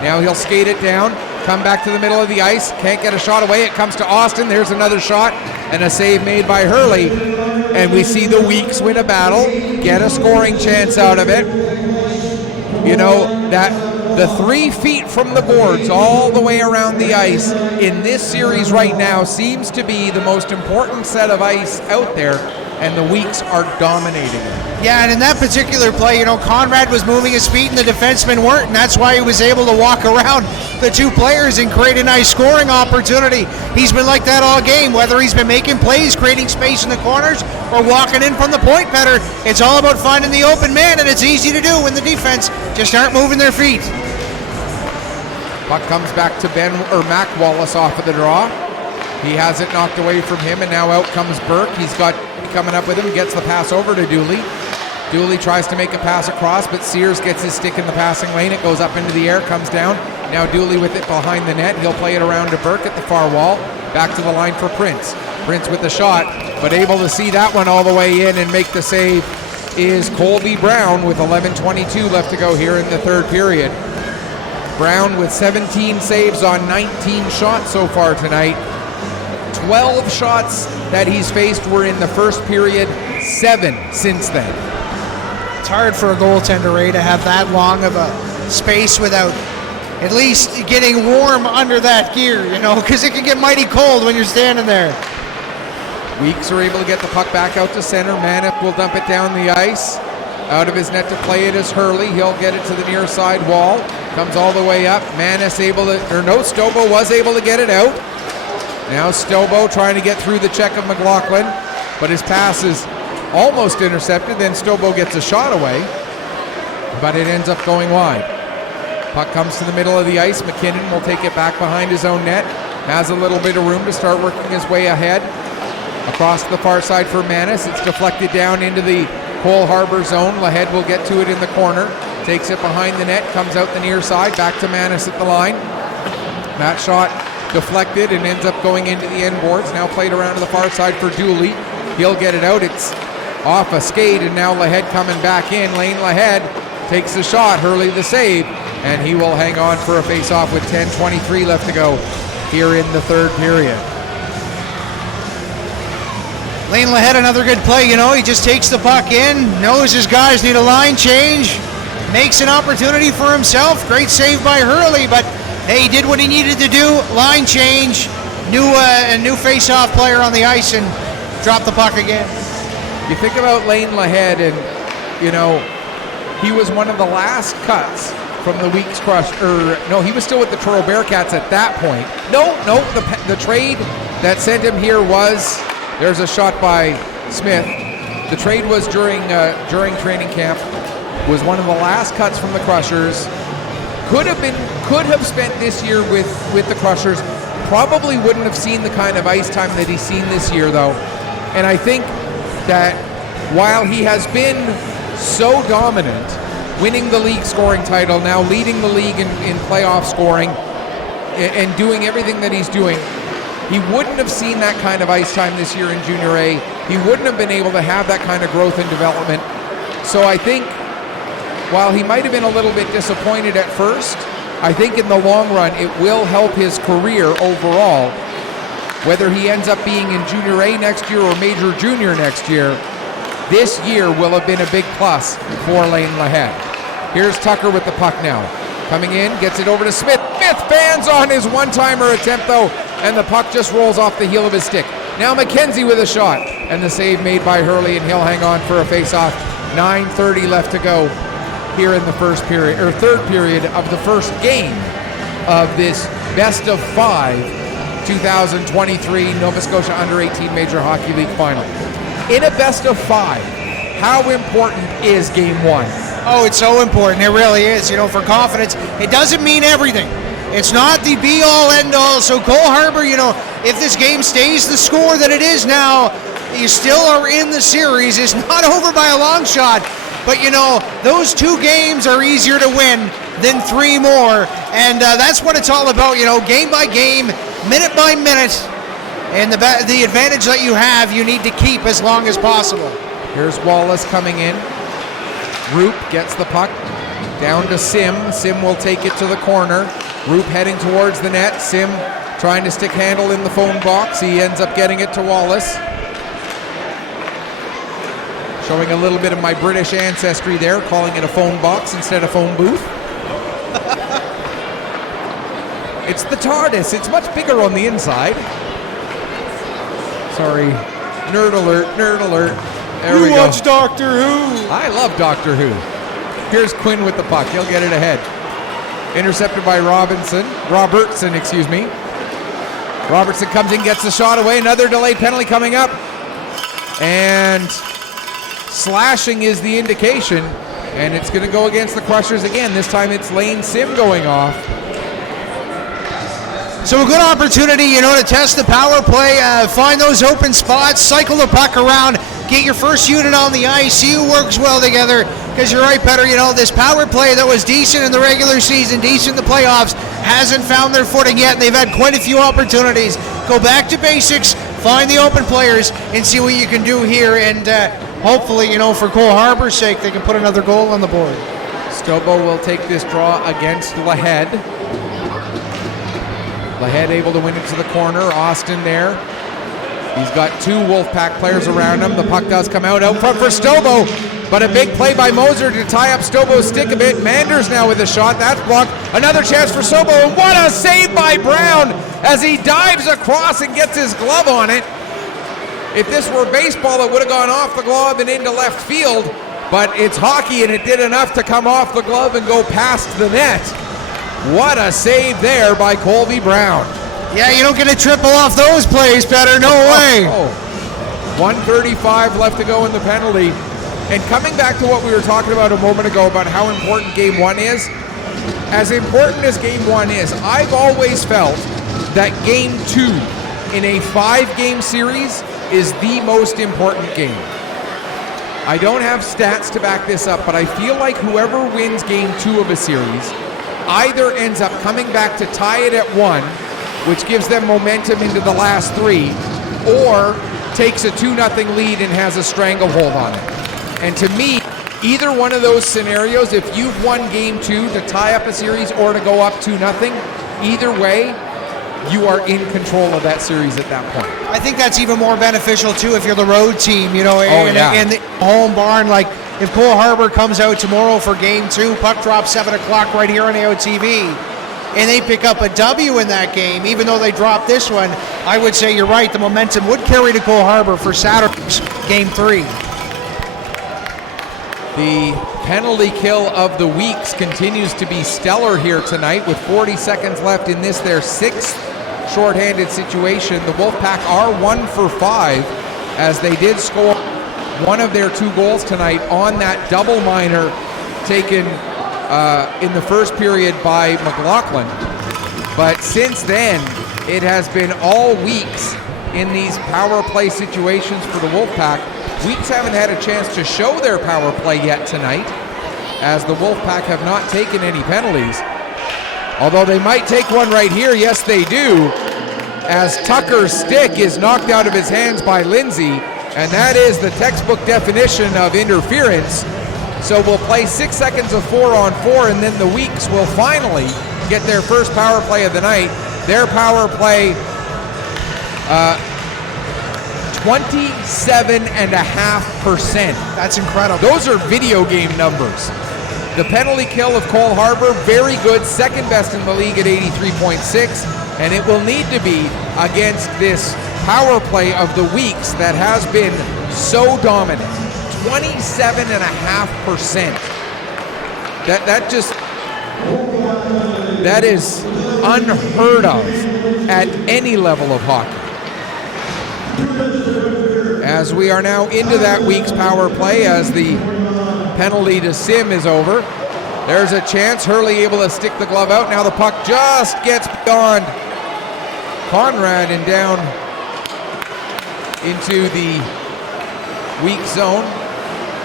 Now he'll skate it down. Come back to the middle of the ice. Can't get a shot away. It comes to Austin. There's another shot and a save made by Hurley. And we see the Weeks win a battle, get a scoring chance out of it. That the 3 feet from the boards all the way around the ice in this series right now seems to be the most important set of ice out there, and the Weeks are dominating it. Yeah, and in that particular play, Conrad was moving his feet and the defensemen weren't, and that's why he was able to walk around the 2 players and create a nice scoring opportunity. He's been like that all game, whether he's been making plays, creating space in the corners, or walking in from the point better. It's all about finding the open man, and it's easy to do when the defense just aren't moving their feet. Puck comes back to Mac Wallace off of the draw. He has it knocked away from him, and now out comes Burke. He's got coming up with him, gets the pass over to Dooley. Dooley tries to make a pass across, but Sears gets his stick in the passing lane. It goes up into the air, comes down. Now Dooley with it behind the net. He'll play it around to Burke at the far wall. Back to the line for Prince. Prince with the shot, but able to see that one all the way in and make the save is Colby Brown with 11:22 left to go here in the third period. Brown with 17 saves on 19 shots so far tonight. 12 shots that he's faced were in the first period, 7 since then. It's hard for a goaltender, Ray, to have that long of a space without at least getting warm under that gear, because it can get mighty cold when you're standing there. Weeks are able to get the puck back out to center. Maniff will dump it down the ice. Out of his net to play it is Hurley. He'll get it to the near side wall. Comes all the way up. Stobo was able to get it out. Now Stobo trying to get through the check of McLaughlin, but his pass is almost intercepted. Then Stobo gets a shot away, but it ends up going wide. Puck comes to the middle of the ice. McKinnon will take it back behind his own net. Has a little bit of room to start working his way ahead. Across the far side for Manis. It's deflected down into the Cole Harbour zone. Lahead will get to it in the corner. Takes it behind the net. Comes out the near side. Back to Manis at the line. That shot deflected and ends up going into the end boards. Now played around to the far side for Dooley. He'll get it out. It's off a skate, and now Lahead coming back in. Lane Lahead takes the shot. Hurley the save, and he will hang on for a face-off with 10:23 left to go here in the third period. Lane Lahead, another good play. He just takes the puck in, knows his guys need a line change, makes an opportunity for himself. Great save by Hurley, but hey, he did what he needed to do. Line change, a new face-off player on the ice, and drop the puck again. You think about Lane Lahead, and he was one of the last cuts from the Weeks Crush. He was still with the Truro Bearcats at that point. The trade that sent him here was There's a shot by Smith. The trade was during training camp. Was one of the last cuts from the Crushers. Could have spent this year with the Crushers. Probably wouldn't have seen the kind of ice time that he's seen this year, though. And I think that while he has been so dominant, winning the league scoring title, now leading the league in playoff scoring, and doing everything that he's doing, he wouldn't have seen that kind of ice time this year in Junior A. He wouldn't have been able to have that kind of growth and development. So I think while he might have been a little bit disappointed at first, I think in the long run it will help his career overall. Whether he ends up being in Junior A next year or Major Junior next year, this year will have been a big plus for Lane Lahead. Here's Tucker with the puck now. Coming in, gets it over to Smith. Smith fans on his one-timer attempt though, and the puck just rolls off the heel of his stick. Now McKenzie with a shot, and the save made by Hurley, and he'll hang on for a face-off. 9:30 left to go here in the third period of the first game of this best of 5 2023 Nova Scotia Under-18 Major Hockey League Final. In a best of 5, how important is game 1? Oh, it's so important. It really is. For confidence, it doesn't mean everything. It's not the be-all, end-all. So Cole Harbour, if this game stays the score that it is now, you still are in the series. It's not over by a long shot. But, those 2 games are easier to win than 3 more. And that's what it's all about, game by game, minute by minute. And the advantage that you have, you need to keep as long as possible. Here's Wallace coming in. Roop gets the puck down to Sim. Sim will take it to the corner. Roop heading towards the net. Sim trying to stick handle in the phone box. He ends up getting it to Wallace. Showing a little bit of my British ancestry there, calling it a phone box instead of phone booth. It's the TARDIS. It's much bigger on the inside. Sorry. Nerd alert, nerd alert. There we go. You watch Doctor Who. I love Doctor Who. Here's Quinn with the puck. He'll get it ahead. Intercepted by Robertson, excuse me. Robertson comes in, gets the shot away. Another delayed penalty coming up. And slashing is the indication. And it's going to go against the Crushers again. This time it's Lane Sim going off. So a good opportunity, to test the power play, find those open spots, cycle the puck around, get your first unit on the ice, see who works well together. Because you're right, Petter, this power play that was decent in the regular season, decent in the playoffs, hasn't found their footing yet, and they've had quite a few opportunities. Go back to basics, find the open players, and see what you can do here. And hopefully, for Cole Harbour's sake, they can put another goal on the board. Stobo will take this draw against Lahead. Lahead able to win it to the corner. Austin there. He's got 2 Wolfpack players around him. The puck does come out front for Stobo, but a big play by Moser to tie up Stobo's stick a bit. Manders now with a shot. That's blocked. Another chance for Stobo, and what a save by Brown as he dives across and gets his glove on it. If this were baseball, it would have gone off the glove and into left field, but it's hockey, and it did enough to come off the glove and go past the net. What a save there by Colby Brown. Yeah, you don't get a triple off those plays, Petter. No way. 1:35 left to go in the penalty. And coming back to what we were talking about a moment ago about how important game 1 is, as important as game 1 is, I've always felt that game 2 in a 5-game series is the most important game. I don't have stats to back this up, but I feel like whoever wins game 2 of a series either ends up coming back to tie it at 1, which gives them momentum into the last 3, or takes a 2-0 lead and has a stranglehold on it. And to me, either one of those scenarios, if you've won game 2 to tie up a series or to go up 2-0, either way, you are in control of that series at that point. I think that's even more beneficial too if you're the road team, in the home barn. Like if Cole Harbour comes out tomorrow for game 2, puck drop 7 o'clock right here on AO TV, and they pick up a W in that game, even though they dropped this one, I would say you're right, the momentum would carry to Cole Harbour for Saturday's game 3. The penalty kill of the weeks continues to be stellar here tonight with 40 seconds left in this, their 6th shorthanded situation. The Wolfpack are 1 for 5 as they did score one of their 2 goals tonight on that double minor taken in the first period by McLaughlin. But since then, it has been all Weeks in these power play situations for the Wolfpack. Weeks haven't had a chance to show their power play yet tonight, as the Wolfpack have not taken any penalties. Although they might take one right here. Yes, they do, as Tucker's stick is knocked out of his hands by Lindsay, and that is the textbook definition of interference. So we'll play 6 seconds of 4-on-4, and then the Weeks will finally get their first power play of the night. Their power play, 27.5%. That's incredible. Those are video game numbers. The penalty kill of Cole Harbour, very good, second best in the league at 83.6, and it will need to be against this power play of the Weeks that has been so dominant. 27.5%. That is unheard of at any level of hockey. As we are now into that Weeks power play, as the penalty to Sim is over. There's a chance. Hurley able to stick the glove out. Now the puck just gets beyond Conrad and down into the weak zone.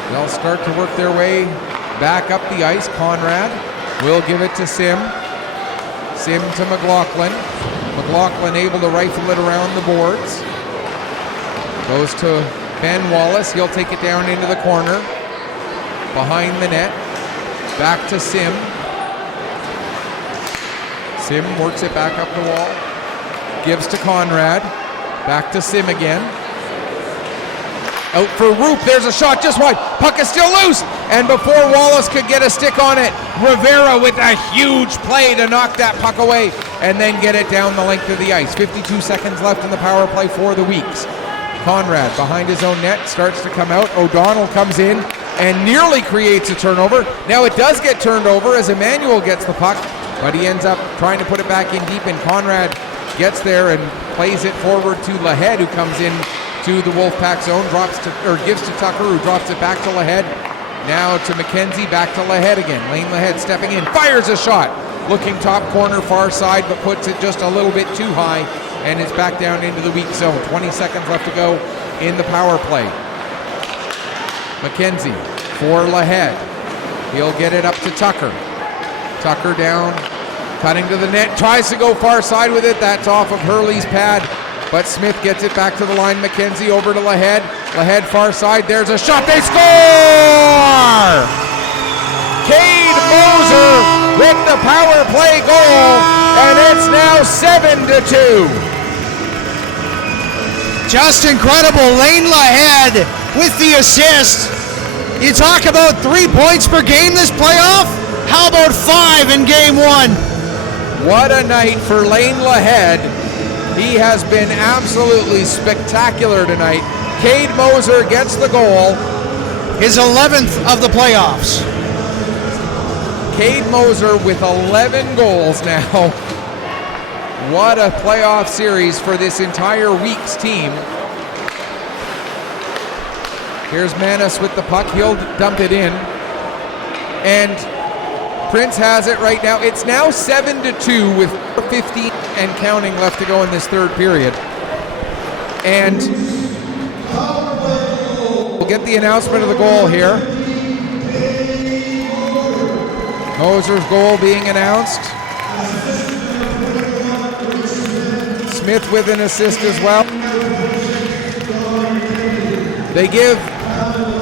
They'll start to work their way back up the ice. Conrad will give it to Sim. Sim to McLaughlin. McLaughlin able to rifle it around the boards. Goes to Ben Wallace. He'll take it down into the corner. Behind the net. Back to Sim. Sim works it back up the wall. Gives to Conrad. Back to Sim again. Out for Roop. There's a shot just wide. Puck is still loose. And before Wallace could get a stick on it, Rivera with a huge play to knock that puck away and then get it down the length of the ice. 52 seconds left in the power play for the Weeks. Conrad behind his own net starts to come out. O'Donnell comes in and nearly creates a turnover. Now it does get turned over as Emmanuel gets the puck, but he ends up trying to put it back in deep, and Conrad gets there and plays it forward to Lahead, who comes in to the Wolfpack zone, gives to Tucker, who drops it back to Lahead. Now to McKenzie, back to Lahead again. Lane Lahead stepping in, fires a shot. Looking top corner, far side, but puts it just a little bit too high, and it's back down into the weak zone. 20 seconds left to go in the power play. McKenzie for Lahead. He'll get it up to Tucker. Tucker down, cutting to the net, tries to go far side with it. That's off of Hurley's pad, but Smith gets it back to the line. McKenzie over to Lahead. Lahead far side, there's a shot, they score! Cade Moser with the power play goal, and it's now 7-2. Just incredible. Lane Lahead with the assist. You talk about 3 points per game this playoff? How about 5 in game 1? What a night for Lane Lahead. He has been absolutely spectacular tonight. Cade Moser gets the goal. His 11th of the playoffs. Cade Moser with 11 goals now. What a playoff series for this entire Weeks team. Here's Manis with the puck. He'll dump it in. And Prince has it right now. It's now 7-2 with 15 and counting left to go in this third period. And we'll get the announcement of the goal here. Moser's goal being announced. Smith with an assist as well. They give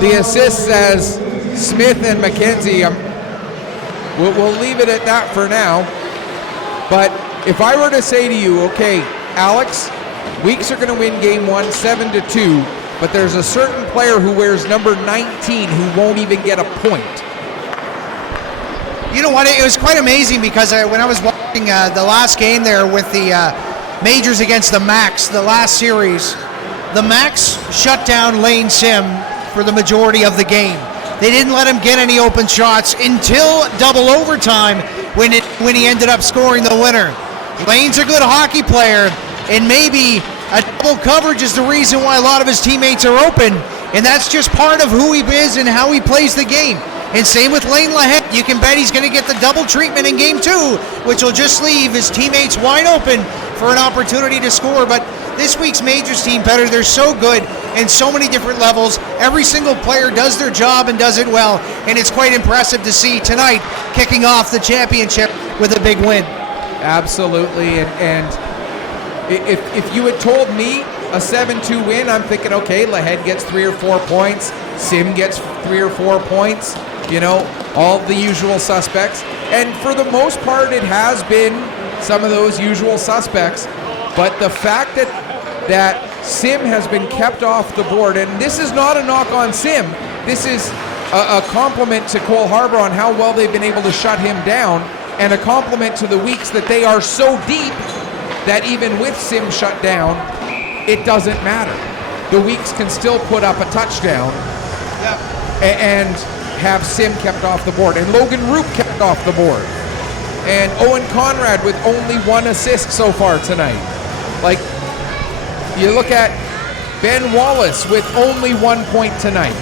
the assists as Smith and McKenzie. We'll leave it at that for now. But if I were to say to you, okay, Alex, Weeks are going to win game 1 7-2, but there's a certain player who wears number 19 who won't even get a point. You know what? It was quite amazing because when I was watching the last game there with the Majors against the Max, the last series, the Max shut down Lane Sim for the majority of the game. They didn't let him get any open shots until double overtime when he ended up scoring the winner. Lane's a good hockey player, and maybe A double coverage is the reason why a lot of his teammates are open, and that's just part of who he is and how he plays the game. And same with Lane Lahet. You can bet he's going to get the double treatment in game 2, which will just leave his teammates wide open for an opportunity to score. But this week's Majors team, Petter, they're so good in so many different levels. Every single player does their job and does it well, and it's quite impressive to see tonight kicking off the championship with a big win. Absolutely, and if you had told me a 7-2 win, I'm thinking, okay, Lahed gets 3 or 4 points, Sim gets 3 or 4 points, you know, all the usual suspects. And for the most part, it has been some of those usual suspects. But the fact that Sim has been kept off the board, and this is not a knock on Sim, this is a compliment to Cole Harbour on how well they've been able to shut him down, and a compliment to the Weeks that they are so deep that even with Sim shut down, it doesn't matter. The Weeks can still put up a touchdown and have Sim kept off the board, and Logan Roop kept off the board, and Owen Conrad with only 1 assist so far tonight. Like, you look at Ben Wallace with only 1 point tonight.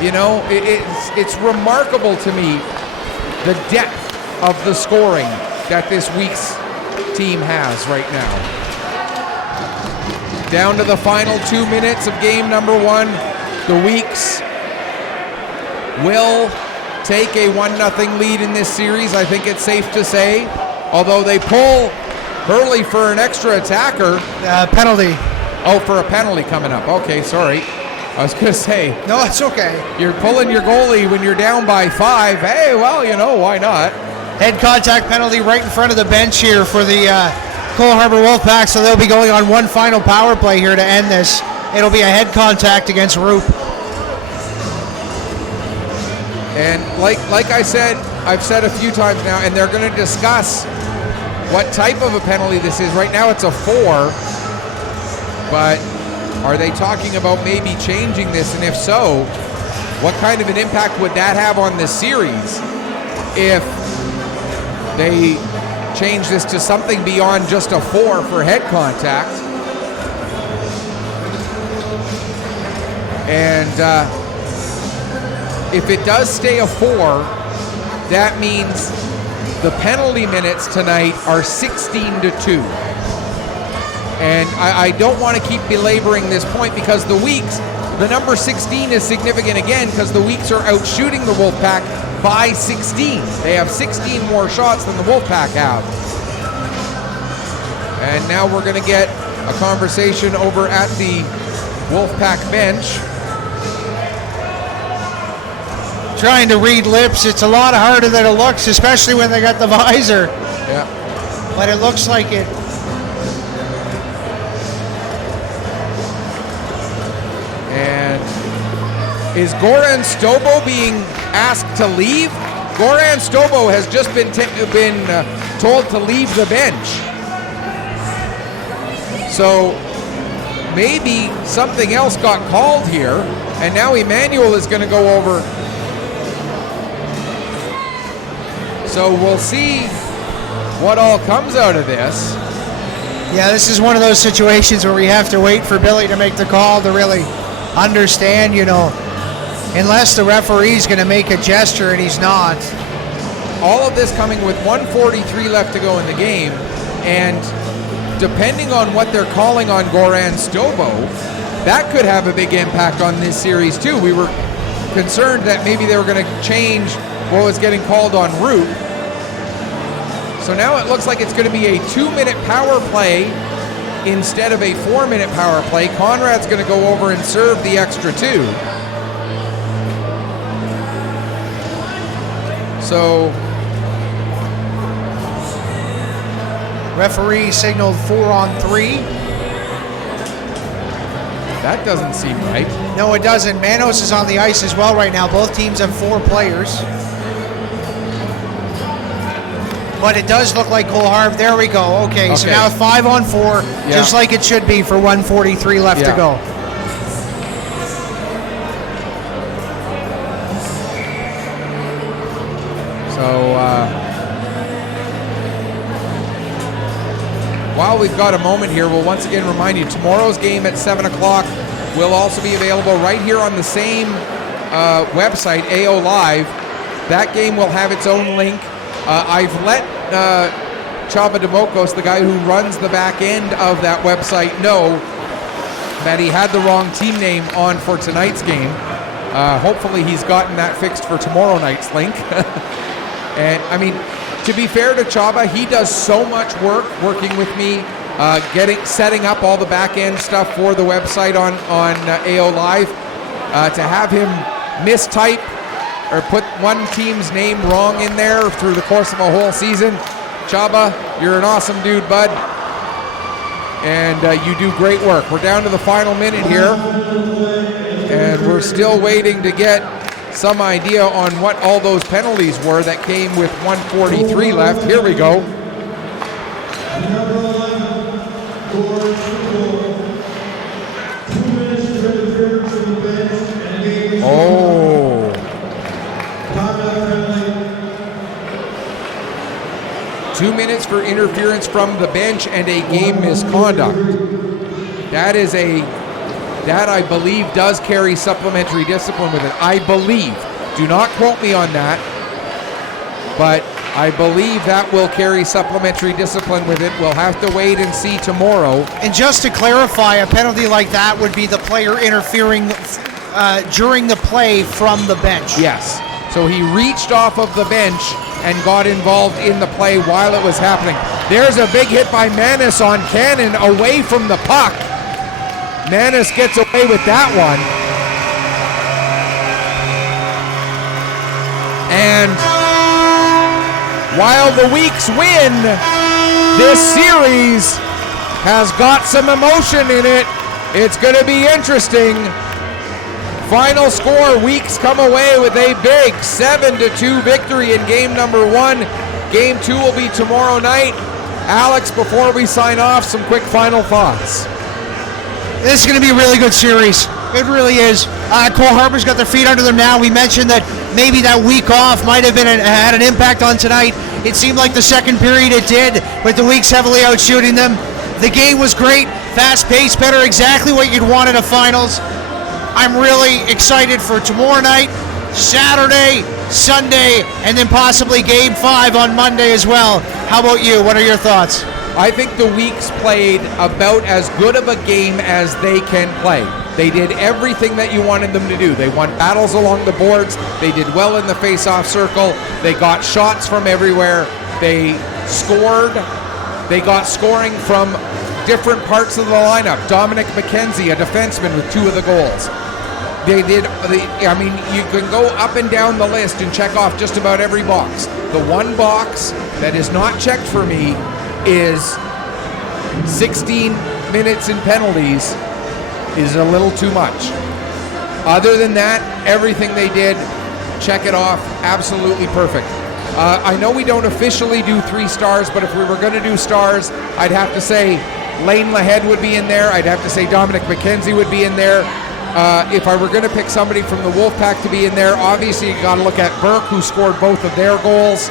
You know, it's remarkable to me the depth of the scoring that this week's team has right now. Down to the final 2 minutes of game number 1. The Weeks will take a 1-0 lead in this series, I think it's safe to say. Although they pull Hurley for an extra attacker. Penalty. Oh, for a penalty coming up. Okay, sorry. I was going to say. No, it's okay. You're pulling your goalie when you're down by 5. Hey, well, you know, why not? Head contact penalty right in front of the bench here for the Cole Harbour Wolfpack, so they'll be going on one final power play here to end this. It'll be a head contact against Roop. And like I said, I've said a few times now, and they're going to discuss what type of a penalty this is. Right now it's a 4, but are they talking about maybe changing this? And if so, what kind of an impact would that have on this series if they change this to something beyond just a 4 for head contact? And if it does stay a 4, that means the penalty minutes tonight are 16-2. And I don't want to keep belaboring this point because the Weeks, the number 16 is significant again because the Weeks are out shooting the Wolfpack by 16. They have 16 more shots than the Wolfpack have. And now we're going to get a conversation over at the Wolfpack bench. Trying to read lips, it's a lot harder than it looks, especially when they got the visor. Yeah. But it looks like it. And is Goran Stobo being asked to leave? Goran Stobo has just been told to leave the bench. So maybe something else got called here, and now Emmanuel is going to go over. So we'll see what all comes out of this. Yeah, this is one of those situations where we have to wait for Billy to make the call to really understand, you know, unless the referee's going to make a gesture, and he's not. All of this coming with 1:43 left to go in the game, and depending on what they're calling on Goran Stobo, that could have a big impact on this series too. We were concerned that maybe they were going to change what was getting called on Root. So now it looks like it's going to be a 2-minute power play instead of a 4-minute power play. Conrad's going to go over and serve the extra 2. So referee signaled 4-on-3. That doesn't seem right. No, it doesn't. Manos is on the ice as well right now. Both teams have 4 players. But it does look like Cole Harbour. There we go. Okay, so now 5-on-4, just like it should be for 1:43 left to go. So while we've got a moment here, we'll once again remind you, tomorrow's game at 7 o'clock will also be available right here on the same website, AO Live. That game will have its own link. I've let Chava Demokos, the guy who runs the back end of that website, know that he had the wrong team name on for tonight's game. Hopefully he's gotten that fixed for tomorrow night's link. And I mean, to be fair to Chava, he does so much work working with me, setting up all the back end stuff for the website on AO Live. To have him mistype or put one team's name wrong in there through the course of a whole season, Chaba, you're an awesome dude, bud, and you do great work. We're down to the final minute here, and we're still waiting to get some idea on what all those penalties were that came with 1:43 left. Here we go. Oh. 2 minutes for interference from the bench and a game misconduct. That I believe does carry supplementary discipline with it. I believe. Do not quote me on that. But I believe that will carry supplementary discipline with it. We'll have to wait and see tomorrow. And just to clarify, a penalty like that would be the player interfering during the play from the bench. Yes. So he reached off of the bench and got involved in the play while it was happening. There's a big hit by Manis on Cannon away from the puck. Manis gets away with that one. And while the Weeks win, this series has got some emotion in it. It's going to be interesting. Final score, Weeks come away with a big 7-2 victory in game number 1. Game 2 will be tomorrow night. Alex, before we sign off, some quick final thoughts. This is going to be a really good series. It really is. Cole Harbour's got their feet under them now. We mentioned that maybe that week off might have had an impact on tonight. It seemed like the second period it did, with the Weeks heavily outshooting them. The game was great, fast-paced, better, exactly what you'd want in a finals. I'm really excited for tomorrow night, Saturday, Sunday, and then possibly Game 5 on Monday as well. How about you? What are your thoughts? I think the Weeks played about as good of a game as they can play. They did everything that you wanted them to do. They won battles along the boards. They did well in the face-off circle. They got shots from everywhere. They scored. They got scoring from different parts of the lineup. Dominic McKenzie, a defenseman, with 2 of the goals. They did, I mean, you can go up and down the list and check off just about every box. The one box that is not checked for me is 16 minutes in penalties is a little too much. Other than that, everything they did, check it off, absolutely perfect. I know we don't officially do 3 stars, but if we were going to do stars, I'd have to say Lane Lahead would be in there. I'd have to say Dominic McKenzie would be in there. If I were going to pick somebody from the Wolfpack to be in there, obviously you got to look at Burke, who scored both of their goals.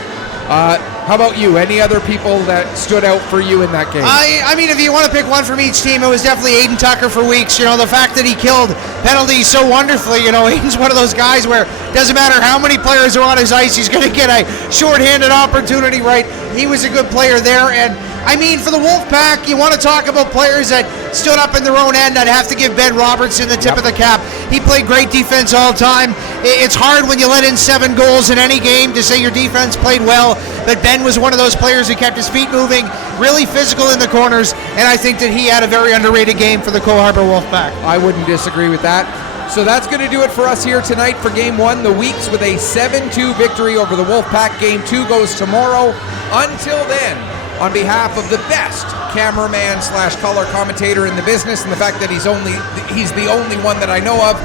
How about you? Any other people that stood out for you in that game? I mean, if you want to pick one from each team, it was definitely Aiden Tucker for Weeks. You know, the fact that he killed penalties so wonderfully. You know, Aiden's one of those guys where it doesn't matter how many players are on his ice, he's going to get a shorthanded opportunity, right? He was a good player there. And I mean, for the Wolfpack, you want to talk about players that stood up in their own end. I'd have to give Ben Robertson the tip of the cap. He played great defense all the time. It's hard when you let in 7 goals in any game to say your defense played well, but Ben was one of those players who kept his feet moving, really physical in the corners, and I think that he had a very underrated game for the Cole Harbour Wolfpack. I wouldn't disagree with that. So that's going to do it for us here tonight for Game 1. The Weeks with a 7-2 victory over the Wolfpack. Game 2 goes tomorrow. Until then, on behalf of the best cameraman / color commentator in the business, and the fact that he's the only one that I know of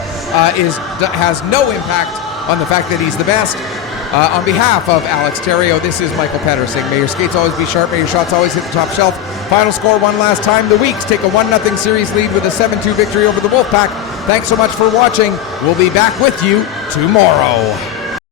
has no impact on the fact that he's the best. On behalf of Alex Theriault, this is Michael Pedersen. May your skates always be sharp, may your shots always hit the top shelf. Final score one last time. The Weeks take a 1-0 series lead with a 7-2 victory over the Wolfpack. Thanks so much for watching. We'll be back with you tomorrow.